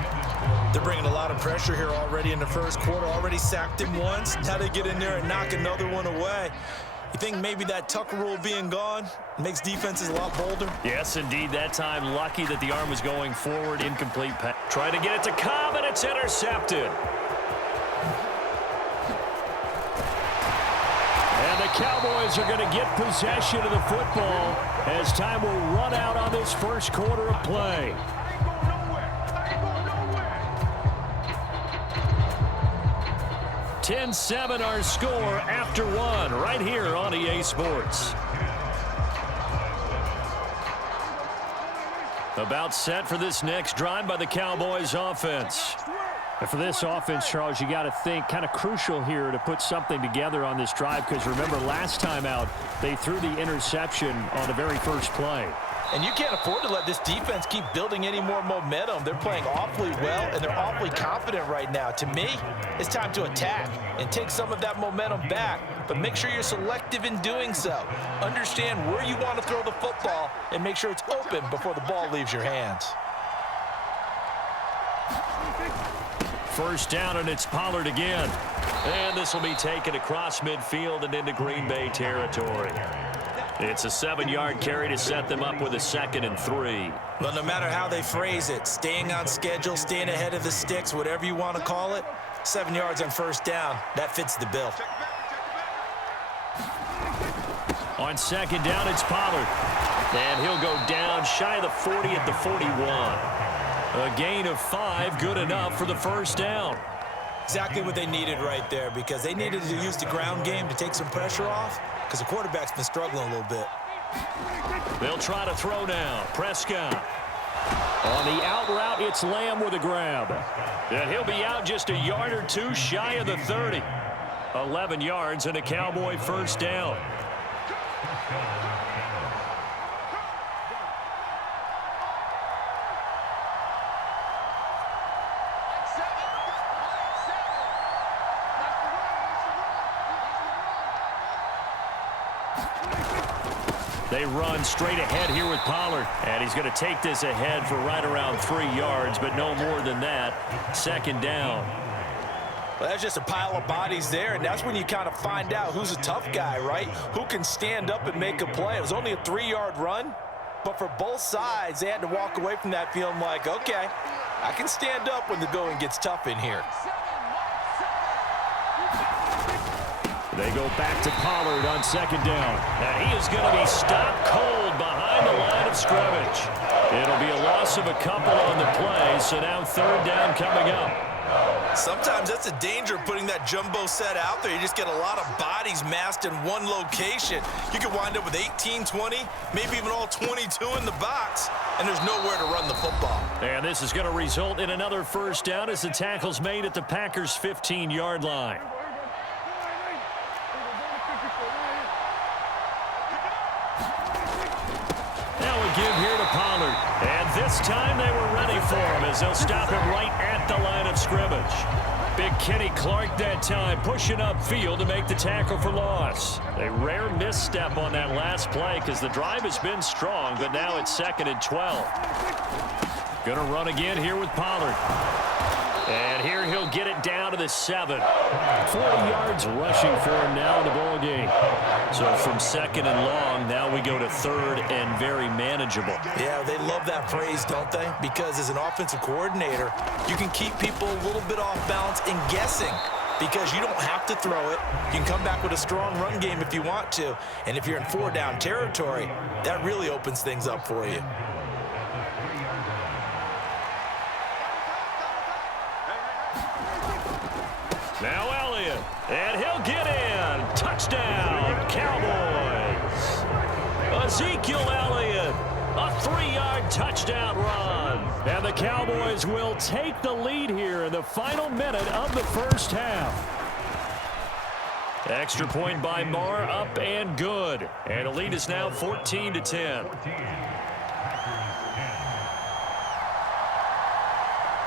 They're bringing a lot of pressure here already in the first quarter. Already sacked him once. Now they get in there and knock another one away. You think maybe that Tucker rule being gone makes defenses a lot bolder? Yes, indeed. That time, lucky that the arm was going forward. Incomplete pass. Trying to get it to Cobb, and it's intercepted. And the Cowboys are going to get possession of the football as time will run out on this first quarter of play. (10-7) our score after one right here on EA Sports. About set for this next drive by the Cowboys offense. And for this offense, Charles, you got to think kind of crucial here to put something together on this drive because remember last time out they threw the interception on the very first play. And you can't afford to let this defense keep building any more momentum. They're playing awfully well, and they're awfully confident right now. To me, it's time to attack and take some of that momentum back, but make sure you're selective in doing so. Understand where you want to throw the football and make sure it's open before the ball leaves your hands. First down, and it's Pollard again. And this will be taken across midfield and into Green Bay territory. It's a 7-yard carry to set them up with a 2nd and 3. Well, no matter how they phrase it, staying on schedule, staying ahead of the sticks, whatever you want to call it, 7 yards on first down, that fits the bill. On 2nd down, it's Pollard. And he'll go down shy of the 40 at the 41. A gain of 5, good enough for the first down. Exactly what they needed right there, because they needed to use the ground game to take some pressure off, because the quarterback's been struggling a little bit. They'll try to throw now. Prescott. On the out route, it's Lamb with a grab. And he'll be out just a yard or two shy of the 30. 11 yards and a Cowboy first down. They run straight ahead here with Pollard. And he's going to take this ahead for right around 3 yards, but no more than that. 2nd down. Well, that's just a pile of bodies there, and that's when you kind of find out who's a tough guy, right? Who can stand up and make a play. It was only a 3-yard run, but for both sides, they had to walk away from that feeling like, okay, I can stand up when the going gets tough in here. They go back to Pollard on 2nd down. Now he is going to be stopped cold behind the line of scrimmage. It'll be a loss of a couple on the play, so now 3rd down coming up. Sometimes that's the danger of putting that jumbo set out there. You just get a lot of bodies massed in one location. You could wind up with 18, 20, maybe even all 22 in the box, and there's nowhere to run the football. And this is going to result in another first down as the tackle's made at the Packers' 15-yard line. Give here to Pollard. And this time they were ready for him as they'll stop him right at the line of scrimmage. Big Kenny Clark that time pushing upfield to make the tackle for loss. A rare misstep on that last play because the drive has been strong, but now it's 2nd and 12. Going to run again here with Pollard. And here he'll get it down to the 7. 40 yards rushing for him now in the ball game. So from 2nd and long, now we go to 3rd and very manageable. Yeah, they love that phrase, don't they? Because as an offensive coordinator, you can keep people a little bit off balance and guessing because you don't have to throw it. You can come back with a strong run game if you want to. And if you're in 4-down territory, that really opens things up for you. Now Elliott, and he'll get in. Touchdown, Cowboys. Ezekiel Elliott, a 3-yard touchdown run. And the Cowboys will take the lead here in the final minute of the first half. Extra point by Marr, up and good. And the lead is now 14-10.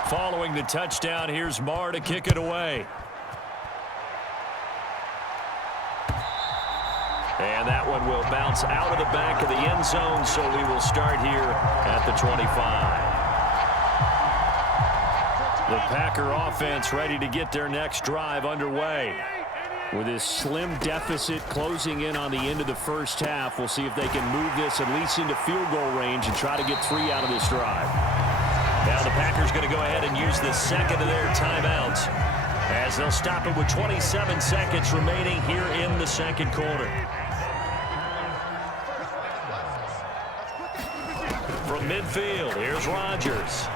Following the touchdown, here's Marr to kick it away. And that one will bounce out of the back of the end zone, so we will start here at the 25. The Packer offense ready to get their next drive underway. With this slim deficit closing in on the end of the first half, we'll see if they can move this at least into field goal range and try to get 3 out of this drive. Now the Packers going to go ahead and use the 2nd of their timeouts as they'll stop it with 27 seconds remaining here in the 2nd quarter. From midfield, here's Rodgers.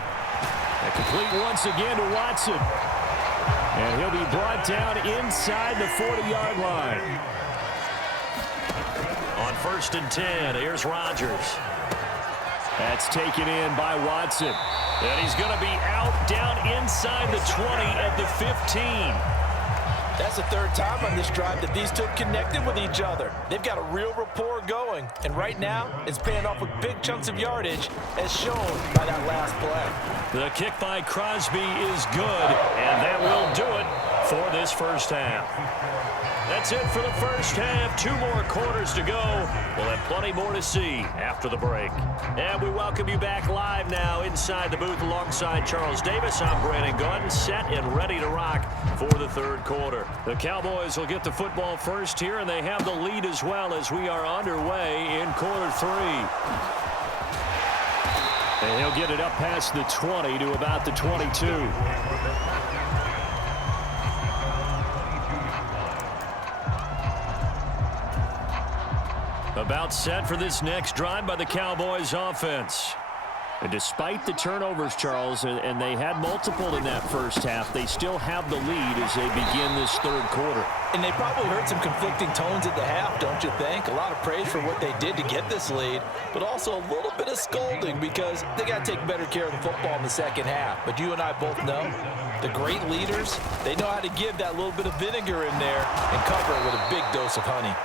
And complete once again to Watson. And he'll be brought down inside the 40-yard line. On 1st and 10, here's Rodgers. That's taken in by Watson. And he's going to be out down inside the 20 at the 15. That's the 3rd time on this drive that these two connected with each other. They've got a real rapport going. And right now, it's paying off with big chunks of yardage as shown by that last play. The kick by Crosby is good, and that will do it for this first half. That's it for the first half. 2 more quarters to go. We'll have plenty more to see after the break. And we welcome you back live now inside the booth alongside Charles Davis. I'm Brandon Gordon, set and ready to rock for the third quarter. The Cowboys will get the football first here, and they have the lead as well as we are underway in quarter 3. And he'll get it up past the 20 to about the 22. About set for this next drive by the Cowboys offense. And despite the turnovers, Charles, and they had multiple in that first half, they still have the lead as they begin this third quarter. And they probably heard some conflicting tones at the half, don't you think? A lot of praise for what they did to get this lead, but also a little bit of scolding because they got to take better care of the football in the second half. But you and I both know the great leaders, they know how to give that little bit of vinegar in there and cover it with a big dose of honey.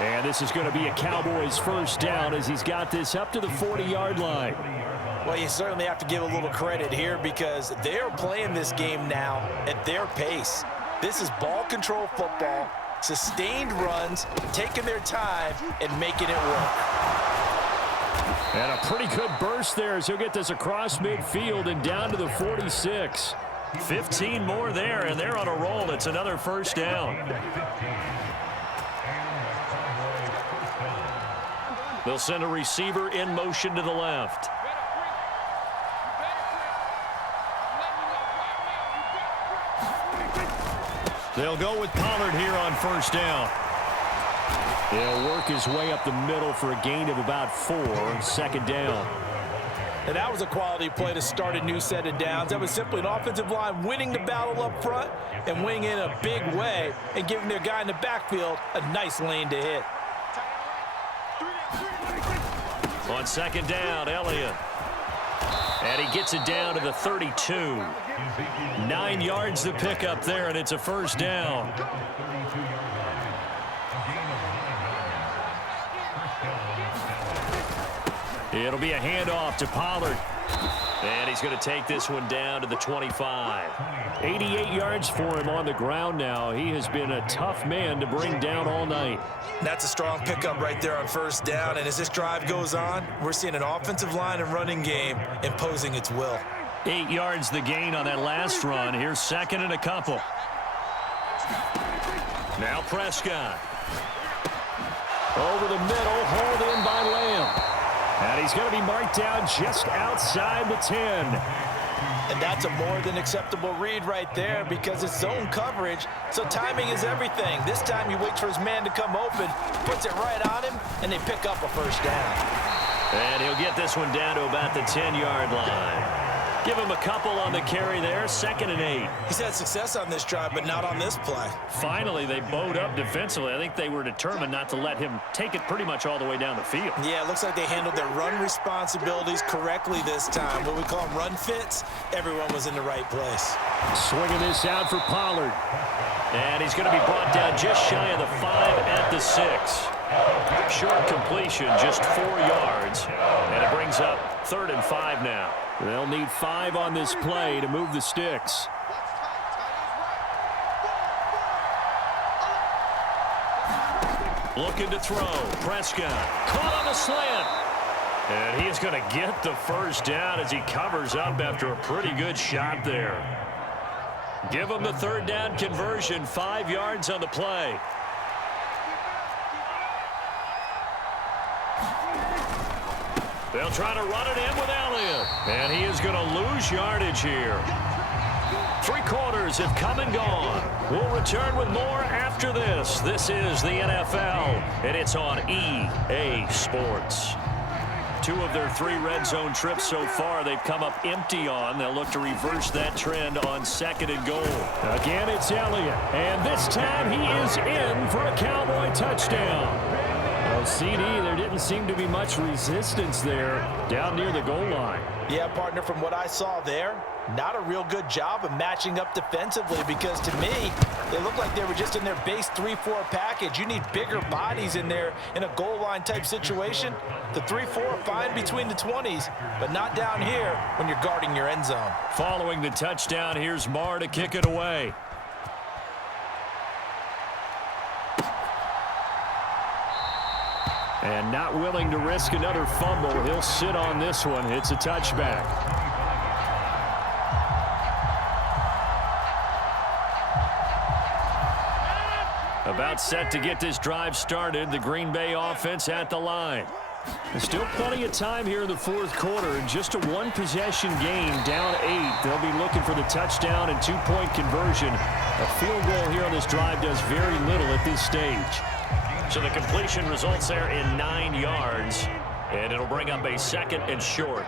And this is going to be a Cowboys first down as he's got this up to the 40-yard line. Well, you certainly have to give a little credit here because they're playing this game now at their pace. This is ball control football, sustained runs, taking their time and making it work. And a pretty good burst there as he'll get this across midfield and down to the 46. 15 more there, and they're on a roll. It's another first down. They'll send a receiver in motion to the left. They'll go with Pollard here on first down. He'll work his way up the middle for a gain of about 4, second down. And that was a quality play to start a new set of downs. That was simply an offensive line winning the battle up front and winning in a big way and giving their guy in the backfield a nice lane to hit. On second down, Elliott. And he gets it down to the 32. 9 yards to pick up there, and it's a first down. It'll be a handoff to Pollard. And he's going to take this one down to the 25. 88 yards for him on the ground now. He has been a tough man to bring down all night. That's a strong pickup right there on first down. And as this drive goes on, we're seeing an offensive line and running game imposing its will. 8 yards the gain on that last run. Here's second and a couple. Now Prescott. Over the middle, hauled in by Lamb. And he's going to be marked down just outside the 10. And that's a more than acceptable read right there because it's zone coverage, so timing is everything. This time he waits for his man to come open, puts it right on him, and they pick up a first down. And he'll get this one down to about the 10-yard line. Give him a couple on the carry there, second and 8. He's had success on this drive, but not on this play. Finally, they bowed up defensively. I think they were determined not to let him take it pretty much all the way down the field. Yeah, it looks like they handled their run responsibilities correctly this time. What we call them run fits, everyone was in the right place. Swinging this out for Pollard. And he's going to be brought down just shy of the 5 at the 6. Short completion, just 4 yards. And it brings up 3rd and 5 now. They'll need 5 on this play to move the sticks. Looking to throw. Prescott caught on the slant. And he is going to get the first down as he covers up after a pretty good shot there. Give him the 3rd down conversion, 5 yards on the play. They'll try to run it in with Elliott. And he is going to lose yardage here. 3 quarters have come and gone. We'll return with more after this. This is the NFL, and it's on EA Sports. 2 of their 3 red zone trips so far they've come up empty on. They'll look to reverse that trend on 2nd and goal. Again, it's Elliott. And this time he is in for a Cowboy touchdown. Well, CD, there didn't seem to be much resistance there down near the goal line. Yeah, partner, from what I saw there, not a real good job of matching up defensively because to me, they looked like they were just in their base 3-4 package. You need bigger bodies in there in a goal line type situation. The 3-4 are fine between the 20s, but not down here when you're guarding your end zone. Following the touchdown, here's Marr to kick it away. And not willing to risk another fumble. He'll sit on this one. It's a touchback. About set to get this drive started. The Green Bay offense at the line. There's still plenty of time here in the fourth quarter. And just a one-possession game, down 8. They'll be looking for the touchdown and two-point conversion. A field goal here on this drive does very little at this stage. So the completion results there in 9 yards. And it'll bring up a second and short.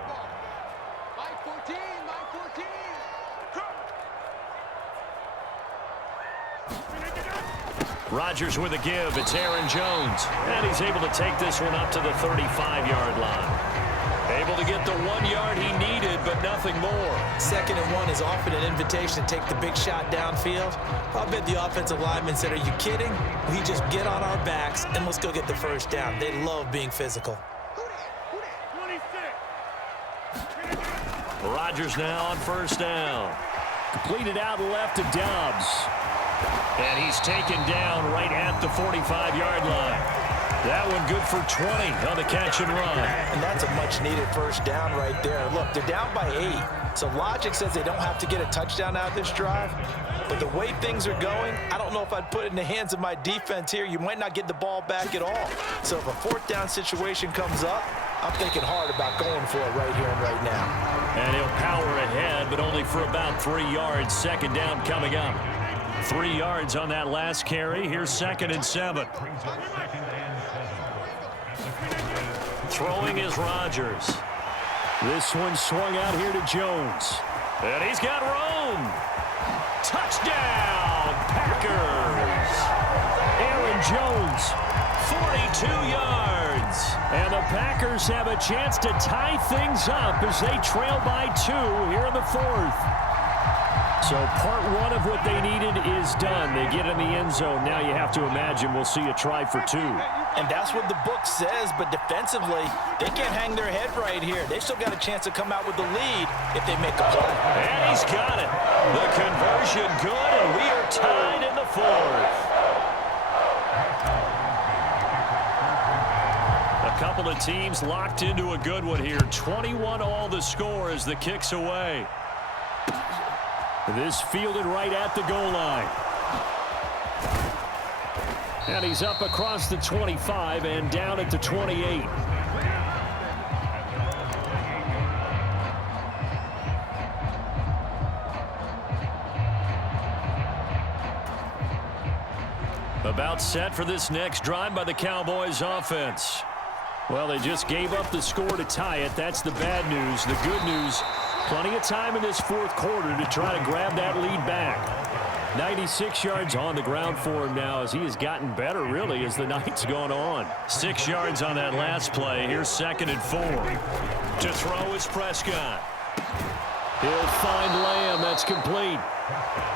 Rodgers with a give. It's Aaron Jones. And he's able to take this one up to the 35-yard line. Able to get the 1 yard he needed, but nothing more. 2nd and 1 is often an invitation to take the big shot downfield. I'll bet the offensive lineman said, are you kidding? We just get on our backs and let's go get the first down. They love being physical. Rodgers now on first down. Completed out left to Dobbs. And he's taken down right at the 45-yard line. That one good for 20 on the catch and run. And that's a much-needed first down right there. Look, they're down by 8. So logic says they don't have to get a touchdown out of this drive. But the way things are going, I don't know if I'd put it in the hands of my defense here. You might not get the ball back at all. So if a fourth down situation comes up, I'm thinking hard about going for it right here and right now. And he'll power ahead, but only for about 3 yards. Second down coming up. 3 yards on that last carry. Here's 2nd and 7. Throwing is Rodgers. This one swung out here to Jones. And he's got room. Touchdown, Packers. Aaron Jones, 42 yards. And the Packers have a chance to tie things up as they trail by 2 here in the fourth. So part 1 of what they needed is done. They get in the end zone. Now you have to imagine we'll see a try for 2. And that's what the book says, but defensively, they can't hang their head right here. They've still got a chance to come out with the lead if they make a play. And he's got it. The conversion good, and we are tied in the fourth. A couple of teams locked into a good one here. 21 all the score as the kick's away. This fielded right at the goal line. And he's up across the 25 and down at the 28. About set for this next drive by the Cowboys offense. Well, they just gave up the score to tie it. That's the bad news. The good news, plenty of time in this fourth quarter to try to grab that lead back. 96 yards on the ground for him now as he has gotten better, really, as the night's gone on. 6 yards on that last play. Here's 2nd and 4. To throw is Prescott. He'll find Lamb. That's complete.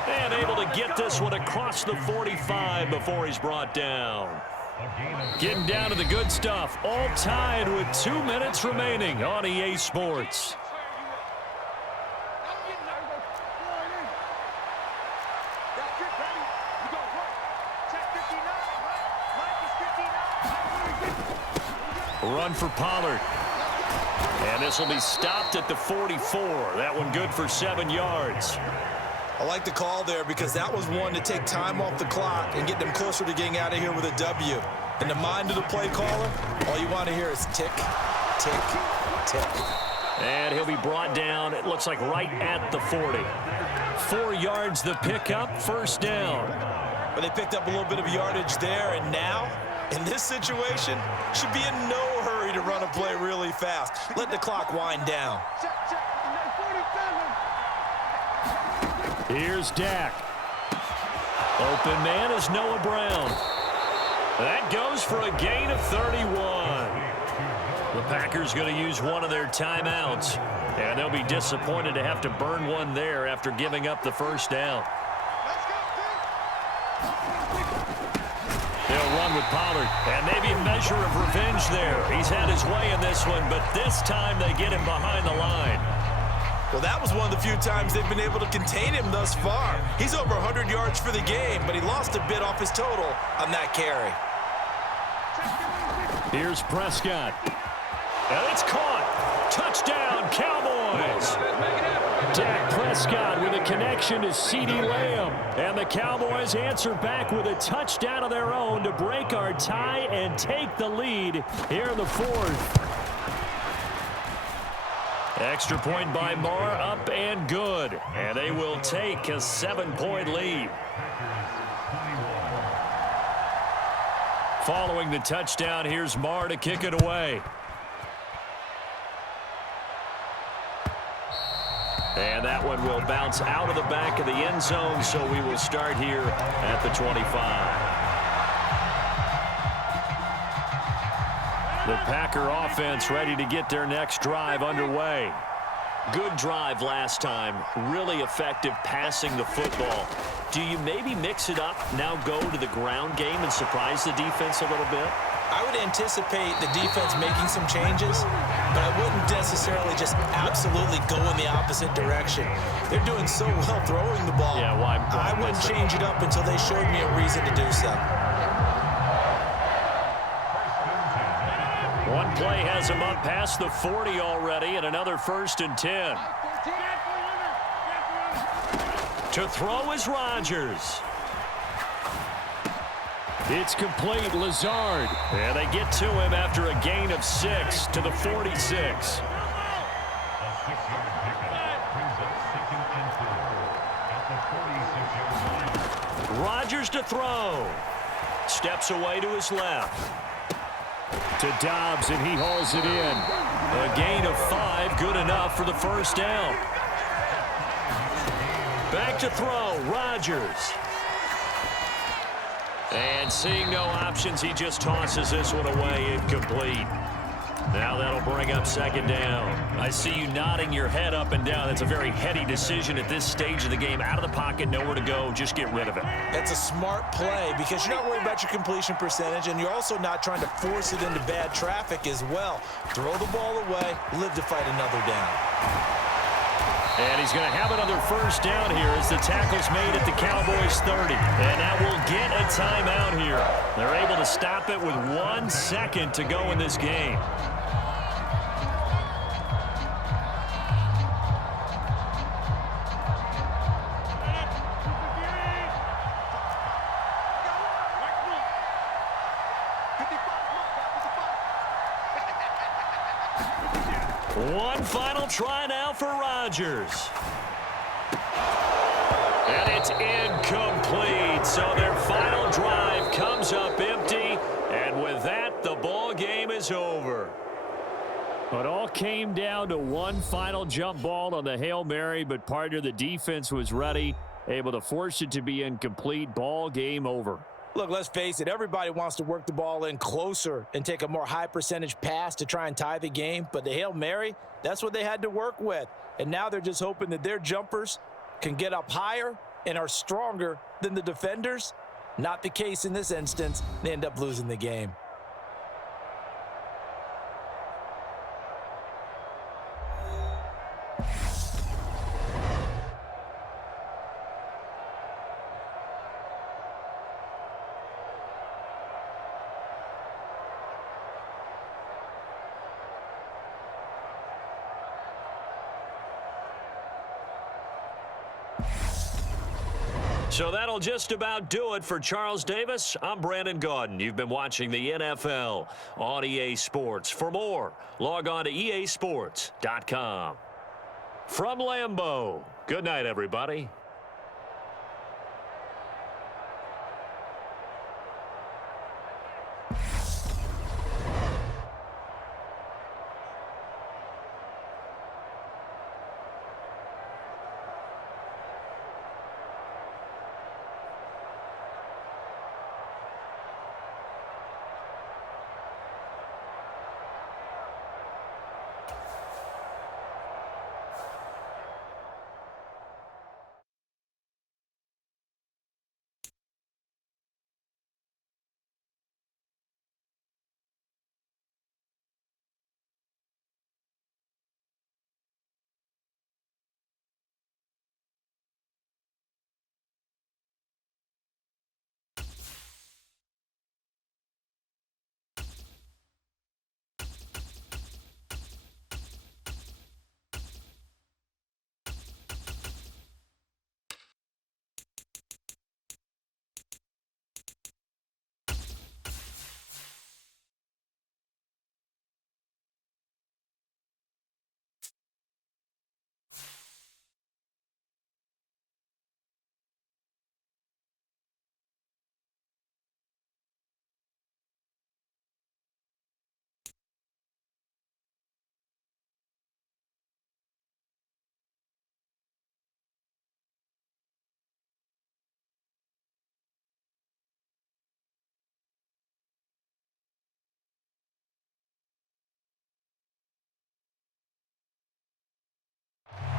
And able to get this one across the 45 before he's brought down. Getting down to the good stuff. All tied with 2 minutes remaining on EA Sports. Run for Pollard. And this will be stopped at the 44. That one good for 7 yards. I like the call there because that was one to take time off the clock and get them closer to getting out of here with a W. In the mind of the play caller, all you want to hear is tick, tick, tick. And he'll be brought down, it looks like right at the 40. 4 yards the pickup, first down. But they picked up a little bit of yardage there, and now, in this situation, should be in no hurry to run a play really fast. Let the clock wind down. Here's Dak. Open man is Noah Brown. That goes for a gain of 31. The Packers going to use one of their timeouts. And they'll be disappointed to have to burn one there after giving up the first down. They'll run with Pollard. And maybe a measure of revenge there. He's had his way in this one, but this time they get him behind the line. Well, that was one of the few times they've been able to contain him thus far. He's over 100 yards for the game, but he lost a bit off his total on that carry. Here's Prescott. And it's caught. Touchdown, Cowboys. Dak Prescott with a connection to CeeDee Lamb. And the Cowboys answer back with a touchdown of their own to break our tie and take the lead here in the fourth. Extra point by Marr, up and good. And they will take a 7-point lead. Following the touchdown, here's Marr to kick it away. And that one will bounce out of the back of the end zone, so we will start here at the 25. The Packer offense ready to get their next drive underway. Good drive last time. Really effective passing the football. Do you maybe mix it up, now go to the ground game and surprise the defense a little bit? I would anticipate the defense making some changes, but I wouldn't necessarily just absolutely go in the opposite direction. They're doing so well throwing the ball. Yeah, why I wouldn't change it up until they showed me a reason to do so. One play has him up past the 40 already, and another 1st and 10. To throw is Rodgers. It's complete, Lazard. And they get to him after a gain of 6 to the 46. Rodgers to throw. Steps away to his left. To Dobbs, and he hauls it in. A gain of 5, good enough for the first down. Back to throw, Rodgers. And seeing no options, he just tosses this one away, incomplete. Now that'll bring up 2nd down. I see you nodding your head up and down. That's a very heady decision at this stage of the game. Out of the pocket, nowhere to go. Just get rid of it. That's a smart play because you're not worried about your completion percentage, and you're also not trying to force it into bad traffic as well. Throw the ball away, live to fight another down. And he's going to have another 1st down here as the tackle's made at the Cowboys 30. And that will get a timeout here. They're able to stop it with 1 second to go in this game. One final try now for Rodgers. And it's incomplete. So their final drive comes up empty. And with that, the ball game is over. It all came down to one final jump ball on the Hail Mary, but partner, the defense was ready, able to force it to be incomplete. Ball game over. Look, let's face it, everybody wants to work the ball in closer and take a more high percentage pass to try and tie the game. But the Hail Mary, that's what they had to work with. And now they're just hoping that their jumpers can get up higher and are stronger than the defenders. Not the case in this instance. They end up losing the game. So that'll just about do it for Charles Davis. I'm Brandon Gaudin. You've been watching the NFL on EA Sports. For more, log on to easports.com. From Lambeau, good night, everybody.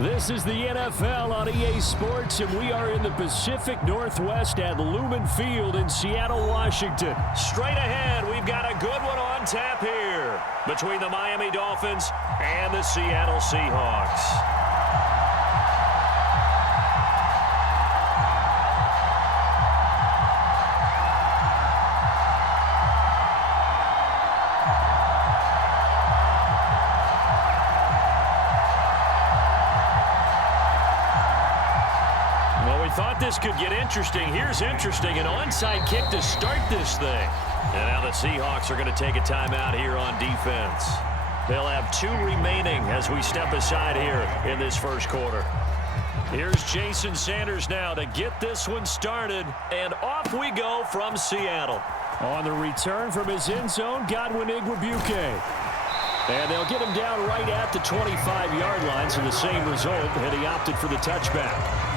This is the NFL on EA Sports, and we are in the Pacific Northwest at Lumen Field in Seattle, Washington. Straight ahead, we've got a good one on tap here between the Miami Dolphins and the Seattle Seahawks. Thought this could get interesting. Here's interesting. An onside kick to start this thing. And now the Seahawks are going to take a timeout here on defense. They'll have 2 remaining as we step aside here in this first quarter. Here's Jason Sanders now to get this one started. And off we go from Seattle. On the return from his end zone, Godwin Igwebuike. And they'll get him down right at the 25-yard line, so the same result, and he opted for the touchback.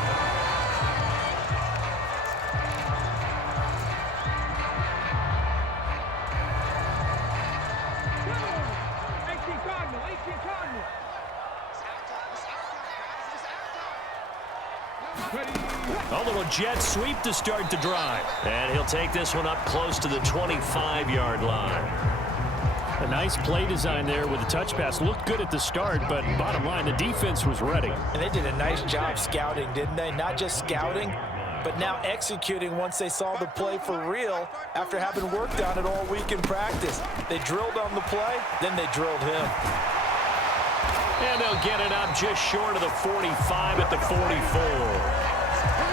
A little jet sweep to start the drive. And he'll take this one up close to the 25-yard line. A nice play design there with the touch pass. Looked good at the start, but bottom line, the defense was ready. And they did a nice job scouting, didn't they? Not just scouting, but now executing once they saw the play for real after having worked on it all week in practice. They drilled on the play, then they drilled him. And they'll get it up just short of the 45 at the 44.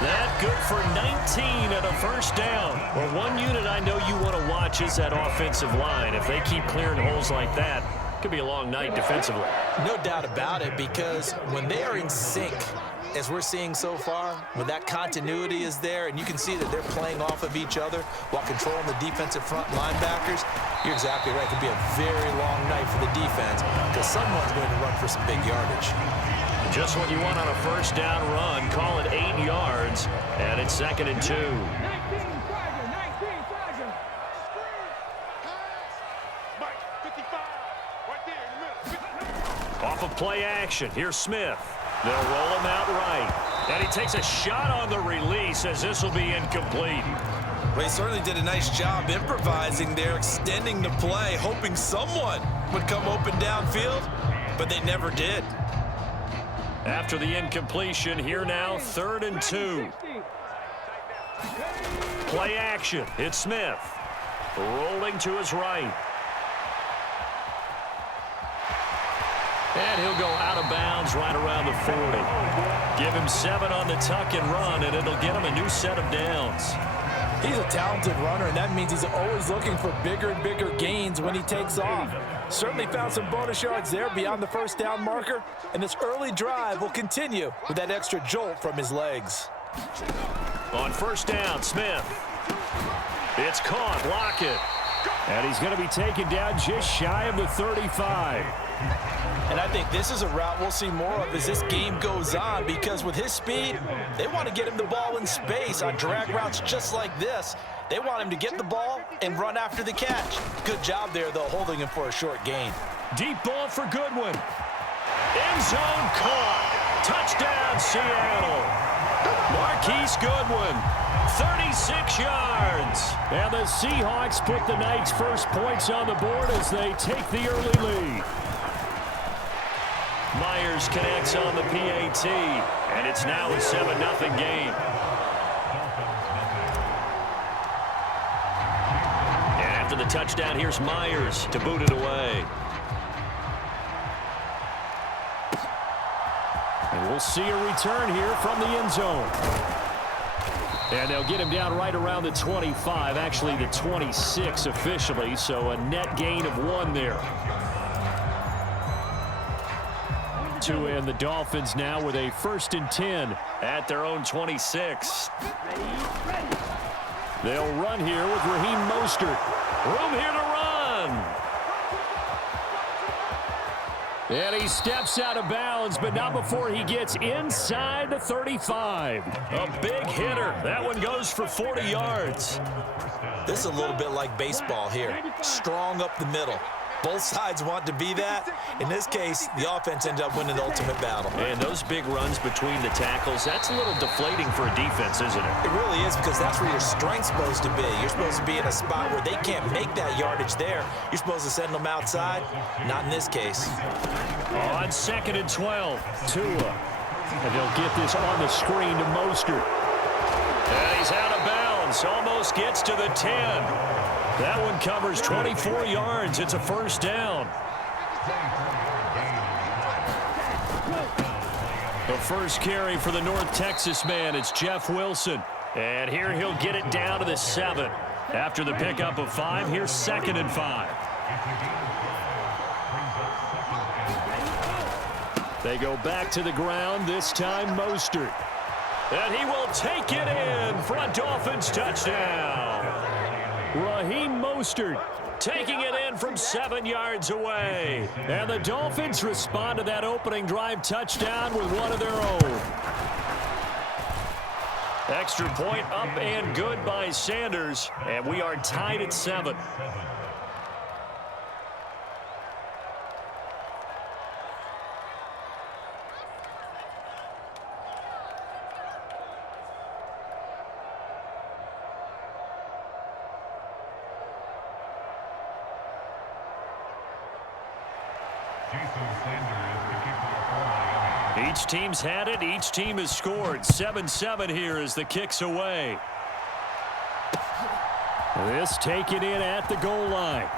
That good for 19 and a first down. Well, one unit I know you want to watch is that offensive line. If they keep clearing holes like that, it could be a long night defensively. No doubt about it, because when they are in sync, as we're seeing so far, when that continuity is there and you can see that they're playing off of each other while controlling the defensive front linebackers, you're exactly right. It could be a very long night for the defense because someone's going to run for some big yardage. Just what you want on a first down run. Call it 8 yards, and it's 2nd and 2. Off of play action. Here's Smith. They'll roll him out right. And he takes a shot on the release as this will be incomplete. Well, he certainly did a nice job improvising there, extending the play, hoping someone would come open downfield, but they never did. After the incompletion, here now, 3rd and 2. Play action. It's Smith. Rolling to his right. And he'll go out of bounds right around the 40. Give him 7 on the tuck and run, and it'll get him a new set of downs. He's a talented runner, and that means he's always looking for bigger and bigger gains when he takes off. Certainly found some bonus yards there beyond the first down marker, and this early drive will continue with that extra jolt from his legs. On first down, Smith. It's caught. Lockett. And he's going to be taken down just shy of the 35. And I think this is a route we'll see more of as this game goes on, because with his speed, they want to get him the ball in space on drag routes just like this. They want him to get the ball and run after the catch. Good job there, though, holding him for a short gain. Deep ball for Goodwin. End zone caught. Touchdown, Seattle. Marquise Goodwin, 36 yards. And the Seahawks put the night's first points on the board as they take the early lead. Myers connects on the PAT, and it's now a 7-0 game. And after the touchdown, here's Myers to boot it away. And we'll see a return here from the end zone. And they'll get him down right around the 25, actually the 26 officially, so a net gain of 1 there. And the Dolphins now with a 1st and 10 at their own 26. They'll run here with Raheem Mostert. Room here to run. And he steps out of bounds, but not before he gets inside the 35. A big hitter. That one goes for 40 yards. This is a little bit like baseball here. Strong up the middle. Both sides want to be that. In this case, the offense ended up winning the ultimate battle. And those big runs between the tackles, that's a little deflating for a defense, isn't it? It really is, because that's where your strength's supposed to be. You're supposed to be in a spot where they can't make that yardage there. You're supposed to send them outside. Not in this case. On 2nd and 12, Tua. And they'll get this on the screen to Mostert. And he's out of bounds. Almost gets to the 10. That one covers 24 yards. It's a first down. The first carry for the North Texas man, it's Jeff Wilson. And here he'll get it down to the 7. After the pickup of 5, here's 2nd and 5. They go back to the ground, this time Mostert. And he will take it in for a Dolphins touchdown. Raheem Mostert taking it in from 7 yards away. And the Dolphins respond to that opening drive touchdown with one of their own. Extra point up and good by Sanders. And we are tied at 7. Each team's had it. Each team has scored. 7-7 here as the kick's away. This taken in at the goal line.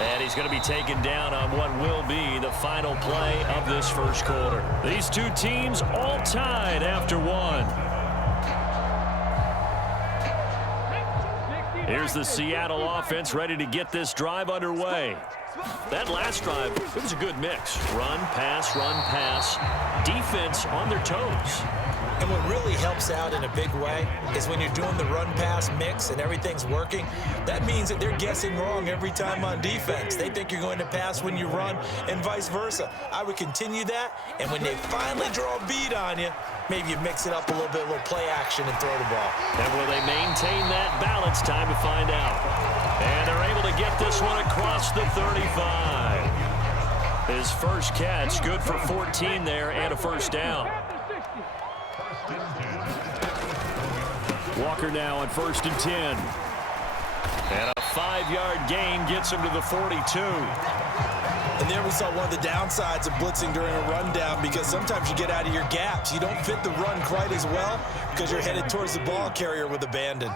And he's going to be taken down on what will be the final play of this first quarter. These two teams all tied after one. Here's the Seattle offense ready to get this drive underway. That last drive, it was a good mix. Run, pass, defense on their toes. And what really helps out in a big way is when you're doing the run-pass mix and everything's working, that means that they're guessing wrong every time on defense. They think you're going to pass when you run and vice versa. I would continue that, and when they finally draw a bead on you, maybe you mix it up a little bit, a little play action and throw the ball. And will they maintain that balance? Time to find out. And they're able to get this one across the 35. His first catch, good for 14 there and a first down. Walker now on 1st and 10. And a 5-yard gain gets him to the 42. And there we saw one of the downsides of blitzing during a rundown, because sometimes you get out of your gaps. You don't fit the run quite as well because you're headed towards the ball carrier with abandon.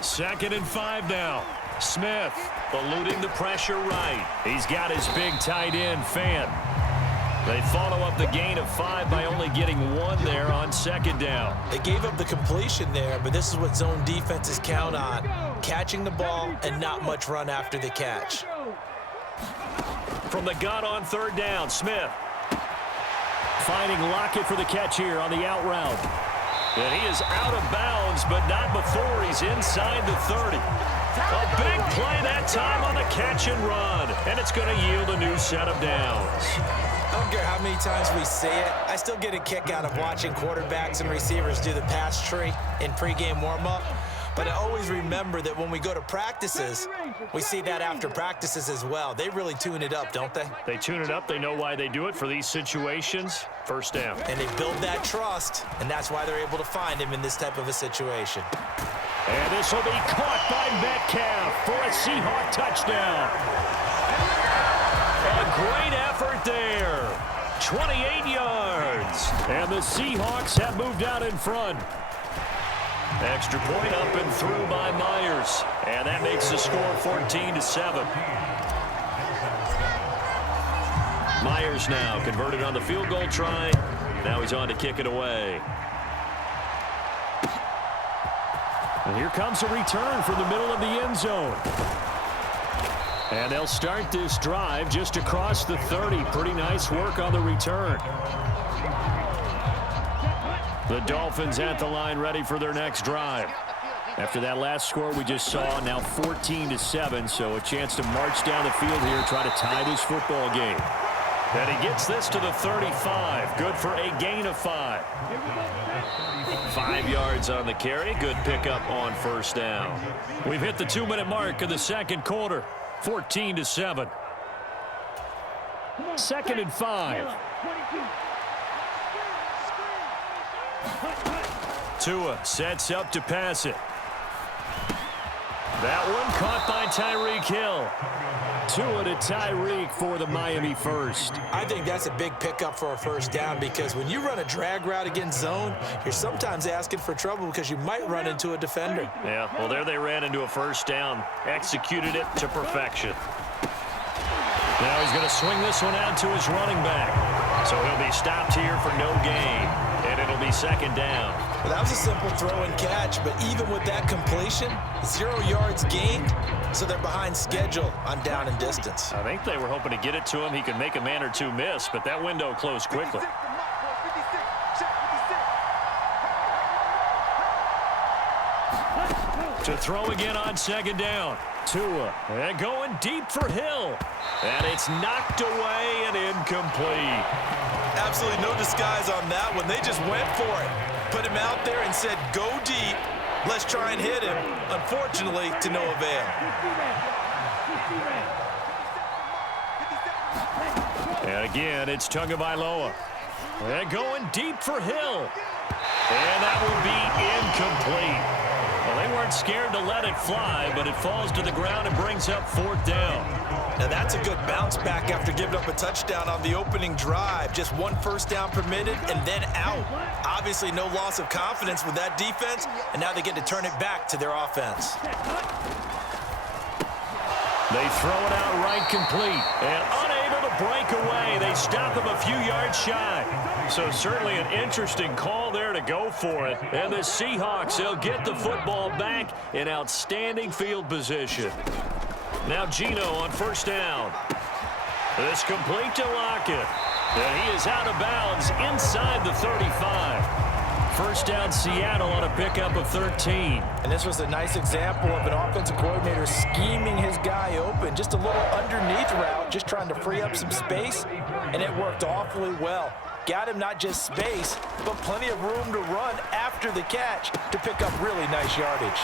2nd and 5 now. Smith eluding the pressure right. He's got his big tight end, Fant. They follow up the gain of 5 by only getting 1 there on 2nd down. They gave up the completion there, but this is what zone defenses count on. Catching the ball and not much run after the catch. From the gun on 3rd down, Smith. Finding Lockett for the catch here on the out route. And he is out of bounds, but not before he's inside the 30. A big play that time on the catch and run. And it's going to yield a new set of downs. I don't care how many times we see it. I still get a kick out of watching quarterbacks and receivers do the pass tree in pregame warm-up. But I always remember that when we go to practices, we see that after practices as well. They really tune it up, don't they? They tune it up. They know why they do it for these situations. First down. And they build that trust, and that's why they're able to find him in this type of a situation. And this will be caught by Metcalf for a Seahawk touchdown. A great effort there. 28 yards. And the Seahawks have moved out in front. Extra point up and through by Myers. And that makes the score 14-7. Myers now converted on the field goal try. Now he's on to kick it away. And here comes a return from the middle of the end zone. And they'll start this drive just across the 30. Pretty nice work on the return. The Dolphins at the line ready for their next drive. After that last score we just saw, now 14-7, so a chance to march down the field here, try to tie this football game. And he gets this to the 35. Good for a gain of 5. 5 yards on the carry. Good pickup on first down. We've hit the 2-minute mark of the second quarter. 14-7. 2nd and 5. Tua sets up to pass it. That one caught by Tyreek Hill. Tua to Tyreek for the Miami first. I think that's a big pickup for a first down because when you run a drag route against zone, you're sometimes asking for trouble because you might run into a defender. Yeah, well, there they ran into a first down. Executed it to perfection. Now he's going to swing this one out to his running back. So he'll be stopped here for no gain. And it'll be 2nd down. Well, that was a simple throw and catch, but even with that completion, 0 yards gained, so they're behind schedule on down and distance. I think they were hoping to get it to him. He could make a man or two miss, but that window closed quickly. To throw again on 2nd down. Tua, and going deep for Hill. And it's knocked away and incomplete. Absolutely no disguise on that one. They just went for it. Put him out there and said, go deep. Let's try and hit him. Unfortunately, to no avail. And again, it's Tagovailoa. And going deep for Hill. And that will be incomplete. Well, they weren't scared to let it fly, but it falls to the ground and brings up 4th down. Now that's a good bounce back after giving up a touchdown on the opening drive. Just 1 first down permitted and then out. Obviously no loss of confidence with that defense, and now they get to turn it back to their offense. They throw it out right complete and unable to break away. They stop him a few yards shy. So certainly an interesting call there to go for it. And the Seahawks, they'll get the football back in outstanding field position. Now Geno on first down. This complete to Lockett. And he is out of bounds inside the 35. First down Seattle on a pickup of 13. And this was a nice example of an offensive coordinator scheming his guy open. Just a little underneath route, just trying to free up some space, and it worked awfully well. Got him not just space, but plenty of room to run after the catch to pick up really nice yardage.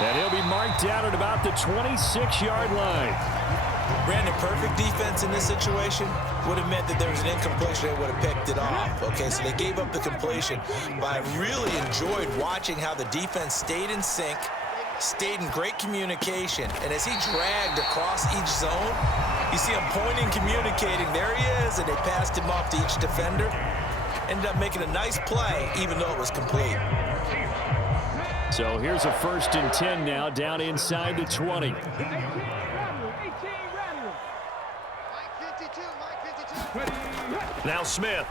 And he'll be marked down at about the 26-yard line. Brandon, perfect defense in this situation would have meant that there was an incompletion. They would have picked it off. Okay, so they gave up the completion. But I really enjoyed watching how the defense stayed in sync, stayed in great communication. And as he dragged across each zone, you see him pointing, communicating. There he is, and they passed him off to each defender. Ended up making a nice play, even though it was complete. So here's a 1st and 10 now, down inside the 20. Now Smith.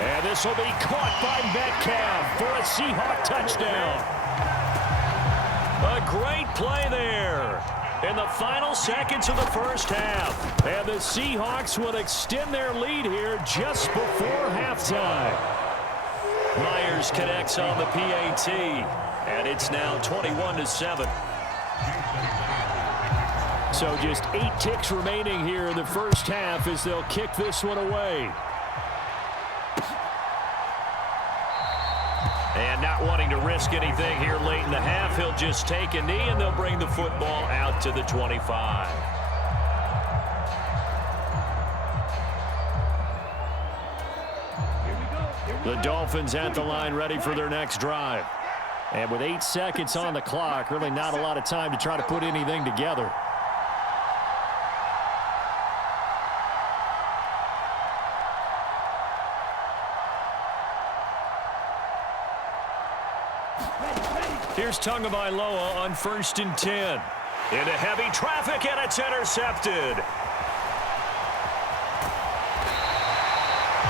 And this will be caught by Metcalf for a Seahawk touchdown. A great play there in the final seconds of the first half. And the Seahawks will extend their lead here just before halftime. Myers connects on the PAT, and it's now 21-7. So just 8 ticks remaining here in the first half as they'll kick this one away. And not wanting to risk anything here late in the half, he'll just take a knee, and they'll bring the football out to the 25. The Dolphins at the line ready for their next drive. And with 8 seconds on the clock, really not a lot of time to try to put anything together. Here's Tagovailoa on 1st and 10. Into heavy traffic, and it's intercepted.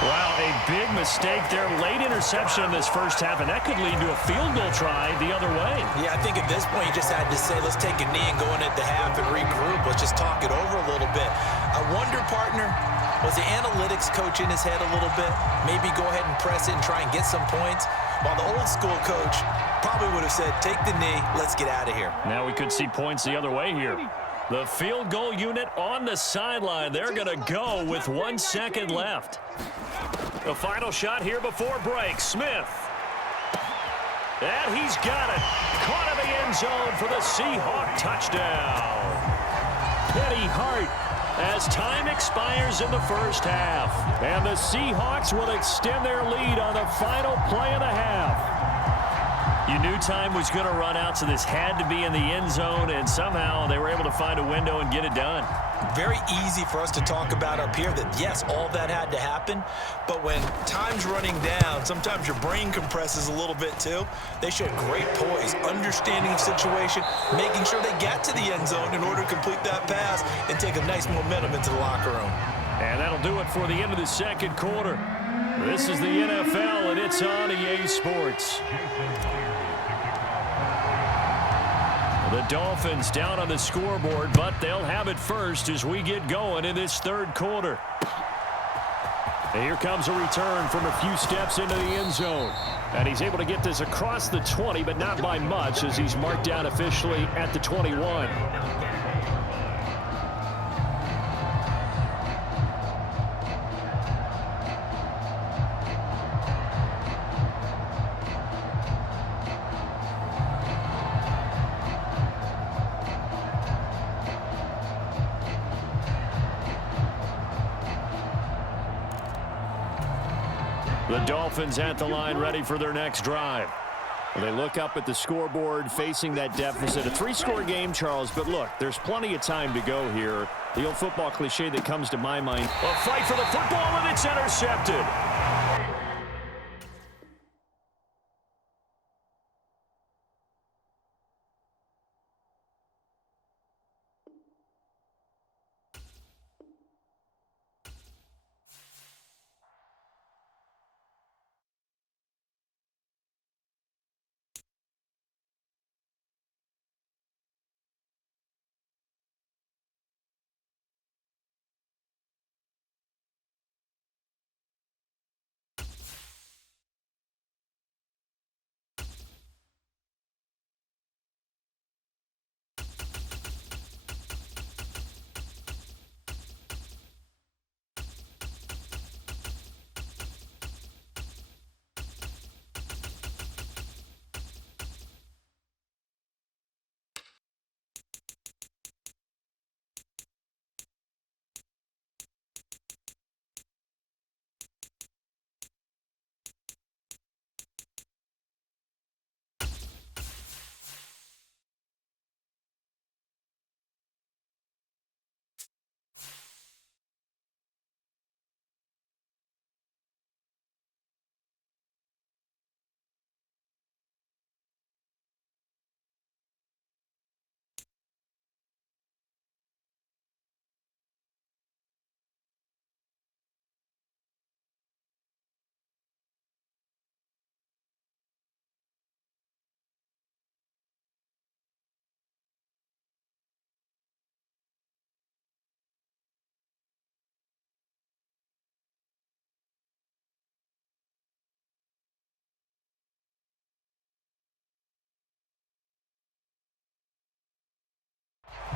Wow, a big mistake there. Late interception in this first half, and that could lead to a field goal try the other way. Yeah, I think at this point you just had to say, let's take a knee and go in at the half and regroup. Let's just talk it over a little bit. I wonder, partner, was the analytics coach in his head a little bit? Maybe go ahead and press it and try and get some points? While the old school coach probably would have said, take the knee, let's get out of here. Now we could see points the other way here. The field goal unit on the sideline. They're going to go with 1 second left. The final shot here before break. Smith. And he's got it. Caught in the end zone for the Seahawk touchdown. Petty Hart as time expires in the first half. And the Seahawks will extend their lead on the final play of the half. You knew time was going to run out, so this had to be in the end zone, and somehow they were able to find a window and get it done. Very easy for us to talk about up here that, yes, all that had to happen, but when time's running down, sometimes your brain compresses a little bit too. They showed great poise, understanding of situation, making sure they got to the end zone in order to complete that pass and take a nice momentum into the locker room. And that'll do it for the end of the second quarter. This is the NFL, and it's on EA Sports. The Dolphins down on the scoreboard, but they'll have it first as we get going in this third quarter. And here comes a return from a few steps into the end zone. And he's able to get this across the 20, but not by much as he's marked down officially at the 21. The Dolphins at the line ready for their next drive. They look up at the scoreboard facing that deficit. A 3-score game, Charles, but look, there's plenty of time to go here. The old football cliche that comes to my mind. A fight for the football, and it's intercepted.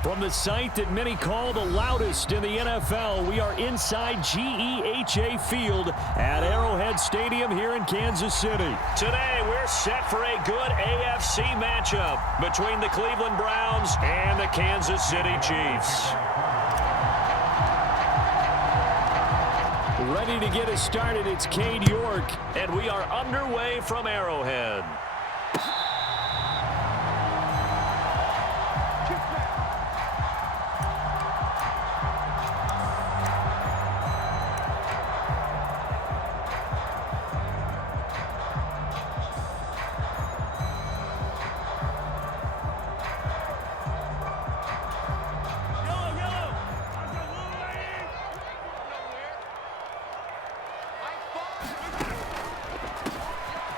From the site that many call the loudest in the NFL, we are inside GEHA Field at Arrowhead Stadium here in Kansas City. Today, we're set for a good AFC matchup between the Cleveland Browns and the Kansas City Chiefs. Ready to get us started, it's Cade York, and we are underway from Arrowhead.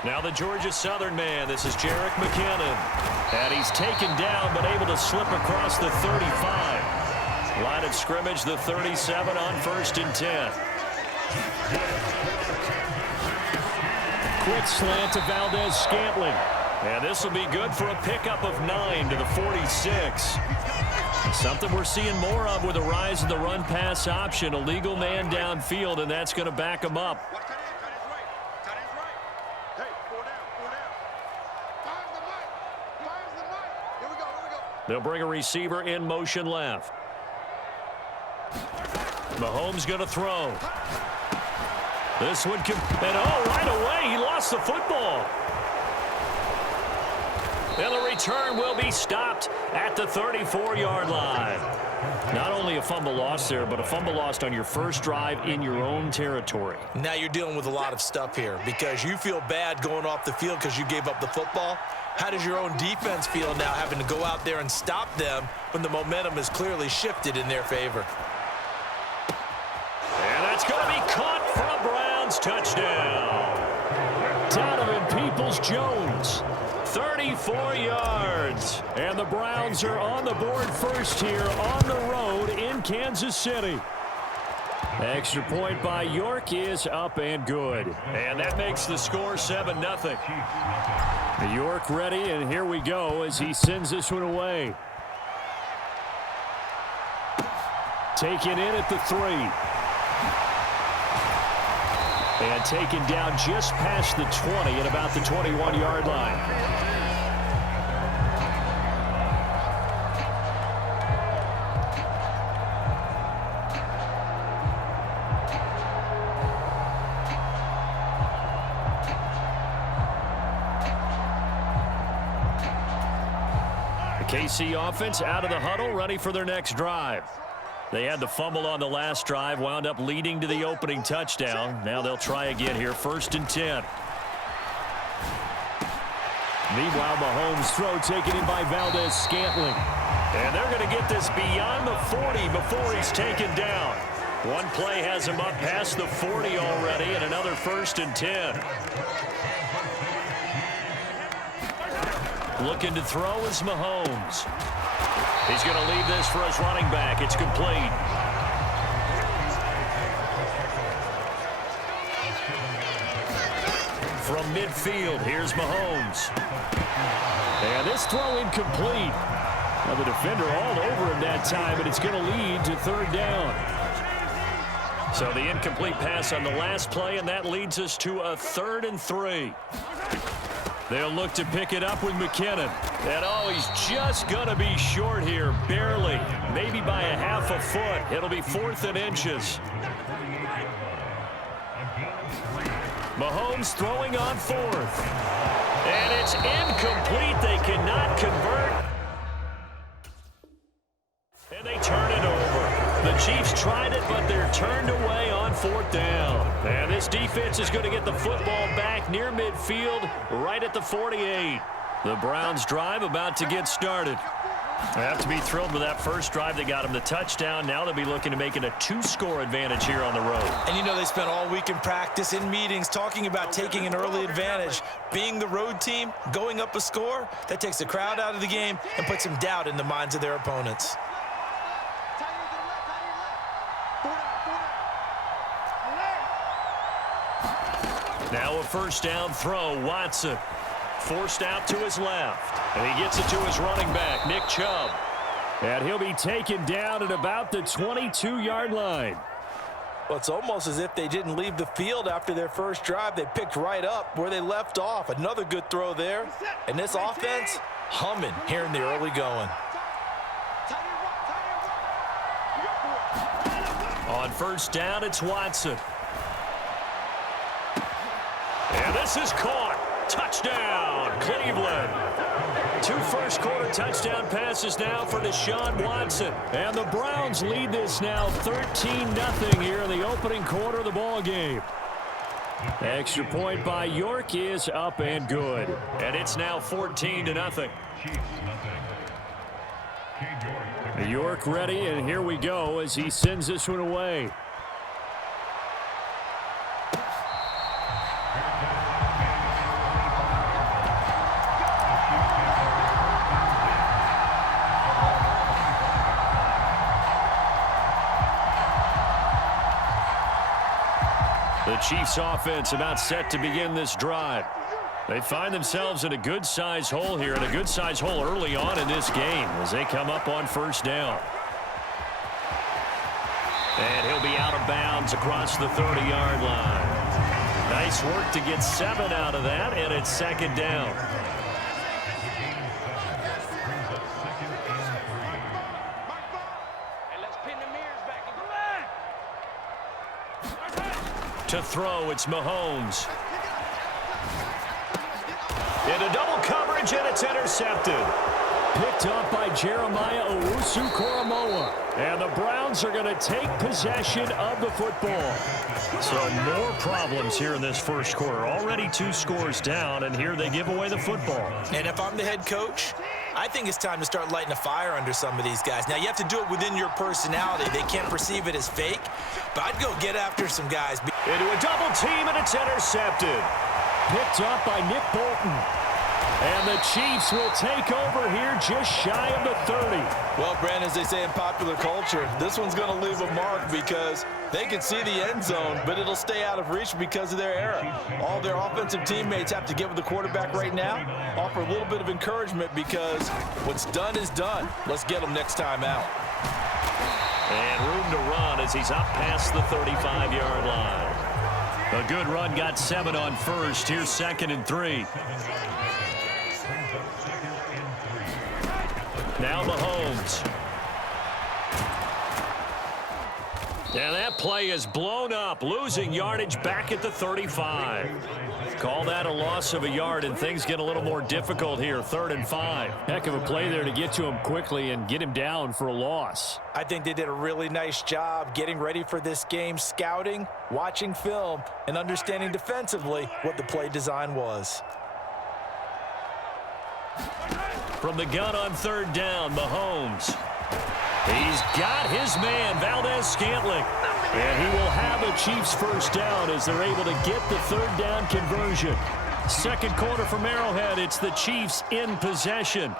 Now the Georgia Southern man, this is Jerick McKinnon. And he's taken down but able to slip across the 35. Line of scrimmage, the 37 on 1st and 10. Quick slant to Valdez-Scantling. And this will be good for a pickup of 9 to the 46. Something we're seeing more of with the rise of the run-pass option. A legal man downfield, and that's going to back him up. Watch tight end. Tight end's right. Tight end's right. Hey, 4 down. 4 down. Fires the mic. Fires the mic. Here we go. Here we go. They'll bring a receiver in motion left. Mahomes going to throw. This one can, and right away, he lost the football. And the return will be stopped at the 34-yard line. Not only a fumble lost there, but a fumble lost on your first drive in your own territory. Now you're dealing with a lot of stuff here because you feel bad going off the field because you gave up the football. How does your own defense feel now having to go out there and stop them when the momentum is clearly shifted in their favor? And that's going to be caught for a Browns touchdown. Donovan Peoples-Jones, 34 yards. And the Browns are on the board first here on the road in Kansas City. Extra point by York is up and good. And that makes the score 7-0. York ready, and here we go as he sends this one away. Taken in at the 3. And taken down just past the 20 at about the 21-yard line. The KC offense out of the huddle, ready for their next drive. They had the fumble on the last drive, wound up leading to the opening touchdown. Now they'll try again here, 1st and 10. Meanwhile, Mahomes' throw taken in by Valdez-Scantling. And they're going to get this beyond the 40 before he's taken down. One play has him up past the 40 already, and another 1st and 10. Looking to throw is Mahomes. He's going to leave this for his running back. It's complete. From midfield, here's Mahomes. And this throw incomplete. Now the defender all over him that time, and it's going to lead to 3rd down. So the incomplete pass on the last play, and that leads us to a 3rd and 3. They'll look to pick it up with McKinnon. And he's just going to be short here, barely. Maybe by a half a foot. It'll be 4th and inches. Mahomes throwing on 4th. And it's incomplete. They cannot convert. And they turn it over. The Chiefs tried it, but they're turned away on 4th down. And this defense is going to get the football back near midfield, right at the 48. The Browns drive about to get started. They have to be thrilled with that first drive that got them the touchdown. Now they'll be looking to make it a 2-score advantage here on the road. And you know they spent all week in practice, in meetings, talking about taking an early advantage. Being the road team, going up a score, that takes the crowd out of the game and puts some doubt in the minds of their opponents. Now a 1st down throw, Watson. Forced out to his left. And he gets it to his running back, Nick Chubb. And he'll be taken down at about the 22-yard line. Well, it's almost as if they didn't leave the field after their first drive. They picked right up where they left off. Another good throw there. And this offense, humming here in the early going. On 1st down, it's Watson. And this is caught. Touchdown, Cleveland. 2 first-quarter touchdown passes now for Deshaun Watson. And the Browns lead this now 13-0 here in the opening quarter of the ball game. Extra point by York is up and good. And it's now 14-0. York ready, and here we go as he sends this one away. The Chiefs offense about set to begin this drive. They find themselves in a good-sized hole here, and a good-sized hole early on in this game as they come up on 1st down. And he'll be out of bounds across the 30-yard line. Nice work to get 7 out of that, and it's second down. To throw, it's Mahomes. Into double coverage, and it's intercepted. Picked up by Jeremiah Owusu-Koramoah. And the Browns are going to take possession of the football. So more problems here in this first quarter. Already 2 scores down, and here they give away the football. And if I'm the head coach, I think it's time to start lighting a fire under some of these guys. Now, you have to do it within your personality. They can't perceive it as fake, but I'd go get after some guys. Into a double team, and it's intercepted. Picked up by Nick Bolton. And the Chiefs will take over here just shy of the 30. Well, Brandon, as they say in popular culture, this one's going to leave a mark because they can see the end zone, but it'll stay out of reach because of their error. All their offensive teammates have to get with the quarterback right now, offer a little bit of encouragement because what's done is done. Let's get them next time out. And room to run as he's up past the 35-yard line. A good run got 7 on first. Here's 2nd and 3. Now Mahomes. And that play is blown up, losing yardage back at the 35. Call that a loss of a yard, and things get a little more difficult here, 3rd and 5. Heck of a play there to get to him quickly and get him down for a loss. I think they did a really nice job getting ready for this game, scouting, watching film, and understanding defensively what the play design was. From the gun on 3rd down, Mahomes. He's got his man, Valdez-Scantling. And he will have a Chiefs first down as they're able to get the 3rd down conversion. Second quarter from Arrowhead, it's the Chiefs in possession.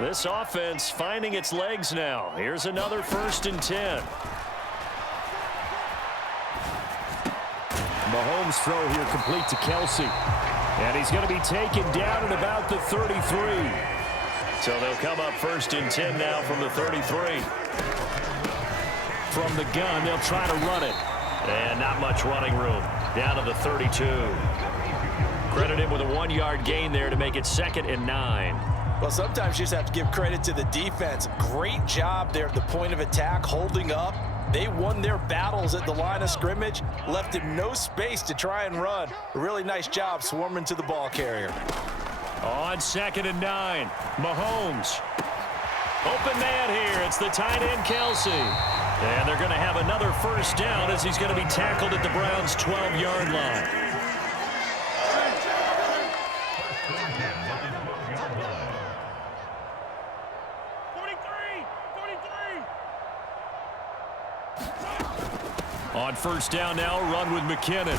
This offense finding its legs now. Here's another 1st and 10. Mahomes' throw here complete to Kelsey. And he's going to be taken down at about the 33. So they'll come up 1st and 10 now from the 33. From the gun, they'll try to run it. And not much running room. Down to the 32. Credit him with a 1-yard gain there to make it 2nd and 9. Well, sometimes you just have to give credit to the defense. Great job there at the point of attack, holding up. They won their battles at the line of scrimmage, left him no space to try and run. A really nice job swarming to the ball carrier. On 2nd and 9, Mahomes. Open man here. It's the tight end, Kelsey. And they're going to have another 1st down as he's going to be tackled at the Browns' 12-yard line. On 1st down now, a run with McKinnon.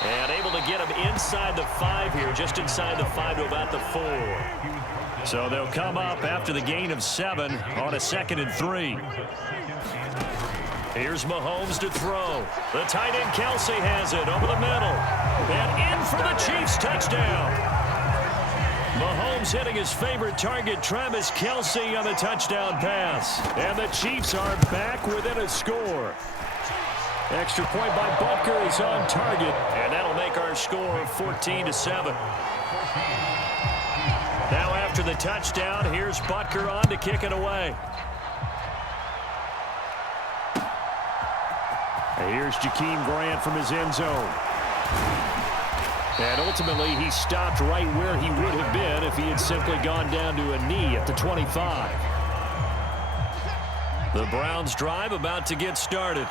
And able to get him inside the 5 here, just inside the 5 to about the 4. So they'll come up after the gain of 7 on a 2nd and 3. Here's Mahomes to throw. The tight end Kelsey has it over the middle. And in for the Chiefs touchdown. Mahomes hitting his favorite target, Travis Kelsey, on the touchdown pass. And the Chiefs are back within a score. Extra point by Butker is on target, and that'll make our score 14-7. Now after the touchdown, here's Butker on to kick it away. And here's Jakeem Grant from his end zone. And ultimately, he stopped right where he would have been if he had simply gone down to a knee at the 25. The Browns drive about to get started.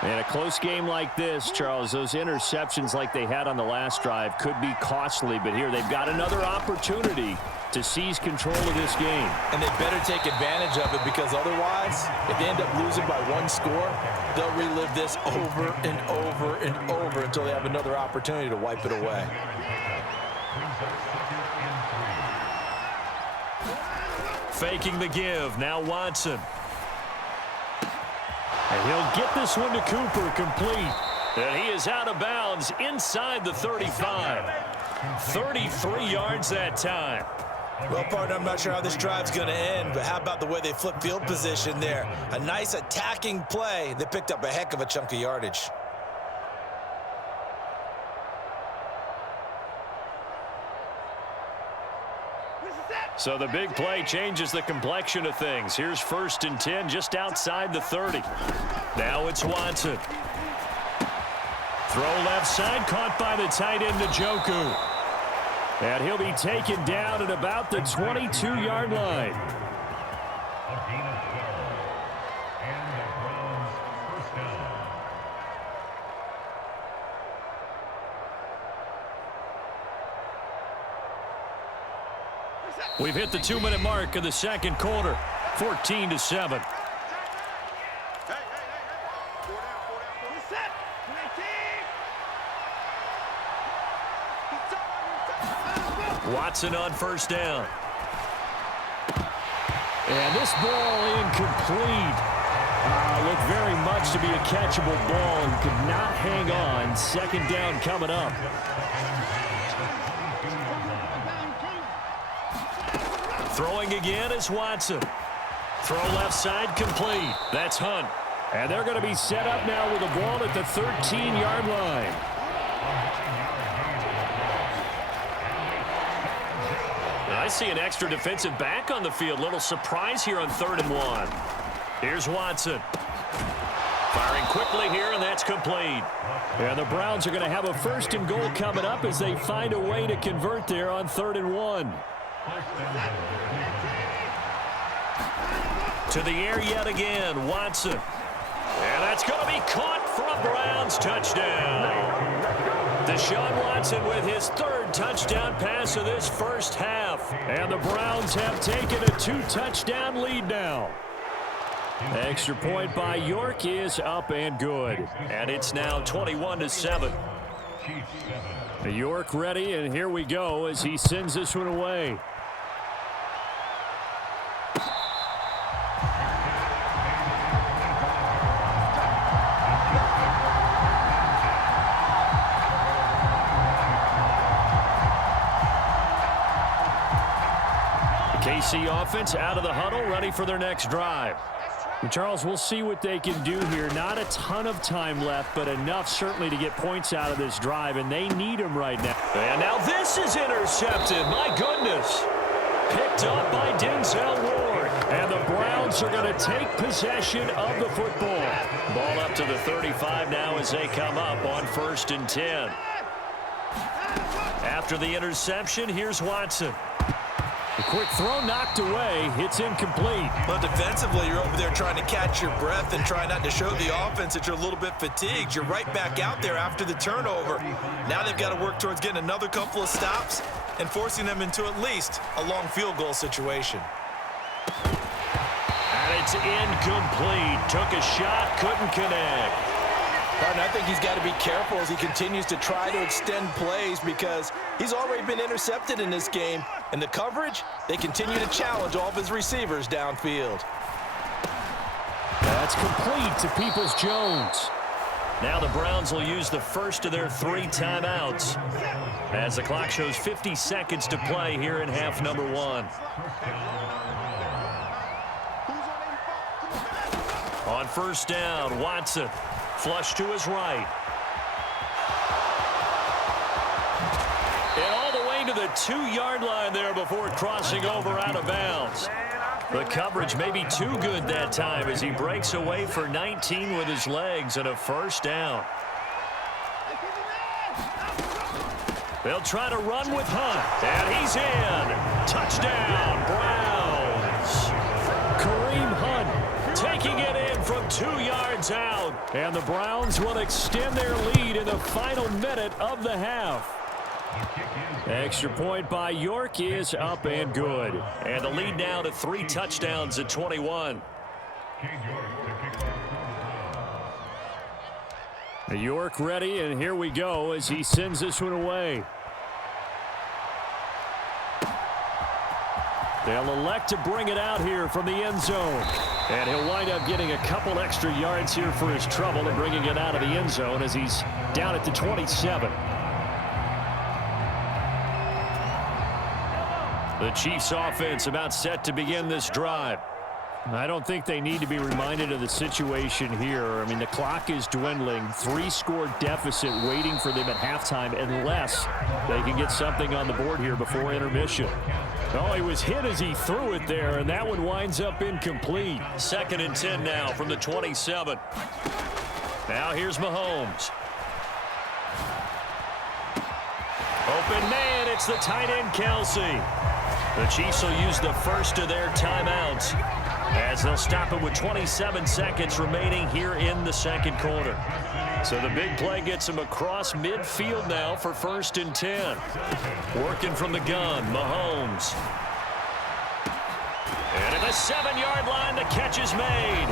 And a close game like this, Charles, those interceptions like they had on the last drive could be costly. But here they've got another opportunity to seize control of this game. And they better take advantage of it because otherwise, if they end up losing by 1 score, they'll relive this over and over and over until they have another opportunity to wipe it away. Faking the give. Now Watson. And he'll get this one to Cooper, complete. And he is out of bounds inside the 35. 33 yards that time. Well, partner, I'm not sure how this drive's going to end, but how about the way they flip field position there? A nice attacking play that picked up a heck of a chunk of yardage. So the big play changes the complexion of things. Here's 1st and 10 just outside the 30. Now it's Watson. Throw left side, caught by the tight end Njoku. And he'll be taken down at about the 22-yard line. We've hit the 2-minute mark of the second quarter, 14-7. Watson on 1st down. And this ball incomplete. Looked very much to be a catchable ball and could not hang on. 2nd down coming up. Throwing again is Watson. Throw left side complete. That's Hunt. And they're going to be set up now with the ball at the 13-yard line. I see an extra defensive back on the field. Little surprise here on 3rd and 1. Here's Watson. Firing quickly here, and that's complete. And the Browns are going to have a 1st and goal coming up as they find a way to convert there on 3rd and 1. To the air yet again, Watson. And that's going to be caught for a Browns touchdown. Deshaun Watson with his 3rd touchdown pass of this first half. And the Browns have taken a 2-touchdown lead now. Extra point by York is up and good. And it's now 21-7. York ready, and here we go as he sends this one away. KC offense out of the huddle, ready for their next drive. And Charles, we'll see what they can do here. Not a ton of time left, but enough certainly to get points out of this drive, and they need them right now. And now this is intercepted. My goodness. Picked up by Denzel Ward. And the Browns are going to take possession of the football. Ball up to the 35 now as they come up on 1st and 10. After the interception, here's Watson. A quick throw knocked away. It's incomplete. But defensively, you're over there trying to catch your breath and try not to show the offense that you're a little bit fatigued. You're right back out there after the turnover. Now they've got to work towards getting another couple of stops and forcing them into at least a long field goal situation. And it's incomplete. Took a shot, couldn't connect. And I think he's got to be careful as he continues to try to extend plays because he's already been intercepted in this game. And the coverage, they continue to challenge all of his receivers downfield. That's complete to Peoples-Jones. Now the Browns will use the first of their 3 timeouts as the clock shows 50 seconds to play here in half number 1. On 1st down, Watson. Flush to his right. And all the way to the 2-yard line there before crossing over out of bounds. The coverage may be too good that time as he breaks away for 19 with his legs and a 1st down. They'll try to run with Hunt. And he's in. Touchdown, Browns. Kareem Hunt taking it in from 2 yards out. And the Browns will extend their lead in the final minute of the half. Extra point by York is up and good. And the lead now to 3 touchdowns at 21. York ready, and here we go as he sends this one away. They'll elect to bring it out here from the end zone. And he'll wind up getting a couple extra yards here for his trouble and bringing it out of the end zone as he's down at the 27. The Chiefs offense about set to begin this drive. I don't think they need to be reminded of the situation here. I mean, the clock is dwindling. 3-score deficit waiting for them at halftime unless they can get something on the board here before intermission. Oh, he was hit as he threw it there, and that one winds up incomplete. 2nd and 10 now from the 27. Now here's Mahomes. Open man, it's the tight end, Kelsey. The Chiefs will use the first of their timeouts as they'll stop it with 27 seconds remaining here in the second quarter. So the big play gets him across midfield now for 1st and 10. Working from the gun, Mahomes. And at the 7-yard line, the catch is made.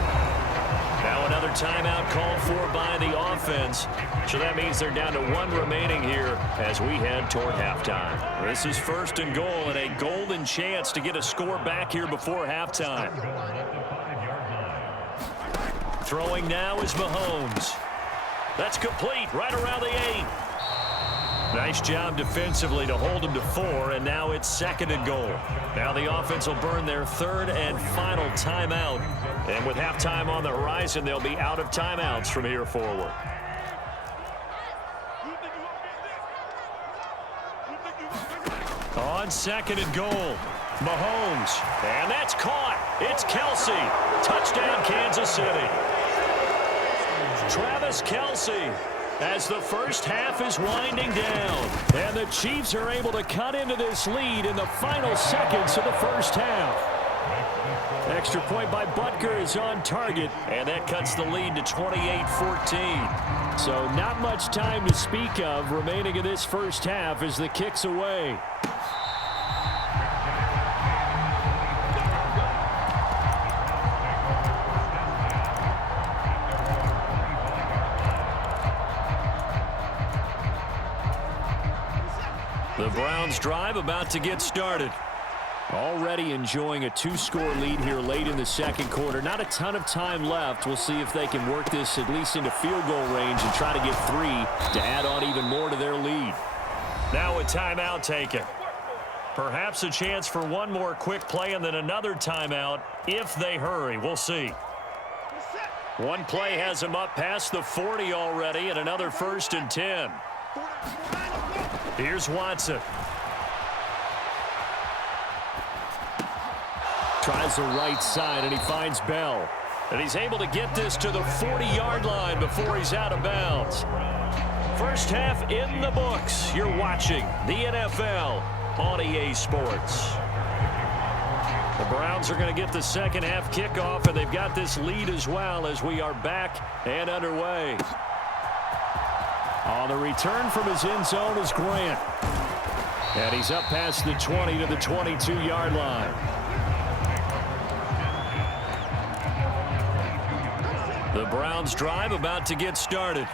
Now another timeout called for by the offense. So that means they're down to 1 remaining here as we head toward halftime. This is 1st and goal and a golden chance to get a score back here before halftime. Throwing now is Mahomes. That's complete right around the 8. Nice job defensively to hold him to 4, and now it's 2nd and goal. Now the offense will burn their 3rd and final timeout. And with halftime on the horizon, they'll be out of timeouts from here forward. On 2nd and goal, Mahomes. And that's caught. It's Kelsey. Touchdown, Kansas City. Travis Kelsey, as the first half is winding down. And the Chiefs are able to cut into this lead in the final seconds of the first half. Extra point by Butker is on target, and that cuts the lead to 28-14. So not much time to speak of remaining in this first half as the kick's away. The Browns drive about to get started. Already enjoying a 2-score lead here late in the second quarter. Not a ton of time left. We'll see if they can work this at least into field goal range and try to get 3 to add on even more to their lead. Now a timeout taken. Perhaps a chance for one more quick play and then another timeout if they hurry. We'll see. One play has them up past the 40 already and another 1st and 10. Here's Watson. Tries the right side, and he finds Bell. And he's able to get this to the 40-yard line before he's out of bounds. First half in the books. You're watching the NFL on EA Sports. The Browns are going to get the second half kickoff, and they've got this lead as well as we are back and underway. On the return from his end zone is Grant. And he's up past the 20 to the 22-yard line. The Browns drive about to get started.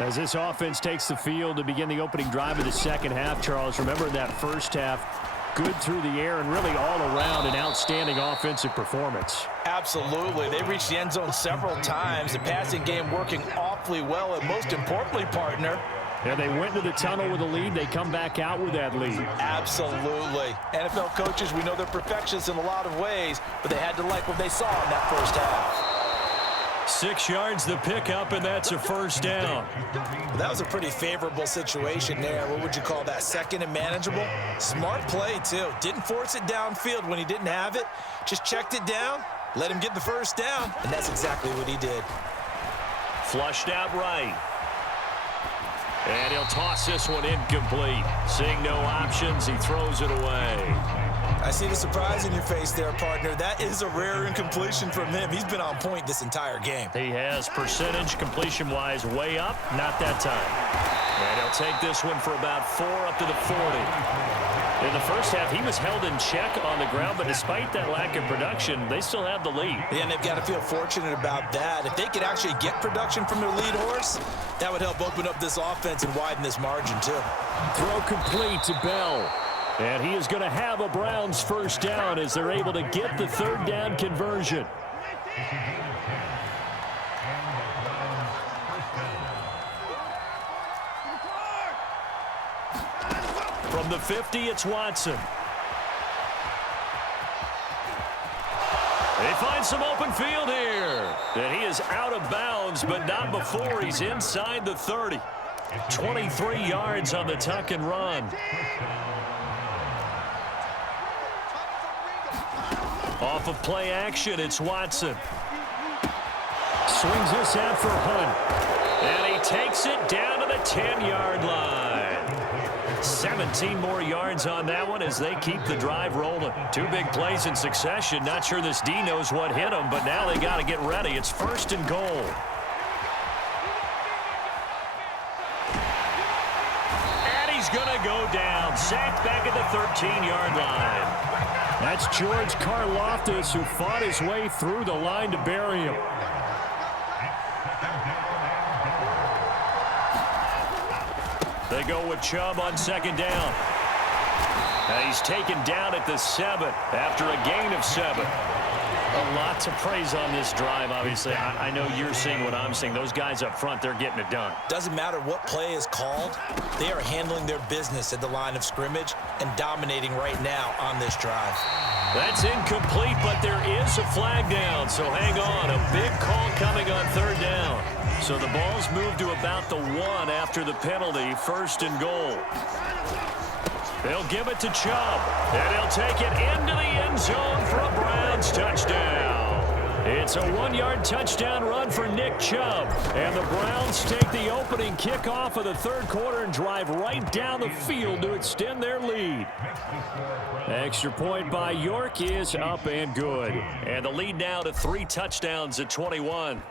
As this offense takes the field to begin the opening drive of the second half, Charles, remember that first half, good through the air and really all around an outstanding offensive performance. Absolutely. They reached the end zone several times. The passing game working awfully well, and most importantly, partner, Yeah, they went to the tunnel with a lead. They come back out with that lead. Absolutely. NFL coaches, we know they're perfectionists in a lot of ways, but they had to like what they saw in that first half. 6 yards the pickup, and that's a first down. Well, that was a pretty favorable situation there. What would you call that? 2nd and manageable? Smart play, too. Didn't force it downfield when he didn't have it. Just checked it down, let him get the first down, and that's exactly what he did. Flushed out right. And he'll toss this one incomplete. Seeing no options, he throws it away. I see the surprise in your face there, partner. That is a rare incompletion from him. He's been on point this entire game. He has percentage completion-wise way up, not that time. And he'll take this one for about 4 up to the 40. In the first half, he was held in check on the ground, but despite that lack of production, they still have the lead. Yeah, and they've got to feel fortunate about that. If they could actually get production from their lead horse, that would help open up this offense and widen this margin, too. Throw complete to Bell. And he is going to have a Browns first down as they're able to get the 3rd down conversion. From the 50, it's Watson. They find some open field here. And he is out of bounds, but not before he's inside the 30. 23 yards on the tuck and run. Off of play action, it's Watson. Swings this out for Hunt. And he takes it down to the 10-yard line. 17 more yards on that one as they keep the drive rolling. Two big plays in succession. Not sure this D knows what hit him, but now they got to get ready. It's 1st and goal. And he's going to go down. Sacked back at the 13-yard line. That's George Karlaftis, who fought his way through the line to bury him. They go with Chubb on 2nd down. And he's taken down at the 7 after a gain of 7. A lot to praise on this drive, obviously. I know you're seeing what I'm seeing. Those guys up front, they're getting it done. Doesn't matter what play is called. They are handling their business at the line of scrimmage and dominating right now on this drive. That's incomplete, but there is a flag down, so hang on. A big call coming on 3rd down. So the ball's moved to about the 1 after the penalty, 1st and goal. They'll give it to Chubb, and he'll take it into the end zone for a Browns touchdown. It's a 1-yard touchdown run for Nick Chubb, and the Browns take the opening kickoff of the 3rd quarter and drive right down the field to extend their lead. Extra point by York is up and good, and the lead now to 3 touchdowns at 21.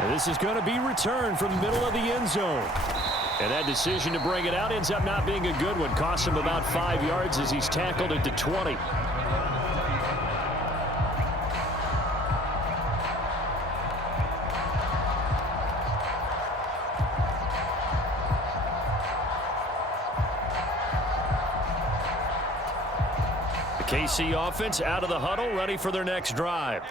And this is going to be returned from the middle of the end zone. And that decision to bring it out ends up not being a good one. Costs him about 5 yards as he's tackled at the 20. The KC offense out of the huddle, ready for their next drive.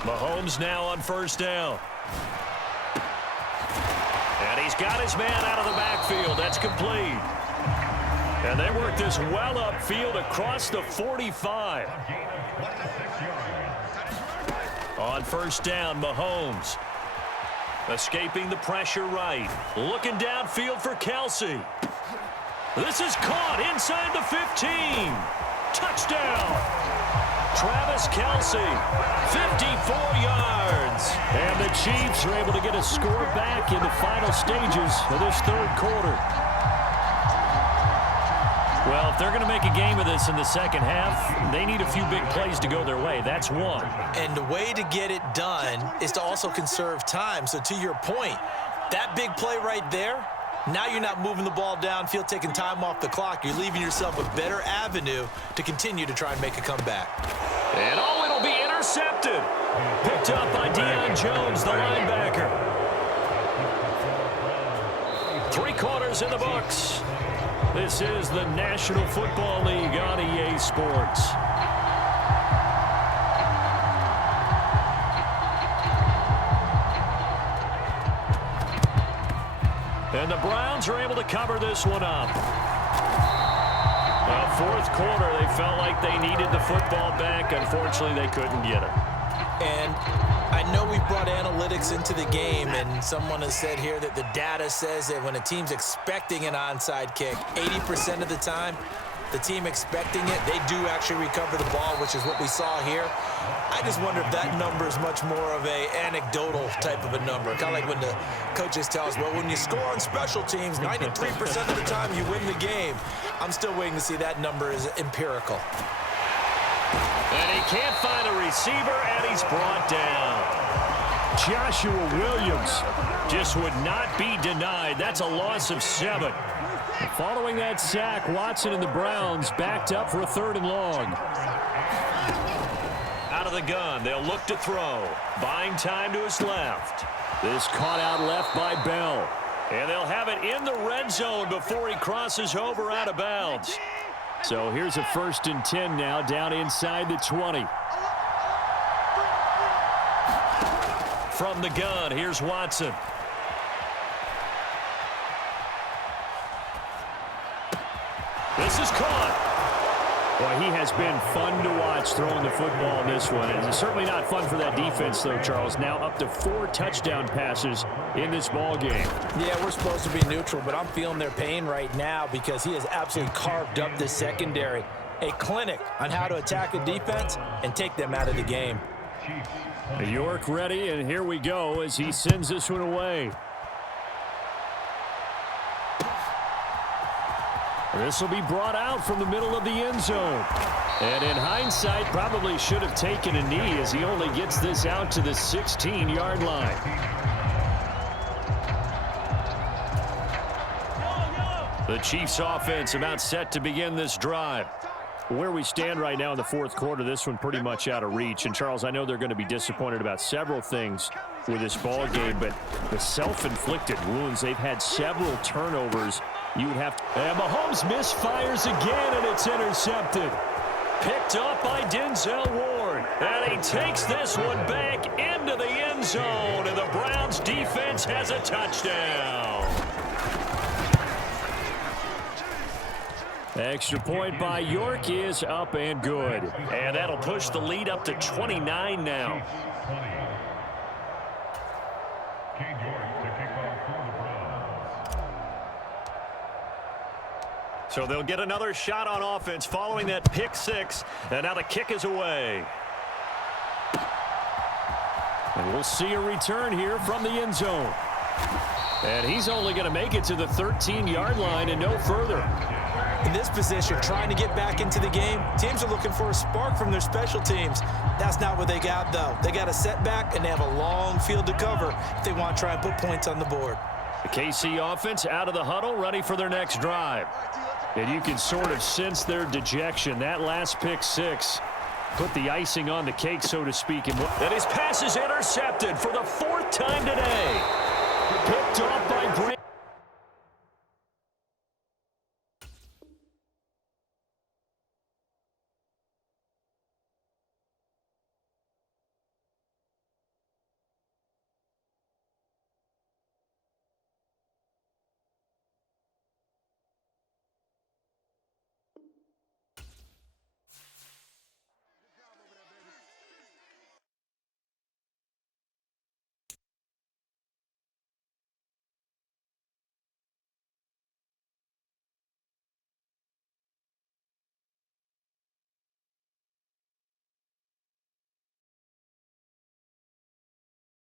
Mahomes now on 1st down. And he's got his man out of the backfield. That's complete. And they work this well upfield across the 45. On 1st down, Mahomes. Escaping the pressure right. Looking downfield for Kelsey. This is caught inside the 15. Touchdown. Travis Kelsey, 54 yards. And the Chiefs are able to get a score back in the final stages of this 3rd quarter. Well, if they're going to make a game of this in the 2nd half, they need a few big plays to go their way. That's one. And the way to get it done is to also conserve time. So to your point, that big play right there, now you're not moving the ball downfield, taking time off the clock. You're leaving yourself a better avenue to continue to try and make a comeback. And it'll be intercepted. Picked up by Deion Jones, the linebacker. 3 quarters in the books. This is the National Football League on EA Sports. And the Browns are able to cover this one up. Well, 4th quarter, they felt like they needed the football back. Unfortunately, they couldn't get it. And I know we brought analytics into the game, and someone has said here that the data says that when a team's expecting an onside kick, 80% of the time, the team expecting it, they do actually recover the ball, which is what we saw here. I just wonder if that number is much more of a anecdotal type of a number. Kind of like when the coaches tell us, well, when you score on special teams, 93% of the time you win the game. I'm still waiting to see that number is empirical. And he can't find a receiver, and he's brought down. Joshua Williams Just would not be denied. That's a loss of 7. Following that sack, Watson and the Browns backed up for a 3rd and long. Out of the gun, they'll look to throw. Buying time to his left. This caught out left by Bell. And they'll have it in the red zone before he crosses over out of bounds. So here's a 1st and 10 now, down inside the 20. From the gun, here's Watson. This is caught. Boy, he has been fun to watch throwing the football in this one. And it's certainly not fun for that defense, though, Charles. Now up to 4 touchdown passes in this ball game. Yeah, we're supposed to be neutral, but I'm feeling their pain right now because he has absolutely carved up this secondary. A clinic on how to attack a defense and take them out of the game. York ready, and here we go as he sends this one away. This will be brought out from the middle of the end zone. And in hindsight, probably should have taken a knee as he only gets this out to the 16-yard line. The Chiefs offense about set to begin this drive. Where we stand right now in the fourth quarter, this one pretty much out of reach. And, Charles, I know they're going to be disappointed about several things with this ball game, but the self-inflicted wounds, they've had several turnovers. You would have to. And Mahomes misfires again, and it's intercepted. Picked up by Denzel Ward. And he takes this one back into the end zone, and the Browns defense has a touchdown. Extra point by York is up and good. And that'll push the lead up to 29 now. So they'll get another shot on offense following that pick six. And now the kick is away. And we'll see a return here from the end zone. And he's only going to make it to the 13-yard line and no further. In this position, trying to get back into the game, teams are looking for a spark from their special teams. That's not what they got, though. They got a setback, and they have a long field to cover if they want to try and put points on the board. The KC offense out of the huddle, ready for their next drive. And you can sort of sense their dejection. That last pick six put the icing on the cake, so to speak. And his pass is intercepted for the 4th time today. Picked off by